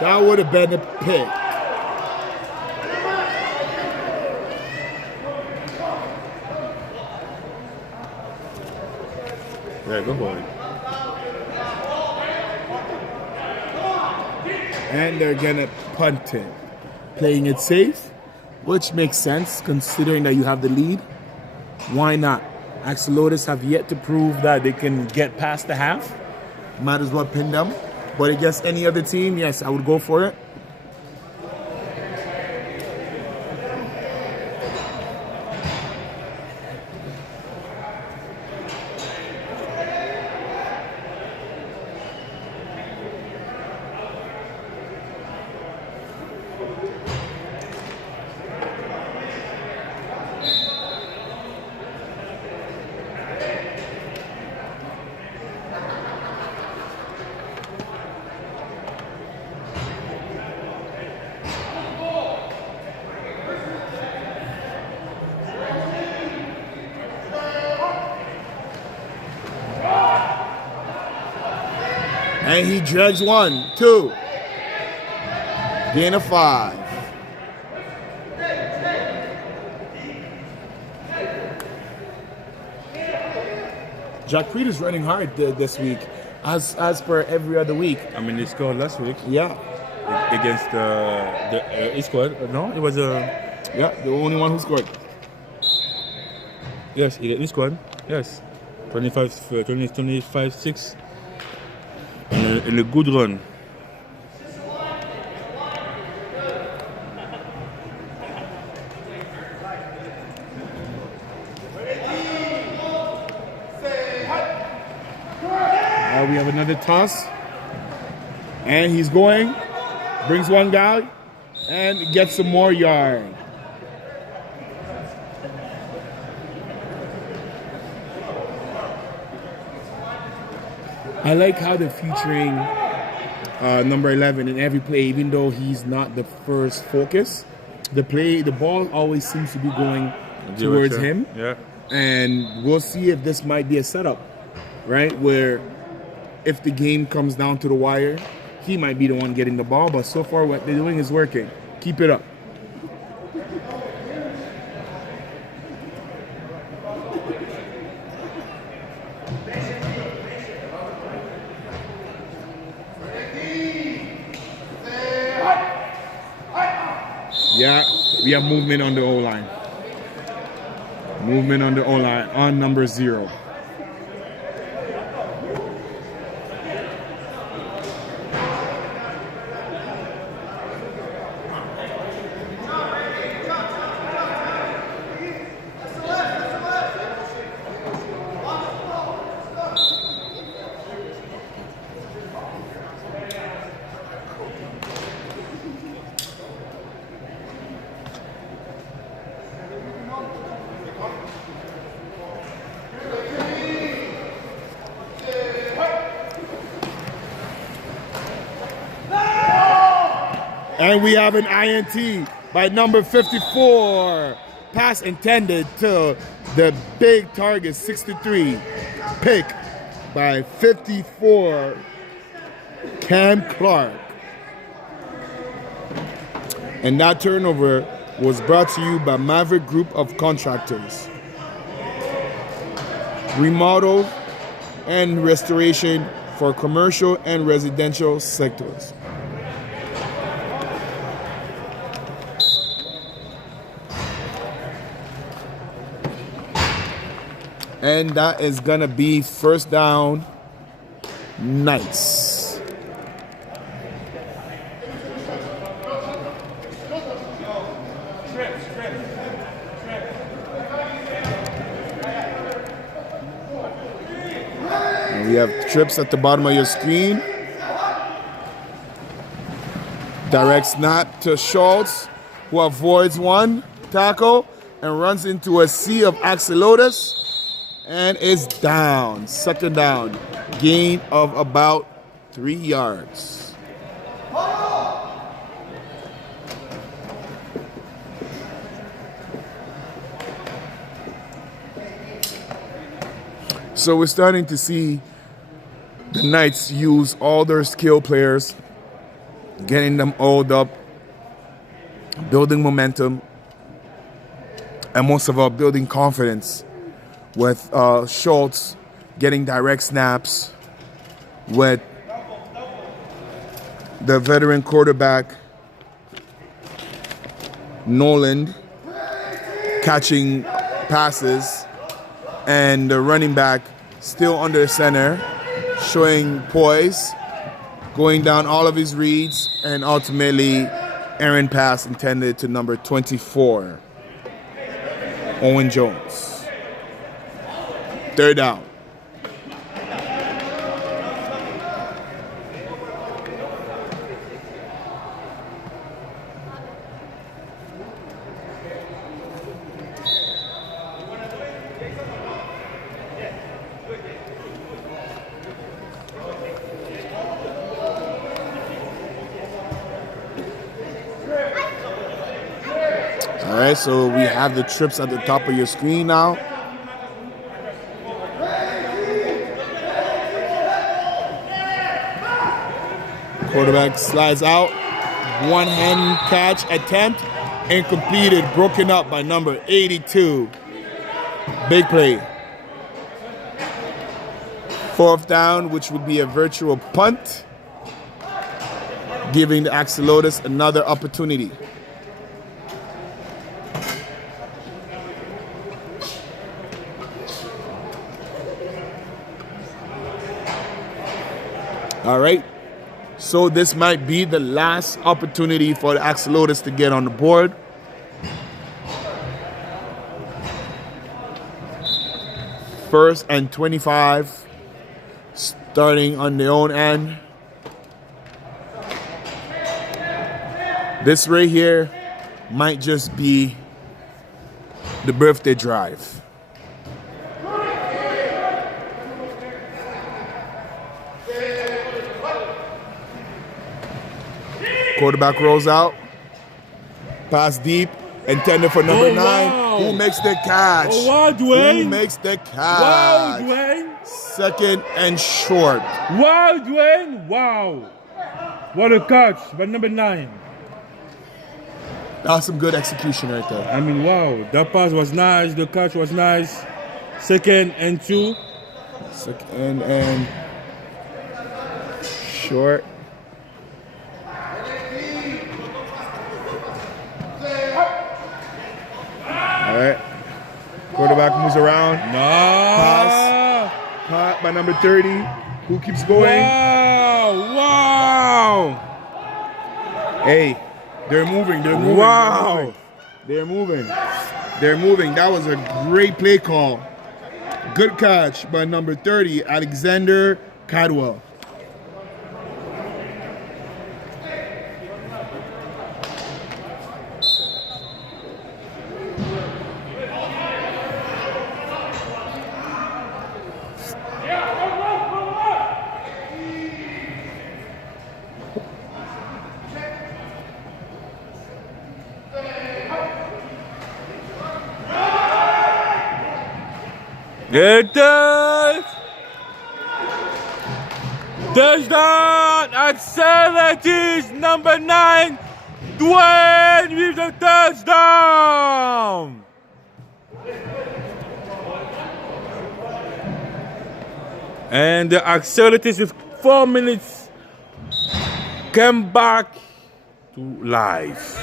That would have been a pick. Yeah, go for it. And they're gonna punt it. Playing it safe, which makes sense considering that you have the lead. Why not? Axolotus have yet to prove that they can get past the half. Might as well pin them. But against any other team, yes, I would go for it. And he drags 1, 2. Gain of 5. Jack Creed is running hard this week, as per every other week. I mean, they scored last week Yeah, against the East squad. No, it was yeah, the only one who scored. yes, East squad. Yes, 25-6 in a good run. We have another toss. And he's going. Brings one guy. And gets some more yard. I like how they're featuring number 11 in every play, even though he's not the first focus. The ball always seems to be going towards him. Yeah. And we'll see if this might be a setup, right? Where if the game comes down to the wire, he might be the one getting the ball. But so far, what they're doing is working. Keep it up. Yeah, we have movement on the O-line. Movement on the O-line on number 0. And we have an INT by number 54. Pass intended to the big target, 63. Pick by 54, Cam Clark. And that turnover was brought to you by Maverick Group of Contractors. Remodel and restoration for commercial and residential sectors. And that is gonna be first down. Nice. And we have trips at the bottom of your screen. Direct snap to Schultz, who avoids one tackle. and runs into a sea of axolotus and is down. Second down. Gain of about 3 yards. So we're starting to see the Knights use all their skill players, getting them oiled up, building momentum, and most of all, building confidence with Schultz getting direct snaps, with the veteran quarterback Noland catching passes, and the running back still under center, showing poise, going down all of his reads, and ultimately errant pass intended to number 24, Owen Jones. Third down. All right, so we have the trips at the top of your screen now. Quarterback slides out. One-hand catch attempt. Incompleted. Broken up by number 82. Big play. Fourth down, which would be a virtual punt, giving the Axolotus another opportunity. All right, so this might be the last opportunity for the Axolotus to get on the board. First and 25, starting on their own end. This right here might just be the birthday drive. Quarterback rolls out. Pass deep. Intended for number 9. Wow. Who makes the catch? Oh, wow, Dwayne. Who makes the catch? Wow, Dwayne. Second and short. Wow, Dwayne. Wow. What a catch by number 9. That's some good execution right there. I mean, wow. That pass was nice. The catch was nice. Second and 2. Second and short. All right. Quarterback moves around. No. Pass. Caught by number 30. Who keeps going? Wow. Wow. Hey, they're moving. They're moving. Wow. They're moving. They're moving. That was a great play call. Good catch by number 30, Alexander Cadwell. It does. Touchdown at Celtics, number 9, Dwayne with the touchdown. And the Celtics with 4 minutes came back to life.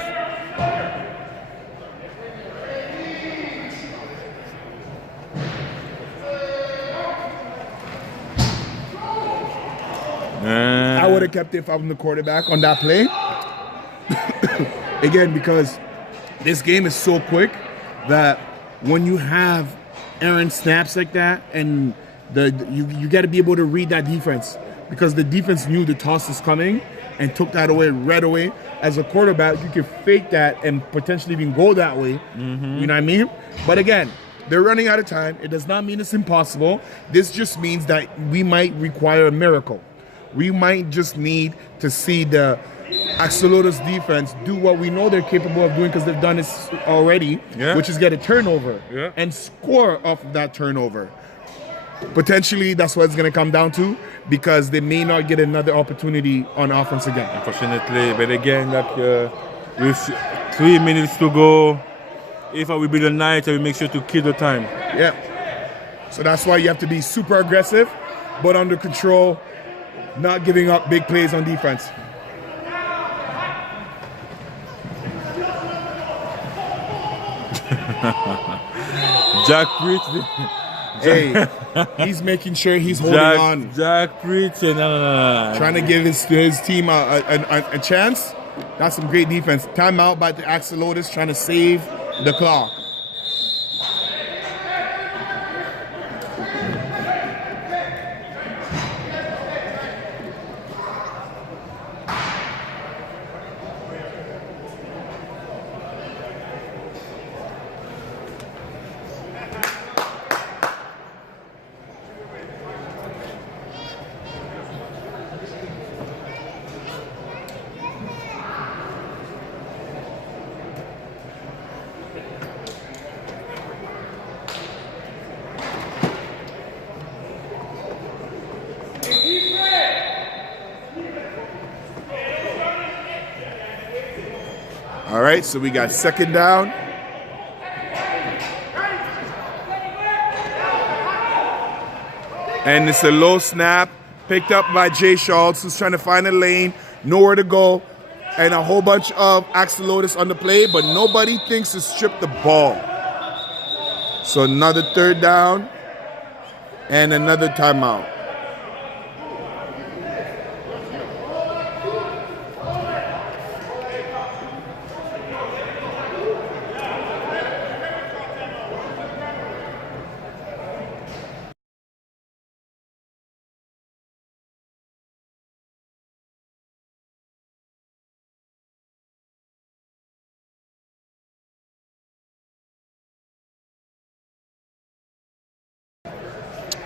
I would have kept it if I was the quarterback on that play. Again, because this game is so quick that when you have errant snaps like that, and you got to be able to read that defense, because the defense knew the toss is coming, and took that away right away. As a quarterback, you can fake that and potentially even go that way. You know what I mean? But again, they're running out of time. It does not mean it's impossible. This just means that we might require a miracle. We might just need to see the Axolotus defense do what we know they're capable of doing because they've done this already, which is get a turnover and score off of that turnover. Potentially, that's what it's going to come down to because they may not get another opportunity on offense again. Unfortunately, but again, that with 3 minutes to go, if I will be the night, I will make sure to kill the time. Yeah. So that's why you have to be super aggressive, but under control, not giving up big plays on defense. Jack Preach. Hey, he's making sure he's holding on. Jack Preach. No. Trying to give his team a chance. That's some great defense. Timeout by the Axolotus trying to save the clock. All right, so we got second down. And it's a low snap picked up by Jay Schultz, who's trying to find a lane, nowhere to go, and a whole bunch of Axolotus on the play, but nobody thinks to strip the ball. So another third down and another timeout.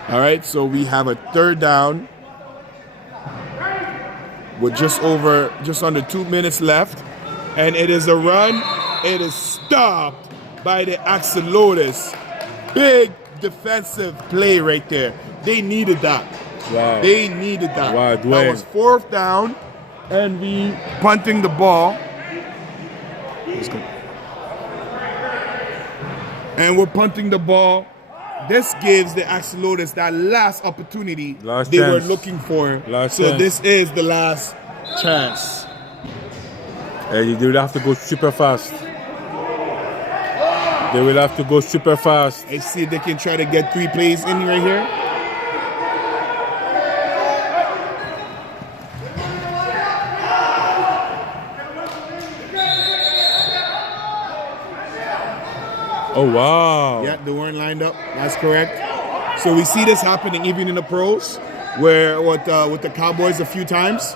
All right, so we have a third down with just under 2 minutes left, and it is a run. It is stopped by the Axolotus. Big defensive play right there. They needed that. Wow. They needed that. Wow, That Dwayne. was fourth down, and we punting the ball. And we're punting the ball. This gives the Axolotus that last opportunity they were looking for. So this is the last chance. And they will have to go super fast. They will have to go super fast. Let's see if they can try to get 3 plays in right here. Oh, wow. Yeah, they weren't lined up. That's correct. So we see this happening even in the pros, where with the Cowboys a few times.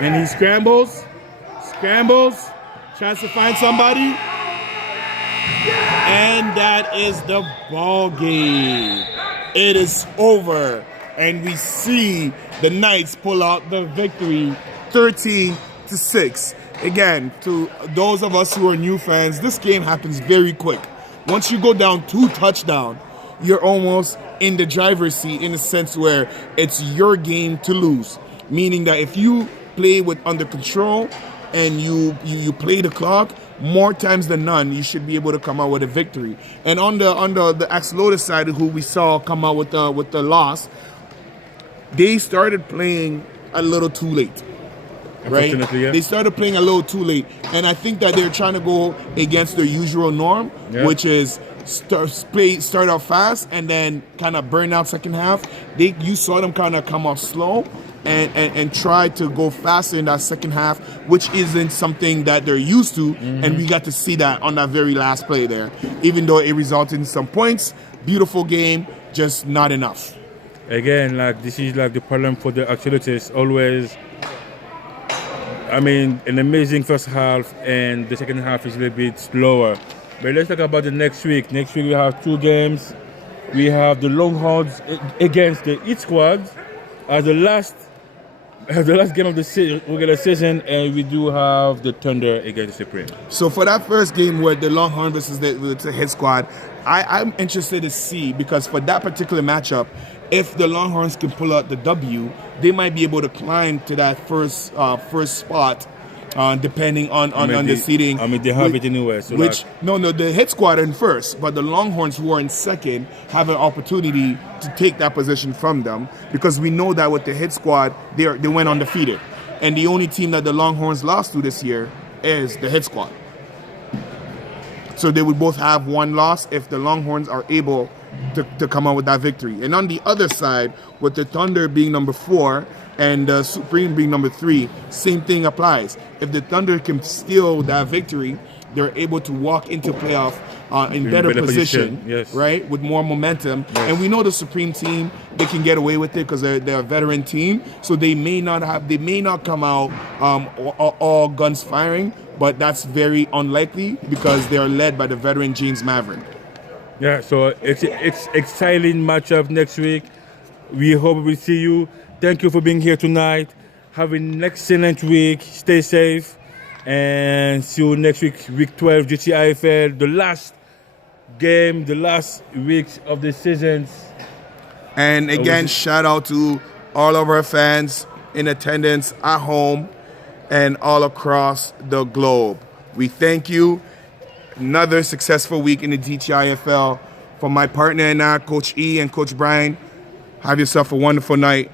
And he scrambles, tries to find somebody. And that is the ball game. It is over. And we see the Knights pull out the victory 13-6. Again, to those of us who are new fans, this game happens very quick. Once you go down 2 touchdowns, you're almost in the driver's seat in a sense where it's your game to lose. Meaning that if you play with under control and you play the clock, more times than none, you should be able to come out with a victory. And on the Axolotus side, who we saw come out with the loss, they started playing a little too late. right? Unfortunately, yeah. They started playing a little too late, and I think that they're trying to go against their usual norm, which is start out fast and then kind of burn out second half. You saw them kind of come off slow and try to go faster in that second half, which isn't something that they're used to, and we got to see that on that very last play there. Even though it resulted in some points, beautiful game, just not enough. Again, like this is like the problem for the Absolutists. Always, I mean, an amazing first half, and the second half is a little bit slower. But let's talk about the next week. Next week we have 2 games. We have the Longhorns against the Heat Squad as the last game of the regular season, and we do have the Thunder against the Supreme. So for that first game with the Longhorns versus the Heat Squad, I'm interested to see, because for that particular matchup, if the Longhorns can pull out the W, they might be able to climb to that first spot, depending on the seeding. I mean, they have it anywhere. So the Heat Squad are in first, but the Longhorns, who are in second, have an opportunity to take that position from them, because we know that with the Heat Squad, they went undefeated, and the only team that the Longhorns lost to this year is the Heat Squad. So they would both have 1 loss if the Longhorns are able to come out with that victory. And on the other side, with the Thunder being number 4 and the Supreme being number 3, same thing applies. If the Thunder can steal that victory, they're able to walk into playoff in better position, yes, right, with more momentum. Yes. And we know the Supreme team, they can get away with it because they're a veteran team. So they may not come out all guns firing, but that's very unlikely because they are led by the veteran James Maverick. Yeah, so it's exciting matchup next week. We hope we see you. Thank you for being here tonight. Have an excellent week. Stay safe. And see you next week, week 12, GTIFL, the last game, the last weeks of the seasons. And again, shout out to all of our fans in attendance at home and all across the globe. We thank you. Another successful week in the GTIFL. From my partner and I, Coach E and Coach Brian, have yourself a wonderful night.